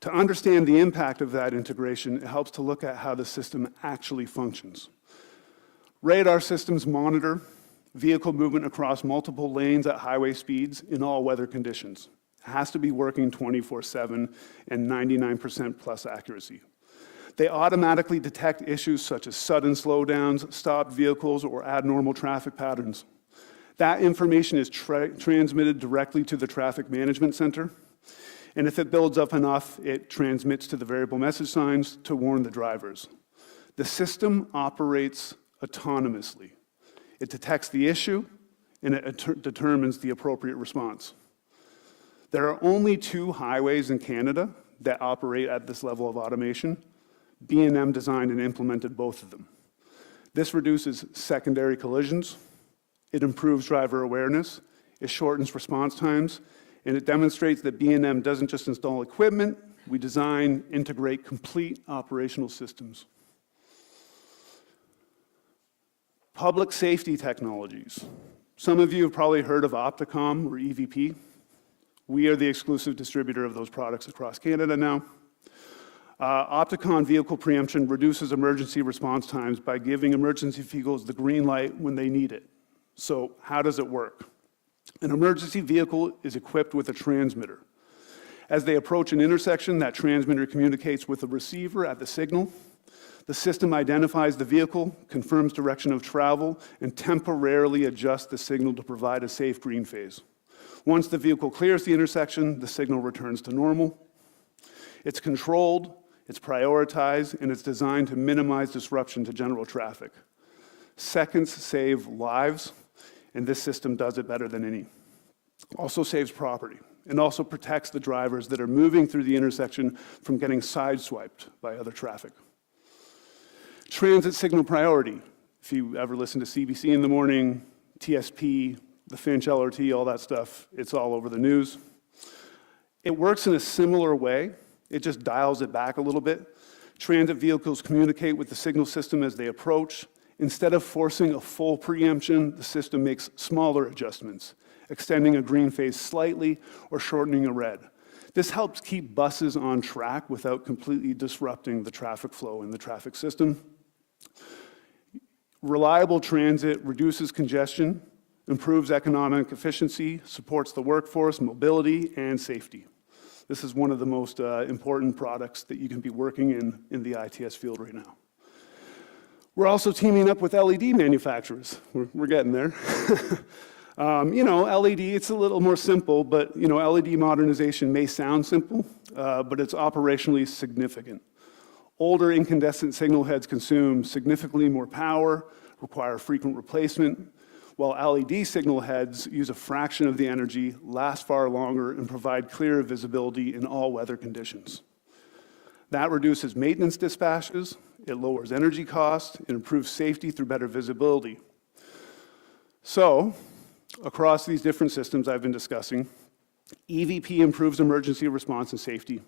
To understand the impact of that integration, it helps to look at how the system actually functions. Radar systems monitor vehicle movement across multiple lanes at highway speeds in all weather conditions. It has to be working 24/7 and 99% plus accuracy. They automatically detect issues such as sudden slowdowns, stopped vehicles, or abnormal traffic patterns. That information is transmitted directly to the traffic management center, and if it builds up enough, it transmits to the variable message signs to warn the drivers. The system operates autonomously. It detects the issue, and it determines the appropriate response. There are only 2 highways in Canada that operate at this level of automation. B&M designed and implemented both of them. This reduces secondary collisions, it improves driver awareness, it shortens response times, and it demonstrates that B&M doesn't just install equipment, we design, integrate complete operational systems. Public safety technologies. Some of you have probably heard of Opticom or EVP. We are the exclusive distributor of those products across Canada now. Opticom vehicle preemption reduces emergency response times by giving emergency vehicles the green light when they need it. So how does it work? An emergency vehicle is equipped with a transmitter. As they approach an intersection, that transmitter communicates with the receiver at the signal. The system identifies the vehicle, confirms direction of travel, and temporarily adjusts the signal to provide a safe green phase. Once the vehicle clears the intersection, the signal returns to normal. It's controlled, it's prioritized, and it's designed to minimize disruption to general traffic. Seconds save lives, and this system does it better than any. Also saves property, and also protects the drivers that are moving through the intersection from getting sideswiped by other traffic. Transit signal priority. If you ever listen to CBC in the morning, TSP, the Finch LRT, all that stuff, it's all over the news. It works in a similar way. It just dials it back a little bit. Transit vehicles communicate with the signal system as they approach. Instead of forcing a full preemption, the system makes smaller adjustments, extending a green phase slightly or shortening a red. This helps keep buses on track without completely disrupting the traffic flow in the traffic system. Reliable transit reduces congestion, improves economic efficiency, supports the workforce, mobility, and safety. This is one of the most important products that you can be working in the ITS field right now. We're also teaming up with LED manufacturers. We're getting there. LED, it's a little more simple, but LED modernization may sound simple, but it's operationally significant. Older incandescent signal heads consume significantly more power, require frequent replacement, while LED signal heads use a fraction of the energy, last far longer, and provide clear visibility in all weather conditions. That reduces maintenance dispatches, it lowers energy costs, and improves safety through better visibility. So, across these different systems I've been discussing, EVP improves emergency response and safety.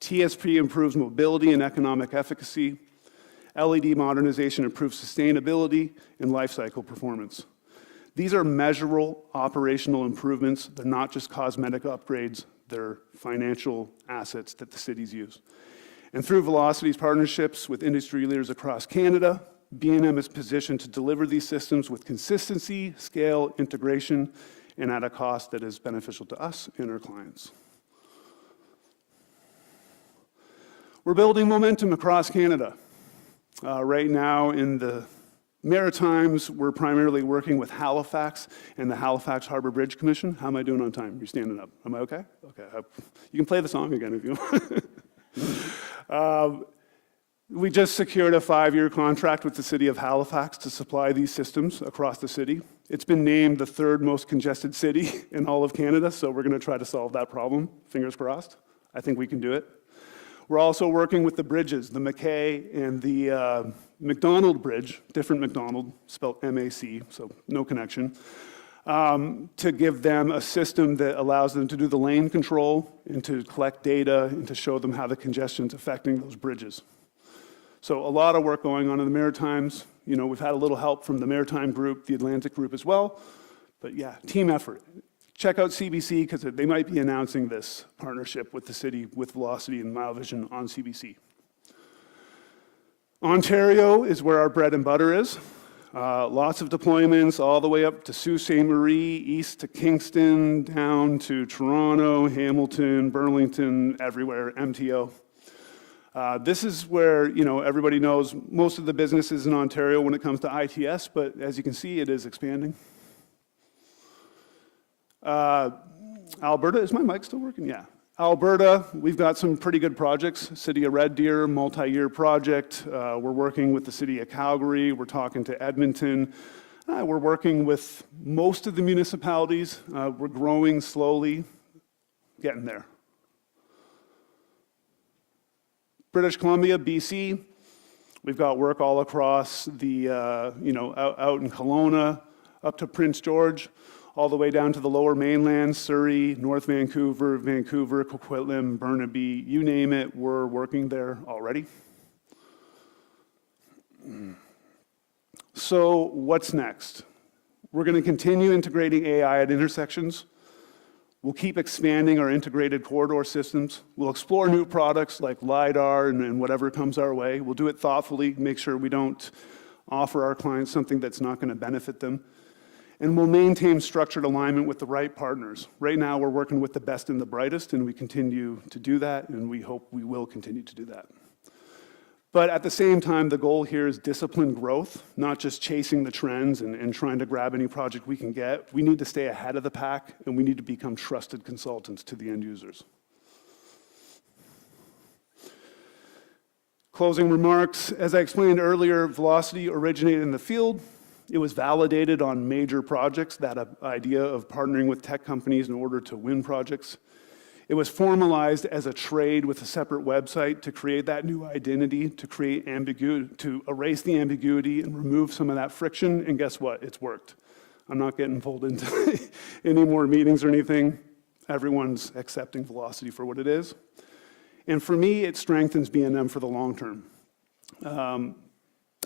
TSP improves mobility and economic efficacy. LED modernization improves sustainability and life cycle performance. These are measurable operational improvements. They're not just cosmetic upgrades, they're financial assets that the cities use. And through Velocity's partnerships with industry leaders across Canada, B&M is positioned to deliver these systems with consistency, scale, integration, and at a cost that is beneficial to us and our clients. We're building momentum across Canada. Right now in the Maritimes, we're primarily working with Halifax and the Halifax Harbour Bridge Commission. How am I doing on time? You're standing up. Am I okay? Okay. You can play the song again if you want. We just secured a 5-year contract with the City of Halifax to supply these systems across the city. It's been named the 3rd most congested city in all of Canada, so we're going to try to solve that problem. Fingers crossed. I think we can do it. We're also working with the bridges, the McKay and the McDonald Bridge, different McDonald, spelled M-A-C, so no connection, to give them a system that allows them to do the lane control and to collect data and to show them how the congestion is affecting those bridges. So a lot of work going on in the Maritimes. You know, we've had a little help from the Maritime group, the Atlantic group as well, but yeah, team effort. Check out CBC because they might be announcing this partnership with the city, with Velocity and MileVision on CBC. Ontario is where our bread and butter is. Lots of deployments all the way up to Sault Ste. Marie, east to Kingston, down to Toronto, Hamilton, Burlington, everywhere, MTO. This is where, you know, everybody knows most of the businesses in Ontario when it comes to ITS, but as you can see, it is expanding. Alberta, is my mic still working? Yeah. Alberta, we've got some pretty good projects. City of Red Deer, multi-year project. We're working with the City of Calgary. We're talking to Edmonton. We're working with most of the municipalities. We're growing slowly, getting there. British Columbia, BC, we've got work all across the, you know, out in Kelowna, up to Prince George, all the way down to the lower mainland, Surrey, North Vancouver, Vancouver, Coquitlam, Burnaby, you name it, we're working there already. So what's next? We're going to continue integrating AI at intersections. We'll keep expanding our integrated corridor systems. We'll explore new products like LiDAR and whatever comes our way. We'll do it thoughtfully, make sure we don't offer our clients something that's not going to benefit them. And we'll maintain structured alignment with the right partners. Right now, we're working with the best and the brightest, and we continue to do that, and we hope we will continue to do that. But at the same time, the goal here is disciplined growth, not just chasing the trends and trying to grab any project we can get. We need to stay ahead of the pack, and we need to become trusted consultants to the end users. Closing remarks. As I explained earlier, Velocity originated in the field. It was validated on major projects, that idea of partnering with tech companies in order to win projects. It was formalized as a trade with a separate website to create that new identity, to create ambiguity, to erase the ambiguity and remove some of that friction, and guess what? It's worked. I'm not getting pulled into any more meetings or anything. Everyone's accepting Velocity for what it is. And for me, it strengthens B&M for the long term.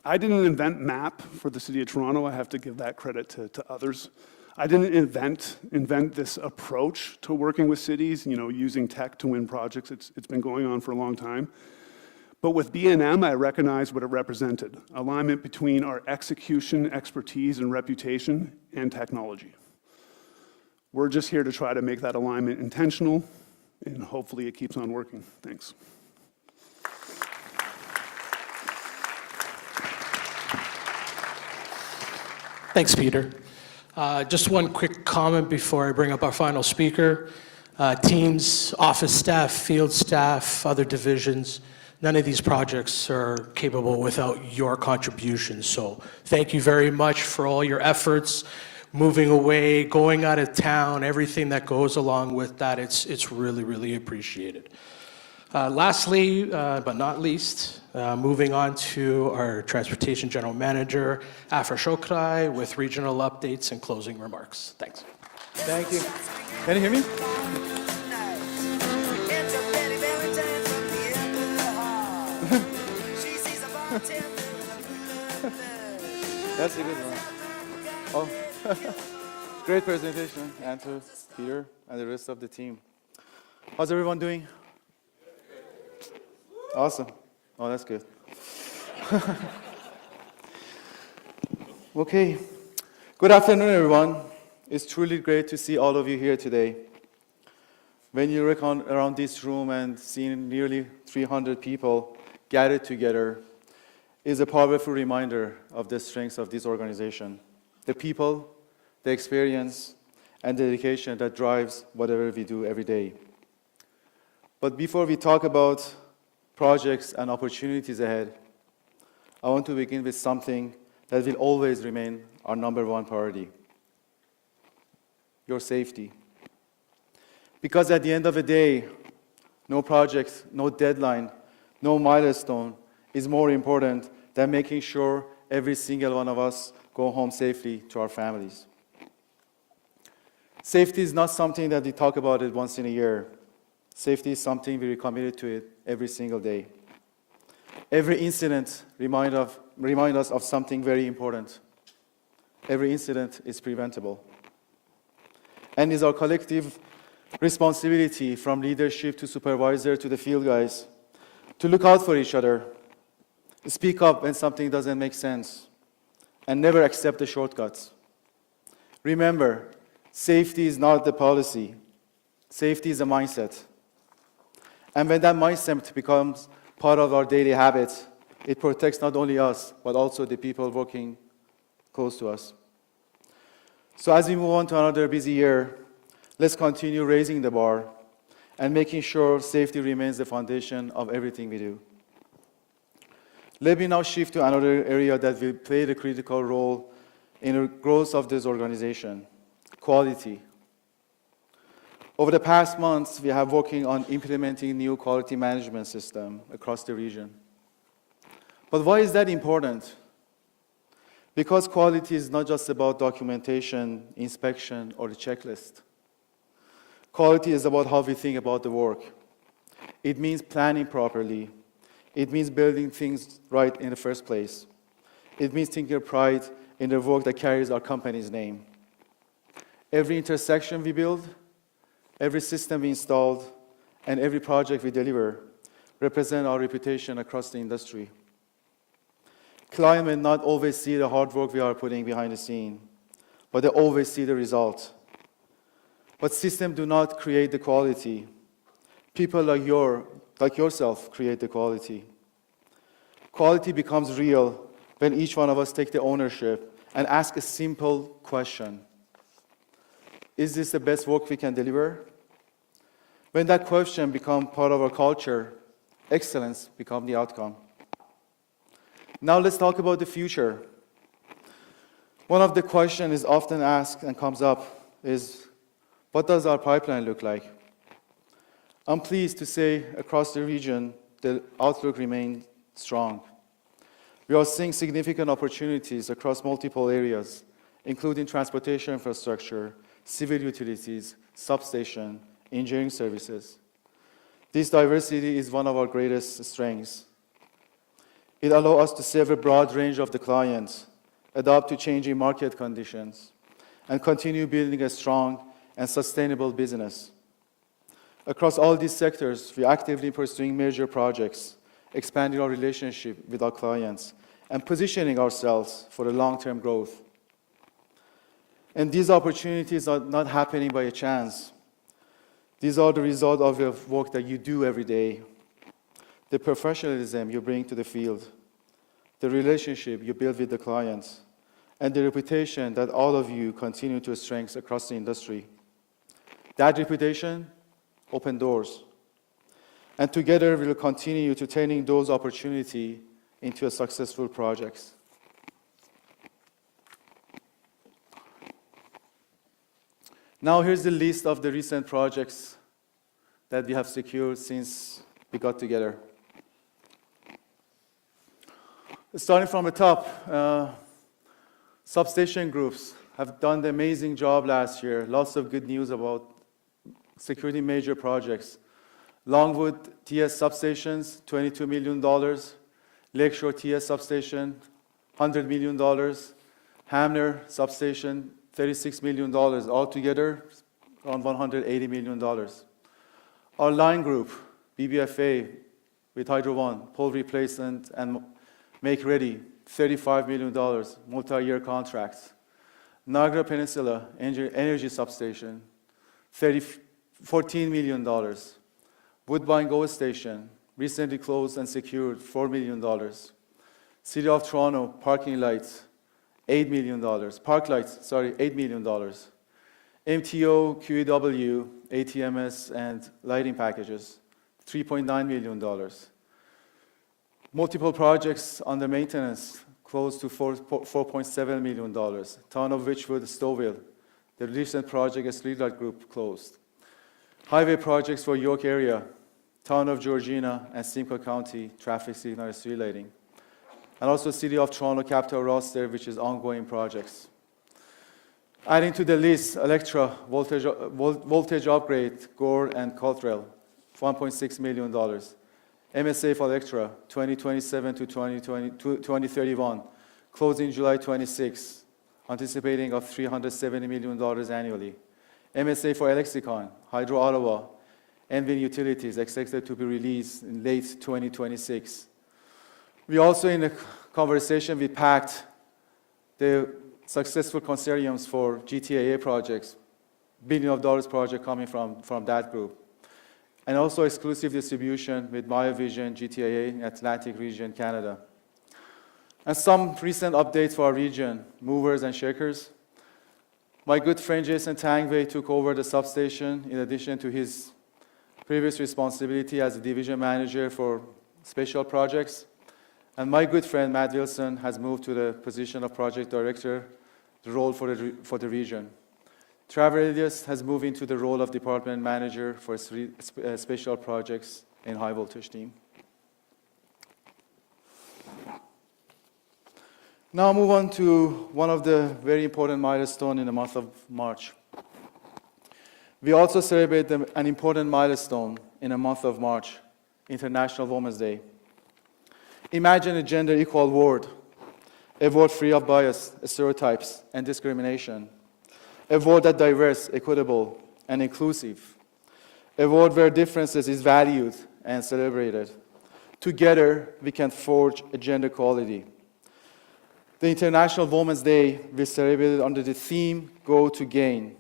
I didn't invent MAP for the City of Toronto. I have to give that credit to others. I didn't invent this approach to working with cities, you know, using tech to win projects. It's been going on for a long time. But with B&M, I recognized what it represented, alignment between our execution, expertise, and reputation, and technology. We're just here to try to make that alignment intentional, and hopefully it keeps on working. Thanks. Thanks, Peter. Just one quick comment before I bring up our final speaker. Teams, office staff, field staff, other divisions, none of these projects are capable without your contributions. So thank you very much for all your efforts, moving away, going out of town, everything that goes along with that. It's really, really appreciated. Lastly, but not least, moving on to our Transportation General Manager, Afra Shokrai, with regional updates and closing remarks. Thanks. Thank you. Can you hear me? That's a good one. Oh, great presentation, Andrew, Peter, and the rest of the team. How's everyone doing? Awesome. Oh, that's good. Okay. Good afternoon, everyone. It's truly great to see all of you here today. When you look around this room and seeing nearly 300 people gathered together is a powerful reminder of the strengths of this organization. The people, the experience, and dedication that drives whatever we do every day. But before we talk about projects and opportunities ahead, I want to begin with something that will always remain our number one priority: your safety. Because at the end of the day, no project, no deadline, no milestone is more important than making sure every single one of us go home safely to our families. Safety is not something that we talk about it once in a year. Safety is something we are committed to it every single day. Every incident reminds us of something very important. Every incident is preventable. And it's our collective responsibility, from leadership to supervisor to the field guys, to look out for each other, speak up when something doesn't make sense, and never accept the shortcuts. Remember, safety is not the policy. Safety is a mindset. And when that mindset becomes part of our daily habits, it protects not only us, but also the people working close to us. So as we move on to another busy year, let's continue raising the bar and making sure safety remains the foundation of everything we do. Let me now shift to another area that will play a critical role in the growth of this organization: quality. Over the past months, we have working on implementing new quality management system across the region. But why is that important? Because quality is not just about documentation, inspection, or the checklist. Quality is about how we think about the work. It means planning properly. It means building things right in the first place. It means taking pride in the work that carries our company's name. Every intersection we build, every system we installed, and every project we deliver represent our reputation across the industry. Clients may not always see the hard work we are putting behind the scene, but they always see the result. But systems do not create the quality. People like yourself create the quality. Quality becomes real when each one of us take the ownership and ask a simple question: is this the best work we can deliver? When that question becomes part of our culture, excellence becomes the outcome. Now let's talk about the future. One of the questions is often asked and comes up is, what does our pipeline look like? I'm pleased to say across the region, the outlook remains strong. We are seeing significant opportunities across multiple areas, including transportation infrastructure, civil utilities, substation, engineering services. This diversity is one of our greatest strengths. It allows us to serve a broad range of the clients, adapt to changing market conditions, and continue building a strong and sustainable business. Across all these sectors, we are actively pursuing major projects, expanding our relationship with our clients, and positioning ourselves for the long-term growth. And these opportunities are not happening by a chance. These are the result of the work that you do every day, the professionalism you bring to the field, the relationship you build with the clients, and the reputation that all of you continue to strengthen across the industry. That reputation opens doors. And together, we will continue to turning those opportunities into a successful projects. Now, here's the list of the recent projects that we have secured since we got together. Starting from the top, substation groups have done the amazing job last year. Lots of good news about securing major projects. Longwood TS substations, $22 million. Lakeshore TS substation, $100 million. Hamner substation, $36 million. Altogether, around $180 million. Our line group, BBFA, with Hydro One, pole replacement and make ready, $35 million, multi-year contracts. Niagara Peninsula Energy Substation, $14 million. Woodbine GO Station, recently closed and secured, $4 million. City of Toronto parking lights, $8 million. Park lights, sorry, $8 million. MTO, QEW, ATMS, and lighting packages, $3.9 million. Multiple projects under maintenance, close to $4.7 million. Town of Richwood, Stouffville, the recent project as Streetlight Group closed. Highway projects for York area, Town of Georgina and Simcoe County, traffic signal and street lighting. And also City of Toronto capital roster, which is ongoing projects. Adding to the list, Electra, voltage upgrade, Gore and Cottrell, $1.6 million. MSA for Electra, 2027 to 2031, closing July 26, anticipating of $370 million annually. MSA for Lexicon, Hydro Ottawa, Envin Utilities, expected to be released in late 2026. We also, in a conversation, we packed the successful consortiums for GTAA projects, $1 billion project coming from that group. And also exclusive distribution with MyoVision, GTAA, Atlantic region, Canada. And some recent updates for our region, movers and shakers. My good friend Jason Tangway took over the substation in addition to his previous responsibility as a division manager for special projects. And my good friend Matt Wilson has moved to the position of project director, the role for the region. Trevor Elias has moved into the role of department manager for special projects in high voltage team. Now move on to one of the very important milestones in the month of March. We also celebrate an important milestone in the month of March, International Women's Day. Imagine a gender equal world, a world free of bias, stereotypes, and discrimination. A world that's diverse, equitable, and inclusive. A world where differences is valued and celebrated. Together, we can forge a gender equality. The International Women's Day we celebrated under the theme, Go to Gain.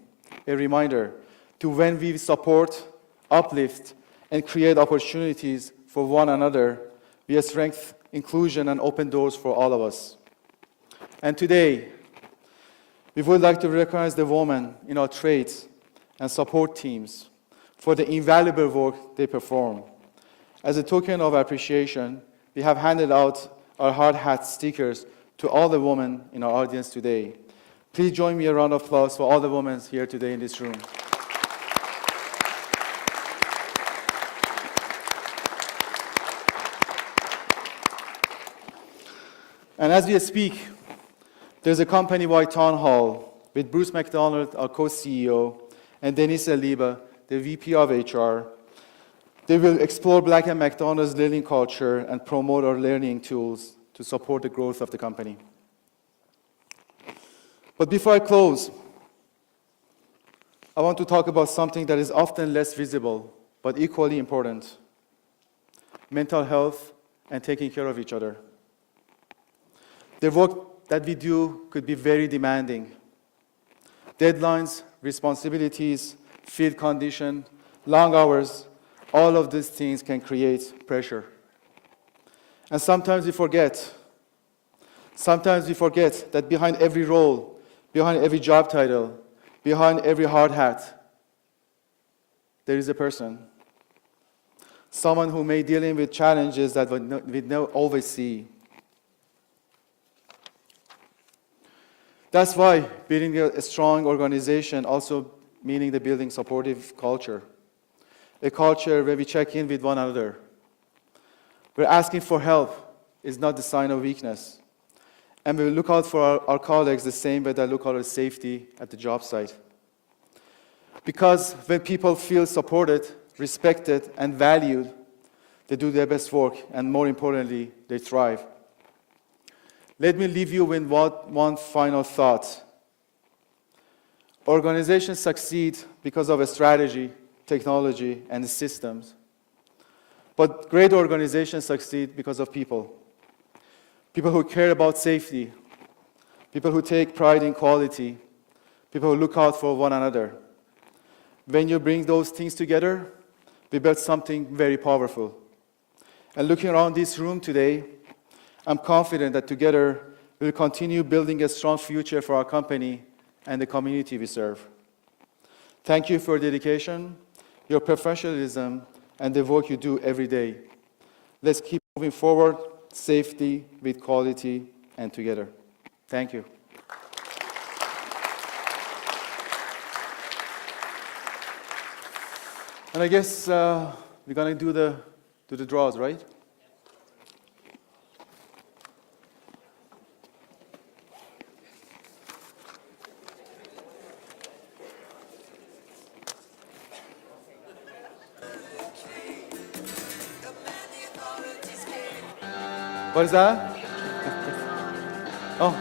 A reminder to when we support, uplift, and create opportunities for one another, we strengthen inclusion and open doors for all of us. And today, we would like to recognize the women in our trades and support teams for the invaluable work they perform. As a token of appreciation, we have handed out our hard hat stickers to all the women in our audience today. Please join me in a round of applause for all the women here today in this room. And as we speak, there's a company-wide town hall with Bruce McDonald, our co-CEO, and Denise Aliba, the VP of HR. They will explore Black&McDonald's learning culture and promote our learning tools to support the growth of the company. But before I close, I want to talk about something that is often less visible, but equally important: mental health and taking care of each other. The work that we do could be very demanding. Deadlines, responsibilities, field condition, long hours, all of these things can create pressure. And sometimes we forget that behind every role, behind every job title, behind every hard hat, there is a person. someone who may dealing with challenges that we don't always see. That's why building a strong organization also meaning the building supportive culture, a culture where we check in with one another, where asking for help is not the sign of weakness, and we look out for our colleagues the same way that look out for safety at the job site. Because when people feel supported, respected, and valued, they do their best work, and more importantly, they thrive. Let me leave you with one final thought. Organizations succeed because of a strategy, technology, and systems. But great organizations succeed because of people. People who care about safety, people who take pride in quality, people who look out for one another. When you bring those things together, we build something very powerful. And looking around this room today, I'm confident that together we'll continue building a strong future for our company and the community we serve. Thank you for your dedication, your professionalism, and the work you do every day. Let's keep moving forward, safety with quality and together. Thank you. And I guess we're going to do the draws, right? What is that? Oh.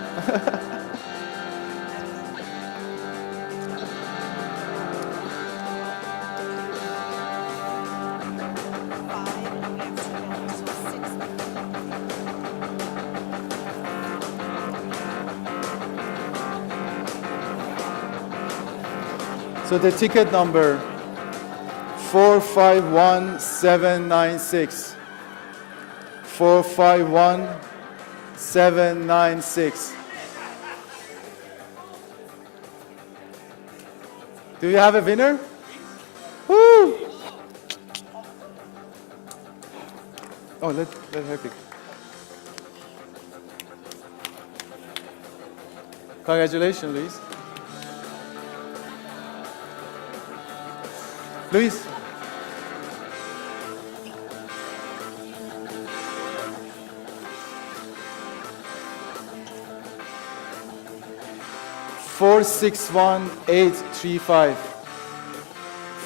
So the ticket number 451796. 451796. Do you have a winner? Woo! Oh, let her pick. Congratulations, Luis. Luis. Four 461-835.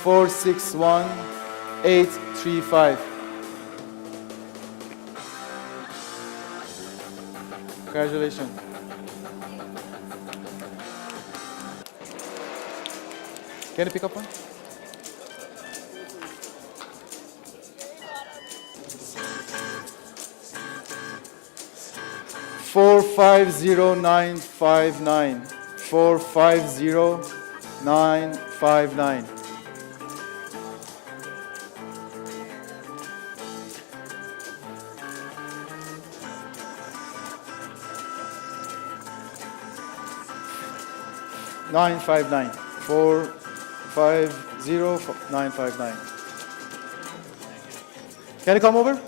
461-835. Congratulations. Can you pick up one? Four 50959. 450959. Nine 450-959. Can you come over?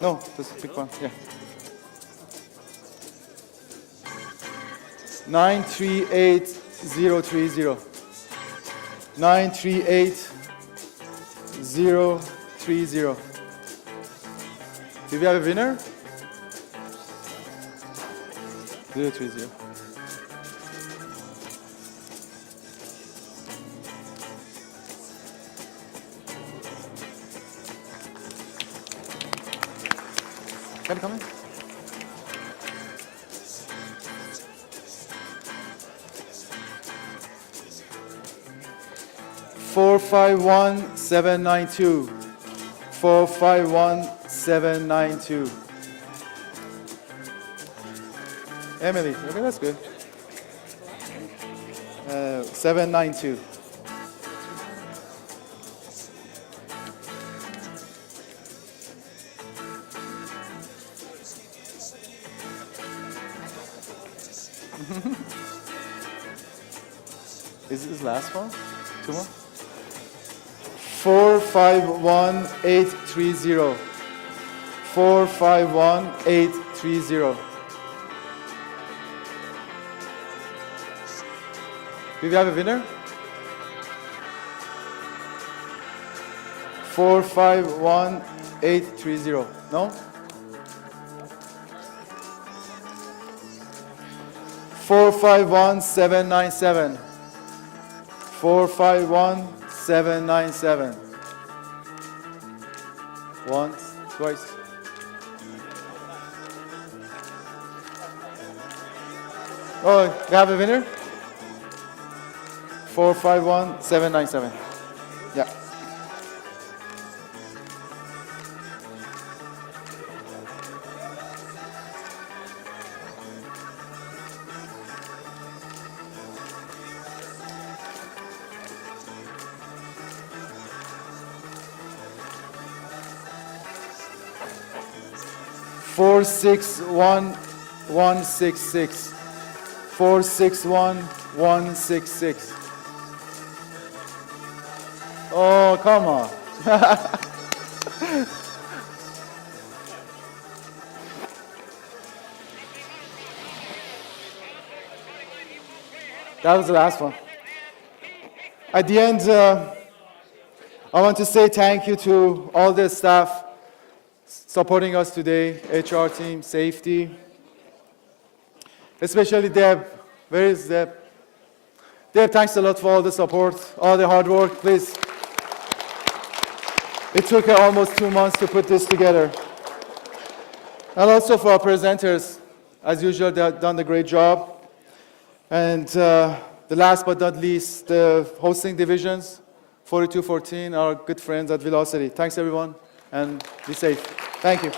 No, just pick one. Yeah. 938030. 938030. Do we have a winner? 030. Can you come in? Four 51792. 451792. Emily, okay, that's good. 792. Is this last one? Two more? 451830. 451830. Do we have a winner? 451830. No? 451797. 451797. Once, twice. Oh, we have a winner? 451797. Yeah. Four six one 166. 461166. Oh, come on. That was the last one. At the end, I want to say thank you to all the staff supporting us today, HR team, safety, especially Deb. Where is Deb? Deb, thanks a lot for all the support, all the hard work, please. It took almost 2 months to put this together. And also for our presenters, as usual, they have done a great job. And the last but not least, the hosting divisions, 4214, our good friends at Velocity. Thanks everyone, and be safe. Thank you.